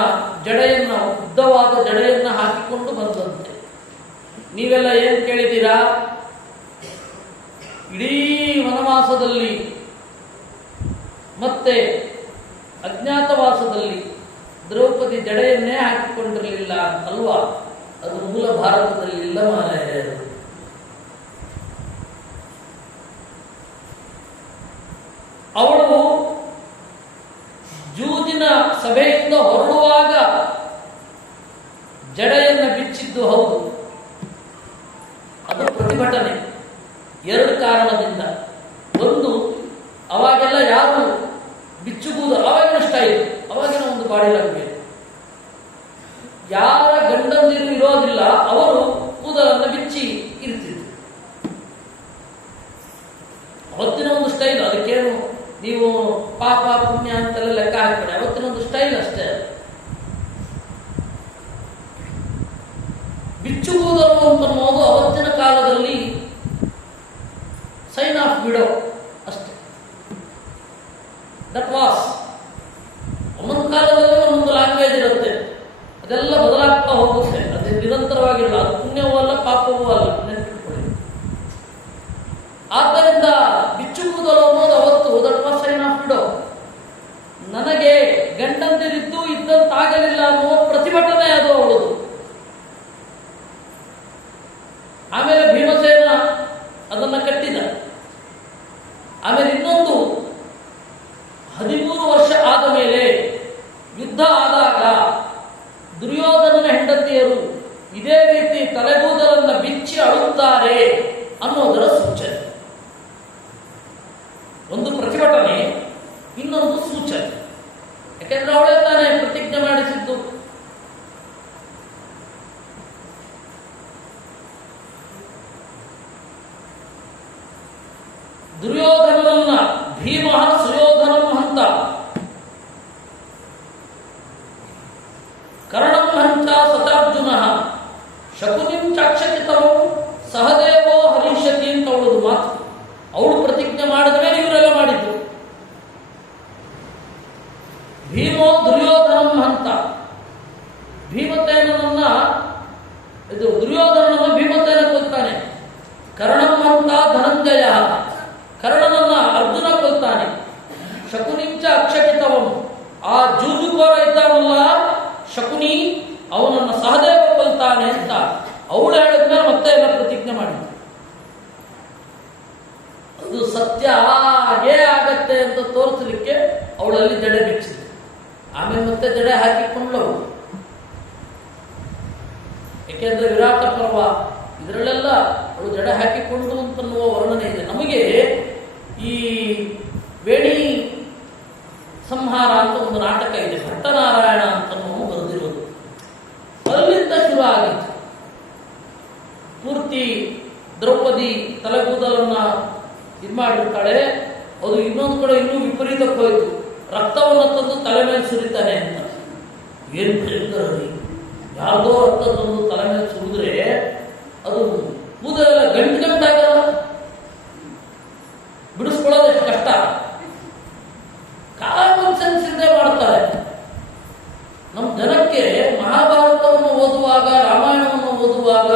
ಜಡೆಯನ್ನ, ಉದ್ದವಾದ ಜಡೆಯನ್ನ ಹಾಕಿಕೊಂಡು ಬಂದಂತೆ. ನೀವೆಲ್ಲ ಏನು ಕೇಳಿದ್ದೀರಾ? ಇಡೀ ವನವಾಸದಲ್ಲಿ ಮತ್ತೆ ಅಜ್ಞಾತವಾಸದಲ್ಲಿ ದ್ರೌಪದಿ ಜಡೆಯನ್ನೇ ಹಾಕಿಕೊಂಡಿರಲಿಲ್ಲ ಅಲ್ವಾ? ಅದು ಮೂಲ ಭಾರತದಲ್ಲಿ ಇಲ್ಲ ಮಾರಾಯ. ಅವಳು ಜೂಜಿನ ಸಭೆಯಿಂದ ಹೊರಡುವಾಗ ಜಡೆಯನ್ನು ಬಿಚ್ಚಿದ್ದು ಹೌದು, ಅದು ಪ್ರತಿಭಟನೆ. ಎರಡು ಕಾರಣದಿಂದ. ಒಂದು, ಅವಾಗೆಲ್ಲ ಯಾರು ಬಿಚ್ಚುವುದು ಅವಾಗಿನ ಸ್ಟೈಲ್, ಅವಾಗಿನ ಒಂದು ಬಾಡಿ ಲ್ಯಾಂಗ್ವೇಜ್. ಯಾರ ಗಂಡಂದಿರು ಇರೋದಿಲ್ಲ ಅವರು ಕೂದಲನ್ನು ಬಿಚ್ಚಿ ಇರ್ತಿದ್ರು. ಅವತ್ತಿನ ಒಂದು ಸ್ಟೈಲ್. ಅದಕ್ಕೇನು ನೀವು ಪಾಪ ಪುಣ್ಯ ಅಂತೆಲ್ಲ ಲೆಕ್ಕ ಹಾಕ್ಬೇಡಿ, ಅವತ್ತಿನ ಒಂದು ಸ್ಟೈಲ್ ಅಷ್ಟೇ. ಬಿಚ್ಚುವುದನ್ನು ಅಂತನ್ನೋದು ಅವತ್ತಿನ ಕಾಲದಲ್ಲಿ ಸೈನ್ ಆಫ್ ವಿಡೋ ಅಷ್ಟೇ. That was. ಒಂದೊಂದು ಕಾಲದಲ್ಲಿ ಒಂದೊಂದು ಲ್ಯಾಂಗ್ವೇಜ್ ಇರುತ್ತೆ, ಅದೆಲ್ಲ ಬದಲಾಗ್ತಾ ಹೋಗುತ್ತೆ. ಅದು ನಿರಂತರವಾಗಿರಲ್ಲ. ಅದು ಪುಣ್ಯವೂ ಅಲ್ಲ ಪಾಪವೂ ಅಲ್ಲ, ನೆನಪಿಟ್ಕೊಳ್ಳಿ. ಆದ್ದರಿಂದ ಬಿಚ್ಚುವುದಲು ಅನ್ನೋದು ಅವತ್ತು that was sign of widow. ನನಗೆ ಗಂಡಂದಿರಿದ್ದು ಇದ್ದಂತಾಗಲಿಲ್ಲ ಅನ್ನುವ ಪ್ರತಿಭಟನೆ ಅದು ಅವಳದು. ಆಮೇಲೆ ಭೀಮಸೇನ ಅದನ್ನು ಕಟ್ಟಿದ. ಆಮೇಲೆ ಇನ್ನೊಂದು 13 ವರ್ಷ ಆದ ಮೇಲೆ ಯುದ್ಧ ಆದಾಗ ದುರ್ಯೋಧನನ ಹೆಂಡತಿಯರು ಇದೇ ರೀತಿ ತಲೆಗೂದಲನ್ನು ಬಿಚ್ಚಿ ಅಳುತ್ತಾರೆ ಅನ್ನೋದರ ಸೂಚನೆ. ಒಂದು ಪ್ರತಿಭಟನೆ, ಇನ್ನೊಂದು ಸೂಚನೆ. ಯಾಕೆಂದ್ರೆ ಅವಳೇ ತಾನೇ ಪ್ರತಿಜ್ಞೆ ಮಾಡಿಸಿದ್ದು. ದುರ್ಯೋಧನನನ್ನ ಭೀಮ ಸುಯೋಧನಂ ಹಂತ ಕರ್ಣಂ ಹಂತ ಸತಾರ್ಜುನ ಶಕುನಿಂ ಚಾಕ್ಷಕಿತವಂ ಸಹದೇವೋ ಹರಿಷ್ಯತಿ ಅಂತ ಅವಳದು ಮಾತು. ಅವಳು ಪ್ರತಿಜ್ಞೆ ಮಾಡಿದ ಮೇಲೆ ಇವರೆಲ್ಲ ಮಾಡಿದ್ದು. ಭೀಮೋ ದುರ್ಯೋಧನಂ ಹಂತ, ಭೀಮಸೇನನನ್ನ ಇದು ದುರ್ಯೋಧನನನ್ನು ಭೀಮಸೇನ ಕೊಲ್ತಾನೆ. ಕರ್ಣಂ ಹಂತ ಧನಂಜಯ, ಕರ್ಣನನ್ನ ಅರ್ಜುನ ಕೊಲ್ತಾನೆ. ಶಕುನಿಂಚ ಅಕ್ಷಕಿತವಂ, ಆ ಜೂಜುಕೋರ ಇದ್ದಾನಲ್ಲ ಶಕುನಿ, ಅವನನ್ನು ಸಹದೇವ ಕೊಲ್ತಾನೆ ಅಂತ ಅವಳು ಹೇಳಿದ್ಮೇಲೆ ಮತ್ತೆ ಎಲ್ಲ ಪ್ರತಿಜ್ಞೆ ಮಾಡಿದ್ರು. ಅದು ಸತ್ಯ ಹಾಗೇ ಆಗತ್ತೆ ಅಂತ ತೋರಿಸಲಿಕ್ಕೆ ಅವಳಲ್ಲಿ ಜಡೆ ಬಿಚ್ಚಿದ್ರು. ಆಮೇಲೆ ಮತ್ತೆ ಜಡೆ ಹಾಕಿಕೊಂಡಳು. ಏಕೆಂದ್ರೆ ವಿರಾಟ ಪರ್ವ ಇದರಲ್ಲೆಲ್ಲ ಅವಳು ಜಡೆ ಹಾಕಿಕೊಂಡು ಅಂತನ್ನುವ ವರ್ಣನೆ ಇದೆ. ನಮಗೆ ಈ ವೇಣಿ ಸಂಹಾರ ಅಂತ ಒಂದು ನಾಟಕ ಇದೆ, ಭಟ್ಟನಾರಾಯಣ ಅಂತನೂ ಬರೆದಿರೋದು. ಅಲ್ಲಿಂದ ಶುರು ಆಗಿತ್ತು. ಪೂರ್ತಿ ದ್ರೌಪದಿ ತಲೆಗೂದಲನ್ನ ಇದು ಮಾಡಿರ್ತಾಳೆ. ಅದು ಇನ್ನೊಂದು ಕಡೆ ಇನ್ನೂ ವಿಪರೀತಕ್ಕೆ ಹೋಯ್ತು. ರಕ್ತವನ್ನು ತಂದು ತಲೆ ಮೇಲೆ ಸುರಿತಾನೆ ಅಂತ. ಏನು ಭಯಂಕರ ರೀ! ಯಾವುದೋ ರಕ್ತ ತಂದು ತಲೆ ಮೇಲೆ ಸುರಿದ್ರೆ ಅದು ಕೂದಲೆಲ್ಲ ಗಂಟಾಗಲ್ಲ, ಬಿಡಿಸ್ಕೊಳ್ಳೋದು ಎಷ್ಟು ಕಷ್ಟ. ಕಾಮನ್ ಸೆನ್ಸ್ ಇಂದೇ ಮಾಡ್ತಾರೆ. ನಮ್ಮ ಜನಕ್ಕೆ ಮಹಾಭಾರತವನ್ನು ಓದುವಾಗ, ರಾಮಾಯಣವನ್ನು ಓದುವಾಗ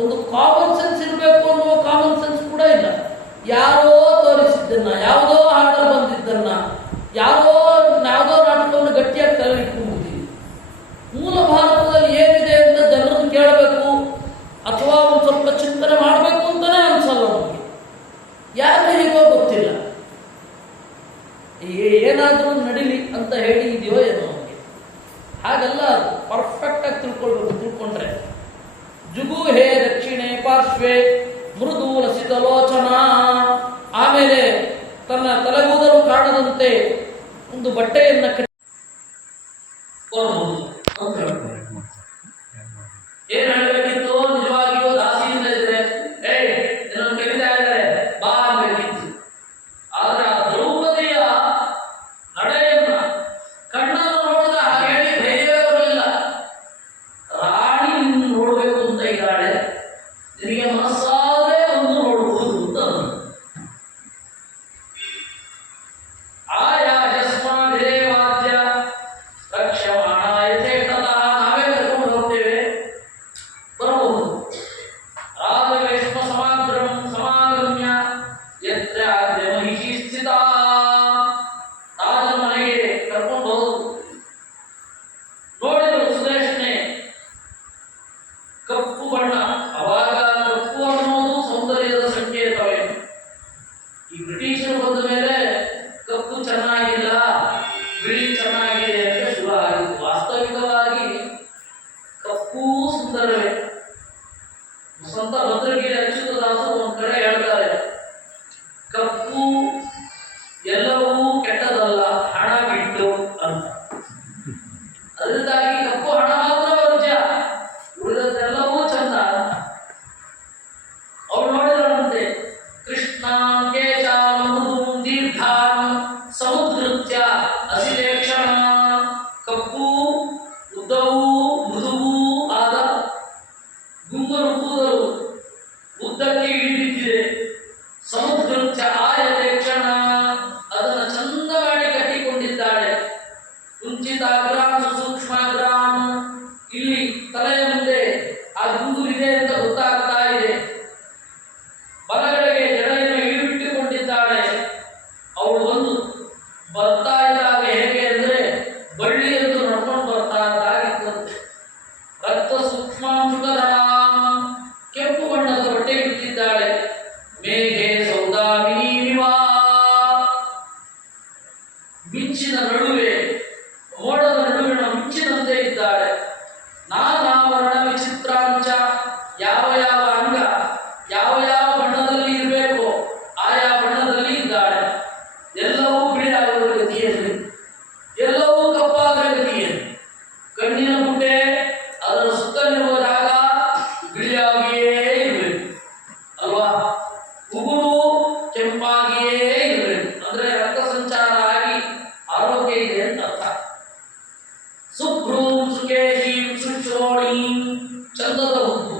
ಒಂದು ಕಾಮನ್ ಸೆನ್ಸ್ ಇರಬೇಕು ಅನ್ನುವ ಕಾಮನ್ ಸೆನ್ಸ್ ಕೂಡ ಇಲ್ಲ. ಯಾರೋ ತೋರಿಸಿದ್ದನ್ನ, ಯಾವುದೋ ಹಾಡಲ್ಲಿ ಬಂದಿದ್ದನ್ನ, ಯಾವುದೋ ನಾಟಕವನ್ನು ಗಟ್ಟಿಯಾಗಿ ತಲೆ ಇಟ್ಕೊಂಡ್ಬಿಡ್ತೀವಿ. ಮೂಲ ಭಾರತದಲ್ಲಿ ಏನಿದೆ ಅಂತ ಜನರನ್ನು ಕೇಳಬೇಕು ಅಥವಾ ಒಂದು ಸ್ವಲ್ಪ ಚಿಂತನೆ ಮಾಡಬೇಕು ಅಂತಾನೆ ಅನ್ಸಲ್ಲ ನಮಗೆ. ಯಾರು ಹೇಗೋ ಗೊತ್ತಿಲ್ಲ. ಏನಾದರೂ ನಡಿಲಿ ಅಂತ ಹೇಳಿ ಇದೆಯೋ ಏನೋ ನಮಗೆ. ಹಾಗೆಲ್ಲ ಪರ್ಫೆಕ್ಟ್ ಆಗಿ ತಿಳ್ಕೊಳ್ಬೇಕು. ತಿಳ್ಕೊಂಡ್ರೆ ಜುಗುಹೇ ದಕ್ಷಿಣೆ ಪಾರ್ಶ್ವೆ ಮೃದು ಲಸಿತಲೋಚನ. ಆಮೇಲೆ ತನ್ನ ತಲೆಗೂದಲು ಕಾಣದಂತೆ ಒಂದು ಬಟ್ಟೆಯನ್ನ ಏನ್ ಹೇಳಬೇಕಿತ್ತು? ನಿಜವಾಗಿಯೂ ದಾಸಿಯಿಂದ ಇದ್ರೆ ನನ್ನನ್ನು ಕರೀತಾ ಇದ್ದಾರೆ ಬಾ ಅನ್ಬೇಕಿತ್ತು. ಆದ್ರೆ ಆ ದ್ರೌಪದಿಯ ನಡೆಯನ್ನ ಕಣ್ಣನ್ನು ನೋಡಿದ ಹೇಳಿ ಧೈರ್ಯ ಬರಲಿಲ್ಲ. ರಾಣಿ ನೋಡ್ಬೇಕು ಅಂತ ಇದ್ದಾಳೆ, ನಿನಗೆ ಮನಸ್ಸಾದ್ರೆ ಒಂದು ನೋಡಬಹುದು ಅಂತ ಆಯಾ ಯಸ್ಮಾದೇವಾದ್ಯ ರಕ್ಷಮಾಣಾಯ ಚೇತನ. ನಾವೇ ಕರ್ಕೊಂಡು ಹೋಗ್ತೇವೆ, ಬರಬಹುದು. ರಾಧವೇಶ್ಮ ಸಮಾಗ್ರಂ ಸಮಾಗಮ್ಯ ಯತ್ರ ಮಹಿಷಿ ಸ್ಥಿತ. ರಾಜನ ಮನೆಗೆ ಕರ್ಕೊಂಡು ಹೋದು. ನೋಡಿದ್ರು ಸುದೇಶನೆ ಕಪ್ಪು ಬಣ್ಣ. ಅವಾಗ ಕಪ್ಪು ಅನ್ನೋದು ಸೌಂದರ್ಯದ ಸಂಕೇತವೇ. ಈ ಬ್ರಿಟಿಷರು ಬಂದ ಮೇಲೆ ಕಪ್ಪು ಚೆನ್ನಾಗಿಲ್ಲ, ಬಿಳಿ ಚೆನ್ನಾಗಿದೆ ಅಂತ ಶುರು ಆಗಿತ್ತು. ವಾಸ್ತವಿಕವಾಗಿ ಕಪ್ಪು ಸುಂದರವೇ. ಸಂತ ಭದ್ರಗಿರಿ ಅಚ್ಯುತದಾಸರು ಒಂದ್ ಕಡೆ ಹೇಳ್ತಾರೆ, ಕಪ್ಪು ಎಲ್ಲವೂ ಕೆಟ್ಟದಲ್ಲ, ಹಣ ಬಿಟ್ಟು ಅಂತ. ಅದರಿಂದಾಗಿ ಕಪ್ಪು ಹಣ ಮಾತ್ರ ವರ್ಜ್ಯ, ಉಳಿದದ್ದೆಲ್ಲವೂ ಚಂದ. ಅವ್ರು ನೋಡಿದರಂತೆ ಕೃಷ್ಣ ಕೇಶಾನ್ ಮೃದು ದೀರ್ಘಾನ್ ಸಮುದ್ರತ್ಯ ಅಸಿಲೇಕ್ಷಣ. ಕಪ್ಪು ಉದ್ದವೂ ಮೃದುವೂ ಆದ ಗುಂಗರು ಕೂದಲು ಉದ್ದಕ್ಕೆ ಇಳಿಬಿದ್ದಿದೆ. ಸಮುದ್ರತ್ಯ ಆಯಲೇಕ್ಷಣ, ಅದನ್ನು ಚಂದ ಮಾಡಿ ಕಟ್ಟಿಕೊಂಡಿದ್ದಾಳೆ. ಕುಂಚಿತಾಗ್ರಾಮ್ ಸೂಕ್ಷ್ಮಾಗ್ರಾಮ್, ಇಲ್ಲಿ ತಲೆಯ ಮುಂದೆ ಆ ಗುಂಗುರಿದೆ ಅಂತ ಗೊತ್ತಾಗ್ತಾ ಇದೆ. ಬಲಗಡೆಗೆ ಜಡೆಯನ್ನು ಇಳಿಬಿಟ್ಟುಕೊಂಡಿದ್ದಾಳೆ. ಅವಳು ಒಂದು ಬರ್ತಾ ಇದ್ದಾಗ ಹೇಗೆ ಅಂದ್ರೆ ಕಳುವೆ ಮೋಡದ ನಡುವಿನ ಮಿಂಚಿನಂತೆ ಇದ್ದಾಳೆ. ನಾನಾವರಣ ವಿಚಿತ್ರಾಂಚ, ಯಾವ ಯಾವ ಅಂಗ ಯಾವ ಯಾವ ಬಣ್ಣದಲ್ಲಿ ಇರಬೇಕು ಆಯಾ ಬಣ್ಣದಲ್ಲಿ ಇದ್ದಾಳೆ. ಎಲ್ಲವೂ ಬಿಳಿಯಾಗುವ ಗತಿಯಲ್ಲಿ, ಎಲ್ಲವೂ ಕಪ್ಪಾದ ಗತಿಯಲ್ಲಿ. ಕಣ್ಣಿನ ಗುಡ್ಡೆ ಅದರ ಸುತ್ತಲಿರುವ ಜಾಗ ಬಿಳಿಯಾಗಿಯೇ ಇರಬೇಕು ಅಲ್ವಾ? ಉಗುರು ಕೆಂಪಾಗಿಯೇ ಇರಬೇಕು, ಅಂದ್ರೆ ರಕ್ತ ಸಂಚಾರ ಆಗಿ ಆರೋಗ್ಯ ಇದೆ ಅಂತ ಅರ್ಥ. ಸುಭ್ರೂಂ ಸುಕೇಶೀಂ ಸುಶ್ರೋಣೀಂ, ಚಂದದ ಹುದ್ದು,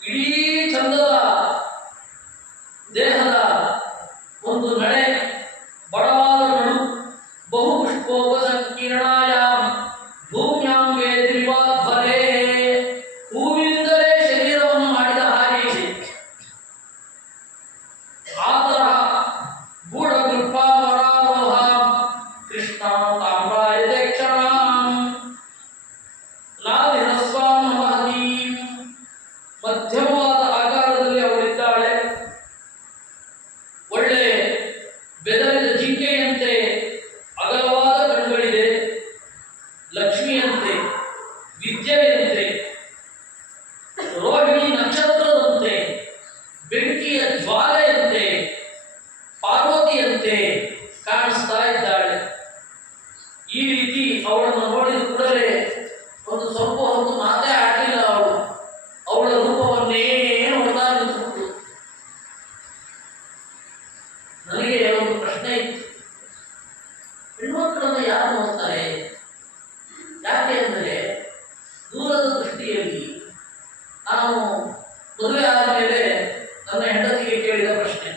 ಇಡೀ ಚಂದದ ದೇಹದ ಒಂದು ನಡೆ, ಬಡವಾದ ನಡು, ಬಹು ಪುಷ್ಪೋಪಸಂಕೀರ್ಣಾಯಾಂ ಭೂಮ್ಯಾಂ ವೇದಿರಿವಾಧ್ವರೇ, ಹೂವಿನಿಂದಲೇ ಶರೀರವನ್ನು ಮಾಡಿದ ಹಾಗೆ ಇದೆ. ಆ ತರಹ ಗೂಢಕೃಪಾಮರಾರೋಹಾಂ ಕೃಷ್ಣಾಂ ತಾಮ್ರಾಯತೆ ಕ್ಷಣಾಂ ನಾದಿರಸ್ವಾಂ ಮಹದೀಂ, ಮಧ್ಯಮವಾದ ಆಕಾರದಲ್ಲಿ ಅವಳಿದ್ದಾಳೆ. ಒಳ್ಳೆ ಬೆದರಿದ ಜಿಂಕೆಯಂತೆ ಅಗಲವಾದ ಕಣ್ಣುಗಳಿದೆ, ಲಕ್ಷ್ಮಿಯಂತೆ, ವಿದ್ಯೆಯಂತೆ, ರೋಹಿಣಿ ನಕ್ಷತ್ರದಂತೆ, ಬೆಂಕಿಯ ಜ್ವಾಲೆಯಂತೆ, ಪಾರ್ವತಿಯಂತೆ ಕಾಣಿಸ್ತಾ ಇದ್ದಾಳೆ. ಈ ರೀತಿ ಅವಳನ್ನು ನೋಡಿದ ಕೂಡಲೇ ಒಂದು ಸ್ವಲ್ಪ ಹೊತ್ತು ಮಾತೇ ಆಡಲಿಲ್ಲ ಅವಳು. ಅವಳ ರೂಪವನ್ನೇ ನೋಡ್ತಾ ನಿಂತು ನನಗೆ ಒಂದು ಪ್ರಶ್ನೆ ಇತ್ತು, ಹೆಣ್ಮಕ್ಕಳನ್ನು ಯಾರು ನೋಡ್ತಾರೆ? ಯಾಕೆ ಅಂದರೆ ದೂರದ ದೃಷ್ಟಿಯಲ್ಲಿ ನಾನು ಮದುವೆ ಆದ ಮೇಲೆ ನನ್ನ ಹೆಂಡತಿಗೆ ಕೇಳಿದ ಪ್ರಶ್ನೆ,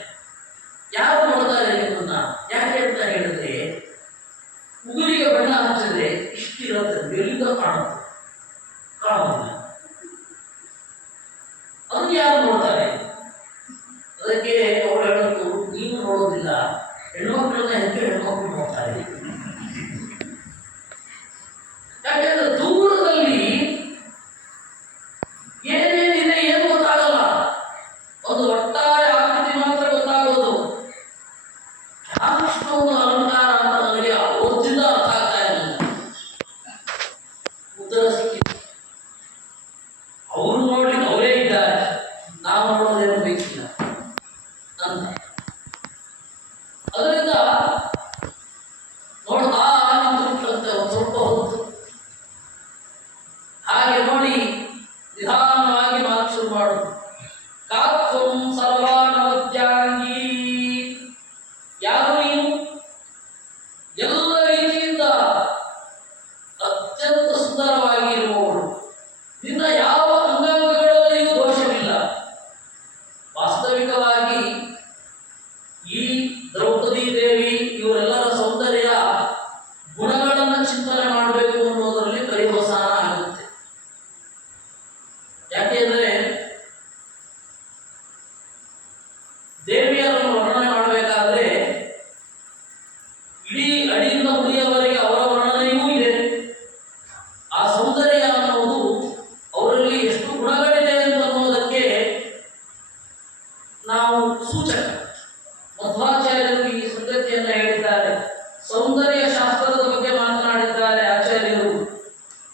ಯಾರು ನೋಡ್ತಾರೆ ನಿಮ್ಮನ್ನ? ಯಾಕೆ ಅಂತ ಹೇಳಿದ್ರೆ, ಉಗುರಿಗೆ ಬಣ್ಣ ಹಚ್ಚಿದ್ರೆ ಇಷ್ಟಿರುತ್ತೆ, ಎಲ್ಲಿಂದ ಕಾಣುತ್ತೆ? ಕಾಣುವುದಿಲ್ಲ. ಅದನ್ನು ಯಾರು ನೋಡ್ತಾರೆ? ಅದಕ್ಕೆ ಅವಳು ಹೇಳೋದು, ನೀನು ನೋಡೋದಿಲ್ಲ, ಹೆಣ್ಮಕ್ಳನ್ನ ಹೆಚ್ಚು ಹೆಣ್ಮಕ್ಳು ನೋಡ್ತಾರೆ. ಯಾಕೆಂದ್ರೆ ದೂರದಲ್ಲಿ ಏನೇನಿದೆ ಏನು ಗೊತ್ತಾಗಲ್ಲ, ಒಂದು ಒಟ್ಟಾರೆ ಆಕೃತಿ ಮಾತ್ರ ಗೊತ್ತಾಗೋದು. ರಾಮಕೃಷ್ಣ ಒಂದು ಅಲಂಕಾರ ಅಂತ ನನಗೆ ಅವತ್ತಿಂದ ಅರ್ಥ ಆಗ್ತಾ ಇರಲಿಲ್ಲ. ಉತ್ತರ ಸಿಕ್ಕಿತ್ತು. ಅವರು ನೋಡ್ಲಿಕ್ಕೆ ಅವರೇ ಇದ್ದಾರೆ, ನಾವು ನೋಡೋದೇನು ಬೇಕಿಲ್ಲ ಅಂತ. ಅದರಿಂದ ನೋಡ್ತಾ ನಿಂತುಬಿಟ್ಟಂತೆ ಒಂದು ಸ್ವಲ್ಪ ಹೊತ್ತು. ಹಾಗೆ ನೋಡಿ ನಿಧಾನವಾಗಿ ಮಾತು ಶುರು ಮಾಡುದು. ಕಾತ್ವಂ ಸರ್ವಾನವದ್ಯಾಂಗೀ, ಯಾರು ನೀನು? ಎಲ್ಲ ರೀತಿಯಿಂದ ಅತ್ಯಂತ ಸುಂದರವಾಗಿ ಇರುವವಳು. ನಿನ್ನ ಯಾವ ಅಂಗಾಂಗಗಳಲ್ಲಿಯೂ ದೋಷವಿಲ್ಲ. ವಾಸ್ತವಿಕವಾಗಿ ಈ ದ್ರೌಪದಿ ದೇವಿ ಇವರೆಲ್ಲರ ಸೌಂದರ್ಯ ಗುಣಗಳನ್ನು ಚಿಂತನೆ ಮಾಡಬೇಕು ಅನ್ನೋದರಲ್ಲಿ ಪರಿವಸಾನ ಆಗುತ್ತೆ. ಯಾಕೆಂದ್ರೆ ದೇವಿಯರನ್ನು ವರ್ಣನೆ ಮಾಡಬೇಕಾದ್ರೆ ಇಡೀ ಅಡಿಯಿಂದ ಮುಡಿಯವರೆಗೆ ಅವರ ವರ್ಣನೆಯೂ ಇದೆ. ಆ ಸೌಂದರ್ಯ ಅನ್ನೋದು ಅವರಲ್ಲಿ ಎಷ್ಟು ಗುಣಗಳಿದೆ ಅಂತ ಅನ್ನೋದಕ್ಕೆ ನಾವು ಸೂಚಕ. ಮಧ್ವಾಚಾರ್ಯರು ಈ ಸಂಗತಿಯನ್ನು ಹೇಳಿದ್ದಾರೆ. ಸೌಂದರ್ಯ ಶಾಸ್ತ್ರದ ಬಗ್ಗೆ ಮಾತನಾಡಿದ್ದಾರೆ ಆಚಾರ್ಯರು.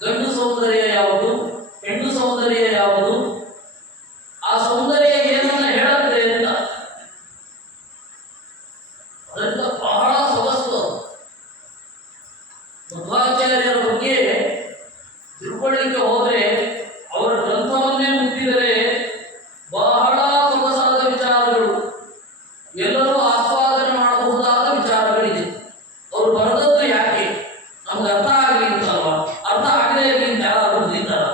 ಗಂಡು ಸೌಂದರ್ಯ ಯಾವುದು, ಹೆಣ್ಣು ಸೌಂದರ್ಯ ಯಾವುದು, ಆ ಸೌಂದರ್ಯ ಏನನ್ನ ಹೇಳುತ್ತೆ ಅಂತ. ಅದರಿಂದ ಬಹಳ ಸೊಗಸು. ಮಧ್ವಾಚಾರ್ಯರ ಬಗ್ಗೆ ತಿಳ್ಕೊಳ್ಳಿಕ್ಕೆ ಹೋದ್ರೆ, ಅವರ ಗ್ರಂಥವನ್ನೇ ಮುಟ್ಟಿದರೆ ಬಹಳ ಸೊಗಸಾದ ವಿಚಾರಗಳು, ಎಲ್ಲರೂ ಆಸ್ವಾದನೆ ಮಾಡಬಹುದಾದ ವಿಚಾರಗಳಿದೆ. ಅವರು ಬರೆದದ್ದು ಯಾಕೆ ನಮ್ಗೆ ಅರ್ಥ ಆಗಲಿ ಅಂತಲ್ವಾ? ಅರ್ಥ ಆಗದೇ ಇರಲಿ ಅಂತ ಯಾರು ಬರೆದಿದ್ದಾರ?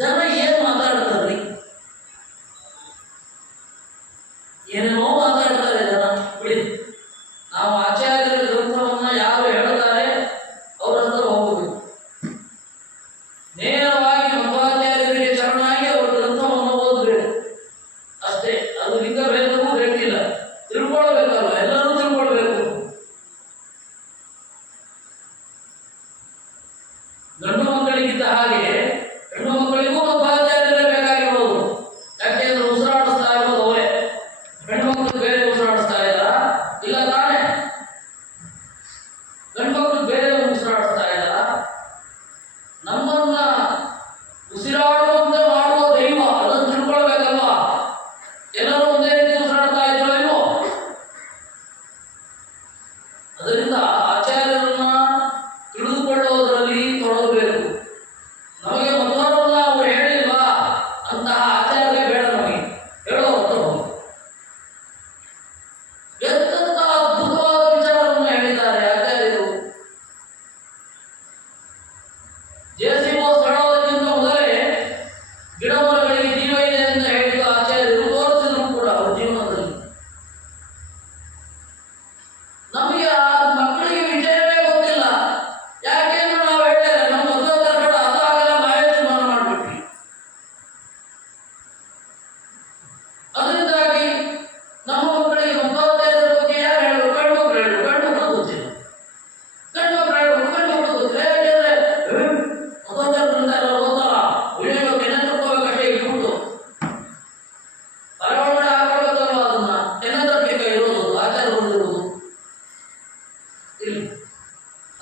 ಜನ ಏನು ಮಾತಾಡ್ತಾರ್ರಿ? ಏನೇನೋ ಮಾತಾಡ್ತಾರೆ ಜನ, ಬಿಡಿ. ನಾವು ಆಚಾರ್ಯರ ಗ್ರಂಥವನ್ನ ಯಾರು ಹೇಳ್ತಾರೆ ಅವ್ರ ಹತ್ರ ಹೋಗಬೇಕು. ನೇರವಾಗಿ ಮಧ್ವಾಚಾರ್ಯರಿಗೆ ಶರಣಾಗಿ ಅವರ ಗ್ರಂಥವನ್ನು ಓದಬೇಕು ಅಷ್ಟೇ. ಅದು ಲಿಂಗ ಭೇದವೂ ಬೇಕಿಲ್ಲ, ತಿಳ್ಕೊಳ್ಬೇಕಲ್ವ, ಎಲ್ಲರೂ ತಿಳ್ಕೊಳ್ಬೇಕು. ಗಂಡು ಮಕ್ಕಳಿಗಿದ್ದ ಹಾಗೆ ಹೆಣ್ಣು ಮಕ್ಕಳಿಗೂ ಮಧ್ವಾಚಾರ್ಯರೇ ಬೇಕಾಗಿರೋದು. ಯಾಕೆಂದ್ರೆ ಉಸಿರಾಡಿಸ್ತಾ ಇರೋದು ಅವರೇ. ಹೆಣ್ಣು ಮಕ್ಕಳು ಬೇರೆ ಉಸಿರಾಡಿಸ್ತಾ ಇದ್ದಾರಾ? ಇಲ್ಲ ತಾನೇ.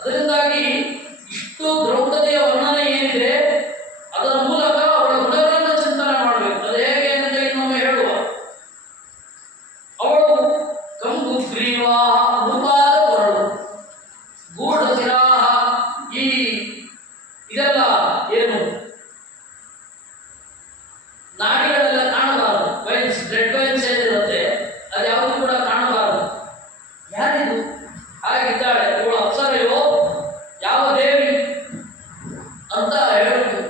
ಅದರಿಂದಾಗಿ ಇಷ್ಟು ದ್ರೌಪದಿಯ ವರ್ಣನೆ ಏನಿದೆ ಅದರ ಮೂಲಕ ಅವಳ ಗುಣಗಳನ್ನು ಚಿಂತನೆ ಮಾಡಬೇಕು. ಅದು ಹೇಗೆ ಅಂತ ಇನ್ನೊಮ್ಮೆ ಹೇಳುವ. ಅವಳು ಕಂಬು ಗ್ರೀವಾ ಮೃಪಾದ ಕೊರಳು, ಗೂಢ ಶಿರಾಹ, ಈ ಇದೆಲ್ಲ ಏನು ನಾಡಿಗಳೆಲ್ಲ ಕಾಣಬಾರದು. ವೈನ್ಸ್, ರೆಡ್ ವೈನ್ಸ್ ಏನಿರುತ್ತೆ ಅದು ಯಾವುದು ಕೂಡ ಕಾಣಬಾರದು. ಯಾರಿದು ಹಾಗಿದ್ದಾಳೆ, ಇವಳು ಅಪ್ಸರೆಯೋ ಯಾವ ದೇವಿ ಅಂತ ಹೇಳುದು.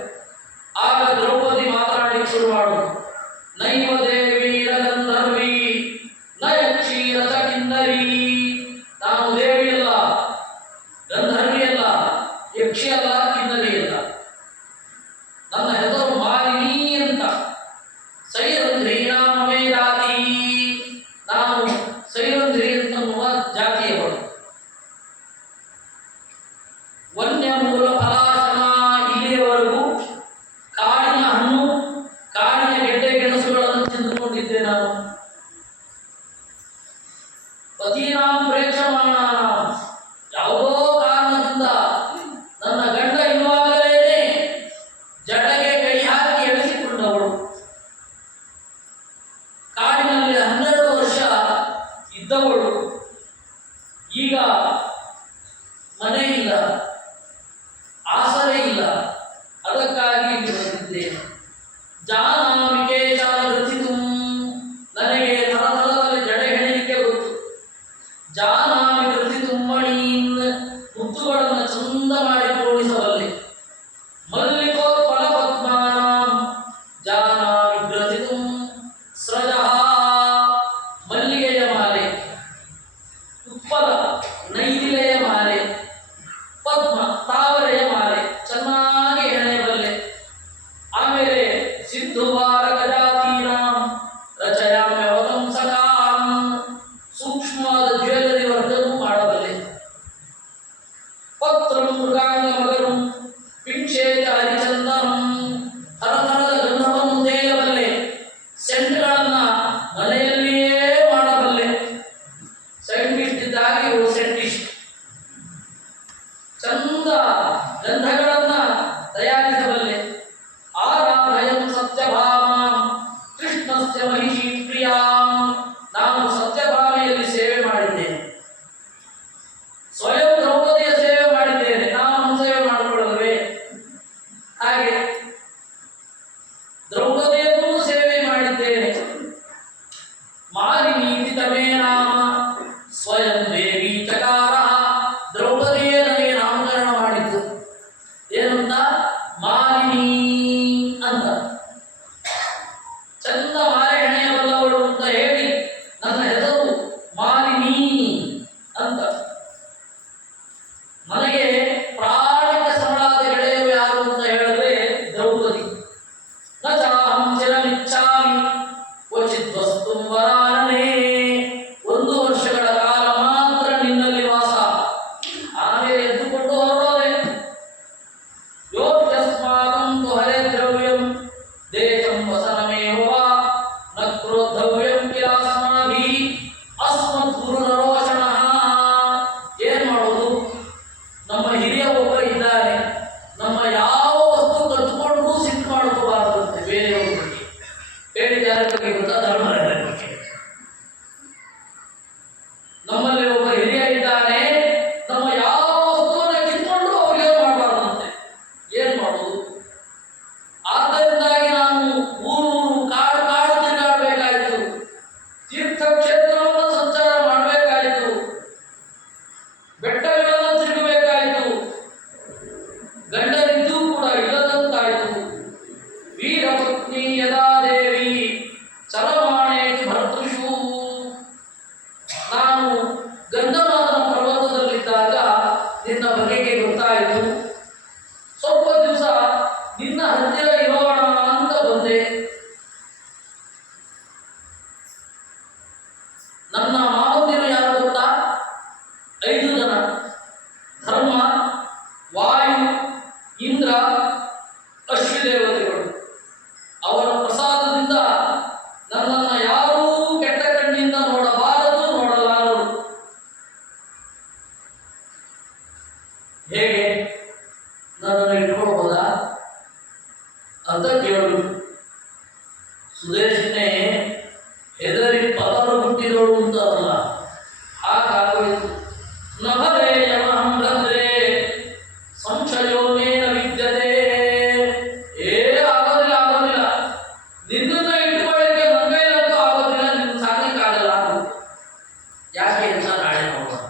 ಆಗ ದ್ರೌಪದಿ ಮಾತನಾಡಿ ಶುರು ಮಾಡುದು. ನೈವ ದೇವಿ ಗಂಧರ್ವಿ ನ ಯಕ್ಷಿ ರಥ ಕಿನ್ನರಿ. ನಾನು ದೇವಿ ಅಲ್ಲ, ಗಂಧರ್ವಿ ಅಲ್ಲ, ಯಕ್ಷಿ ಅಲ್ಲ, ಕಿನ್ನರಿ ಅಲ್ಲ. ನನ್ನ ಹೆಸರು ಮಾಲಿನಿ ಅಂತ. ಸೈರಂಧ್ರಿ ನಾಮೇ ಜಾತಿ, ನಾನು ಸೈರಂಧ್ರಿ ಅಂತನ್ನುವ ಜಾತಿಯವಳು. ವನ್ಯ ಮೂಲ ಫಲಾಶನ, ಇಲ್ಲಿಯವರೆಗೂ ಕಾಡಿನ ಹಣ್ಣು, ಕಾಡಿನ ಗೆಡ್ಡೆ ಗೆಣಸುಗಳನ್ನು ತಿಂದುಕೊಂಡಿದ್ದೆ ನಾನು. ಪತೀನಾಂ ಪ್ರೇಕ್ಷಮಾಣ, ಯಾವುದೋ ಕಾರಣದಿಂದ ನನ್ನ ಗಂಡ ಇರುವಾಗಲೇನೆ ಜಡೆಗೆ ಕೈ ಹಾಕಿ ಎಳೆಸಿಕೊಂಡವಳು. ಕಾಡಿನಲ್ಲಿ 12 ವರ್ಷ ಇದ್ದವಳು. ಈಗ ಮನೆ ಇಲ್ಲ, ಆಸರೆ ಇಲ್ಲ, ಅದಕ್ಕಾಗಿ ಇಲ್ಲಿ ಬಂದಿದ್ದೇನೆ. ಜಾನಾಮಿ ಕೇಶಾಲ ರಚಿತು, ನನಗೆ ತಲತಲದಲ್ಲಿ ಜಡೆ ಹೆಣಲಿಕ್ಕೆ ಗೊತ್ತು. ಜಾನಾಮಿ ರಚಿತು ಮಣೀನ್, ಮುತ್ತುಗಳನ್ನು ಚಂದ ಮಾಡಿ ತೋರಿಸಬಲ್ಲೆ. ಮಲ್ಲಿಕೋತ್ಪಲ ಪದ್ಮಾನಾಂ ಜಾನಾಮಿ ಗ್ರಥಿತು ಸ್ರಜಃ, ಮಲ್ಲಿಗೆಯ ಮಾಲೆ, ಉತ್ಪಲ ನೈದಿಲೆಯ ಮಾಲೆ, ಪದ್ಮ ತಾವರೆಯ ಮಾಲೆ ಚೆನ್ನಾಗಿ ಹೆಣೆಯಬಲ್ಲೆ. ಆಮೇಲೆ ಸಿದ್ಧುವಾರ ಗಜಾತೀನಾಂ ರಚಯಾಮ್ಯವತಂ ಸಕಾಂ, ಸೂಕ್ಷ್ಮವಾದ ಜ್ಯುವೆಲರಿ ವರ್ಗನೂ ಮಾಡಬಲ್ಲೆ. ಪತ್ರಂ ಮೃಗಾಂಗ ಮಗರು ಪಿಂಕ್ಷೇತ ಹರಿಚಂದನಂ, ಥರಥರದ ಗಂಧವನ್ನು ತೇಯಬಲ್ಲೆ. ಸೆಂಟ್ಗಳನ್ನ ಮನೆಯಲ್ಲಿಯೇ ಮಾಡಬಲ್ಲೆ. ಸೈಂಟಿಸ್ಟ್ ಇದ್ದಾಗಿ ಇವಳು ಸೈಂಟಿಸ್ಟ್. ಚಂದ ಗಂಧಗಳನ್ನ ತಯಾರಿಸಬಲ್ಲೆ. ಆರಾಧಯಂ ಸತ್ಯಭಾಮಾಂ ಕೃಷ್ಣಸ್ಯ ಮಹಿಷಿ ಪ್ರಿಯಾಂ, ನಾನು ಸತ್ಯಭಾಮೆಯಲ್ಲಿ ಸೇವೆ ಮಾಡಿದ್ದೇನೆ. ಸ್ವಯಂ ದ್ರೌಪದಿಯ ಸೇವೆ ಮಾಡಿದ್ದೇನೆ, ನಾನು ಸೇವೆ ಮಾಡಿಕೊಳ್ಳುವೆ. ಹಾಗೆ ದ್ರೌಪದಿಯನ್ನು ಸೇವೆ ಮಾಡಿದ್ದೇನೆ. ಮಾಲಿನೀತಿ ತಮೇ ನಾಮ ಸ್ವಯಂ ದೇವಿ ಚಕಾರ, ದ್ರೌಪದಿಯೇ ನನಗೆ ನಾಮಕರಣ ಮಾಡಿದ್ದು. ಏನಂತ? ಮಾಲಿನಿ ಅಂತ. ಚಂದ ಮಾಲೆ ಹೆಣೆಯಬಲ್ಲವಳು ಅಂತ ಹೇಳಿ ನನ್ನ ಹೆಸರು ಮಾಲಿನಿ ಅಂತ. ನನಗೆ ಪ್ರಾಣಿಕ ಸಮಳಾದ ಗೆಳೆಯರು ಯಾರು ಅಂತ ಹೇಳಿದ್ರೆ ದ್ರೌಪದಿ. ನ ಚಾಹಂ ಚಿರಮಿಚ್ಛಾಮಿ ಕ್ವಚಿತ್ ವಸ್ತು ವರಾನನೇ, 1 ವರ್ಷಗಳ ಕಾಲ ಮಾತ್ರ ನಿನ್ನಲ್ಲಿ ವಾಸ, ಆಮೇಲೆ ಎದ್ದುಕೊಂಡು ಹೊರಡೋದೆ. ಯೋಗ್ಯಸ್ಮಾಕಂ ತು ಹರೇ ದ್ರವ್ಯಂ ದೇಶಂ ವಸನಮೇವ ವಾ ನ ಕ್ರೋಧವ್ಯಂ ಕಿಲಾಸ್ಮಾಭಿಃ ಅಸ್ಮತ್ ಗುರು ನರೋಷಣಃ. ಏನ್ ಮಾಡೋದು? ನಮ್ಮ ಹಿರಿಯ ಒಬ್ಬ ಇದ್ದಾನೆ, ನಮ್ಮ ಯಾವ ವಸ್ತು ಕದ್ದುಕೊಂಡ್ರೂ ಸಿಟ್ಟು ಮಾಡ್ಕೋಬಾರದಂತೆ ಬೇರೆಯವ್ರ ಬಗ್ಗೆ. ಹೇಳಿದ ಯಾರ ಬಗ್ಗೆ ಗೊತ್ತಾ? ಧರ್ಮರಾಯನ ಬಗ್ಗೆ. ನಮ್ಮಲ್ಲಿ ಒಬ್ಬ ಹಿರಿಯ ಇದ್ದಾನೆ, ನಮ್ಮ ಯಾವ ವಸ್ತುವನ್ನ ಕಿತ್ಕೊಂಡ್ರು ಅವ್ರಿಗೆ ಮಾಡಬಾರ್ದಂತೆ. ಏನ್ ಮಾಡೋದು? ಆದ್ದರಿಂದಾಗಿ ನಾನು ಊರೂರು ಕಾಡು ಕಾಡು ತಿರುಗಾಡಬೇಕಾಯಿತು, ತೀರ್ಥಕ್ಷೇತ್ರವನ್ನು ಸಂಚಾರ ಮಾಡಬೇಕಾಯಿತು, ಬೆಟ್ಟಗಳನ್ನು ತಿರುಗಬೇಕಾಯಿತು. ಗಂಡನಿದ್ದೂ ಕೂಡ ಇಲ್ಲದಂತಾಯಿತು. ವೀರಪತ್ನಿ ಯದಾ ದೇವಿ ಚಲಮಾಣೇತಿ ಭರ್ತೃಷು, ನಾನು ಗಂಧಮಾದನ ಪರ್ವತದಲ್ಲಿದ್ದಾಗ ನಿನ್ನ ಬಗೆಗೆ ಗೊತ್ತಾಯಿತು. ಸ್ವಲ್ಪ ದಿವಸ ನಿನ್ನ ಹತ್ತಿರ ಇರೋಣ ಅಂತ ಬಂದೆ. ನನ್ನ ಮಾವಂದಿರು ಯಾರು ಗೊತ್ತಾ? 5 ಜನ. ಧರ್ಮ, ವಾಯು, ಇಂದ್ರ, ಅಶ್ವಿದೇವತೆಗಳು. ಅವರ ಪ್ರಸಾದದಿಂದ ನನ್ನನ್ನು ಯಾರೂ ಕೆಟ್ಟ ಕಣ್ಣಿಂದ ನೋಡಬಾರದು, ನೋಡಲಾರರು. ಹೇಗೆ ನನ್ನನ್ನು ಇಟ್ಕೊಳ್ಬೋದಾ ಅಂತ ಕೇಳುದು. ಸುದೇಶನೇ ಹೆದರಿ ಪದರು ಹುಟ್ಟಿದಳು ಅಂತಾರಲ್ಲ, ಹಾಗಾಗೋಯ್ತು. ನಭರೇಯಮಹಂಭದ್ರೇ ಸಂಶಯೋನೇನ ವಿದ್ಯತೆ. ಆಗೋದಿಲ್ಲ ಆಗೋದಿಲ್ಲ, ನಿನ್ನನ್ನು ಇಟ್ಕೊಳ್ಳಿಕ್ಕೆ ನನ್ನ ಕೈಲಂತೂ ಆಗೋದಿಲ್ಲ, ನಿನ್ನ ಸಾಧಿಕಾಗಲ್ಲ. ಯಾಕೆ ಅಂತ ನಾಳೆ ನೋಡೋಣ.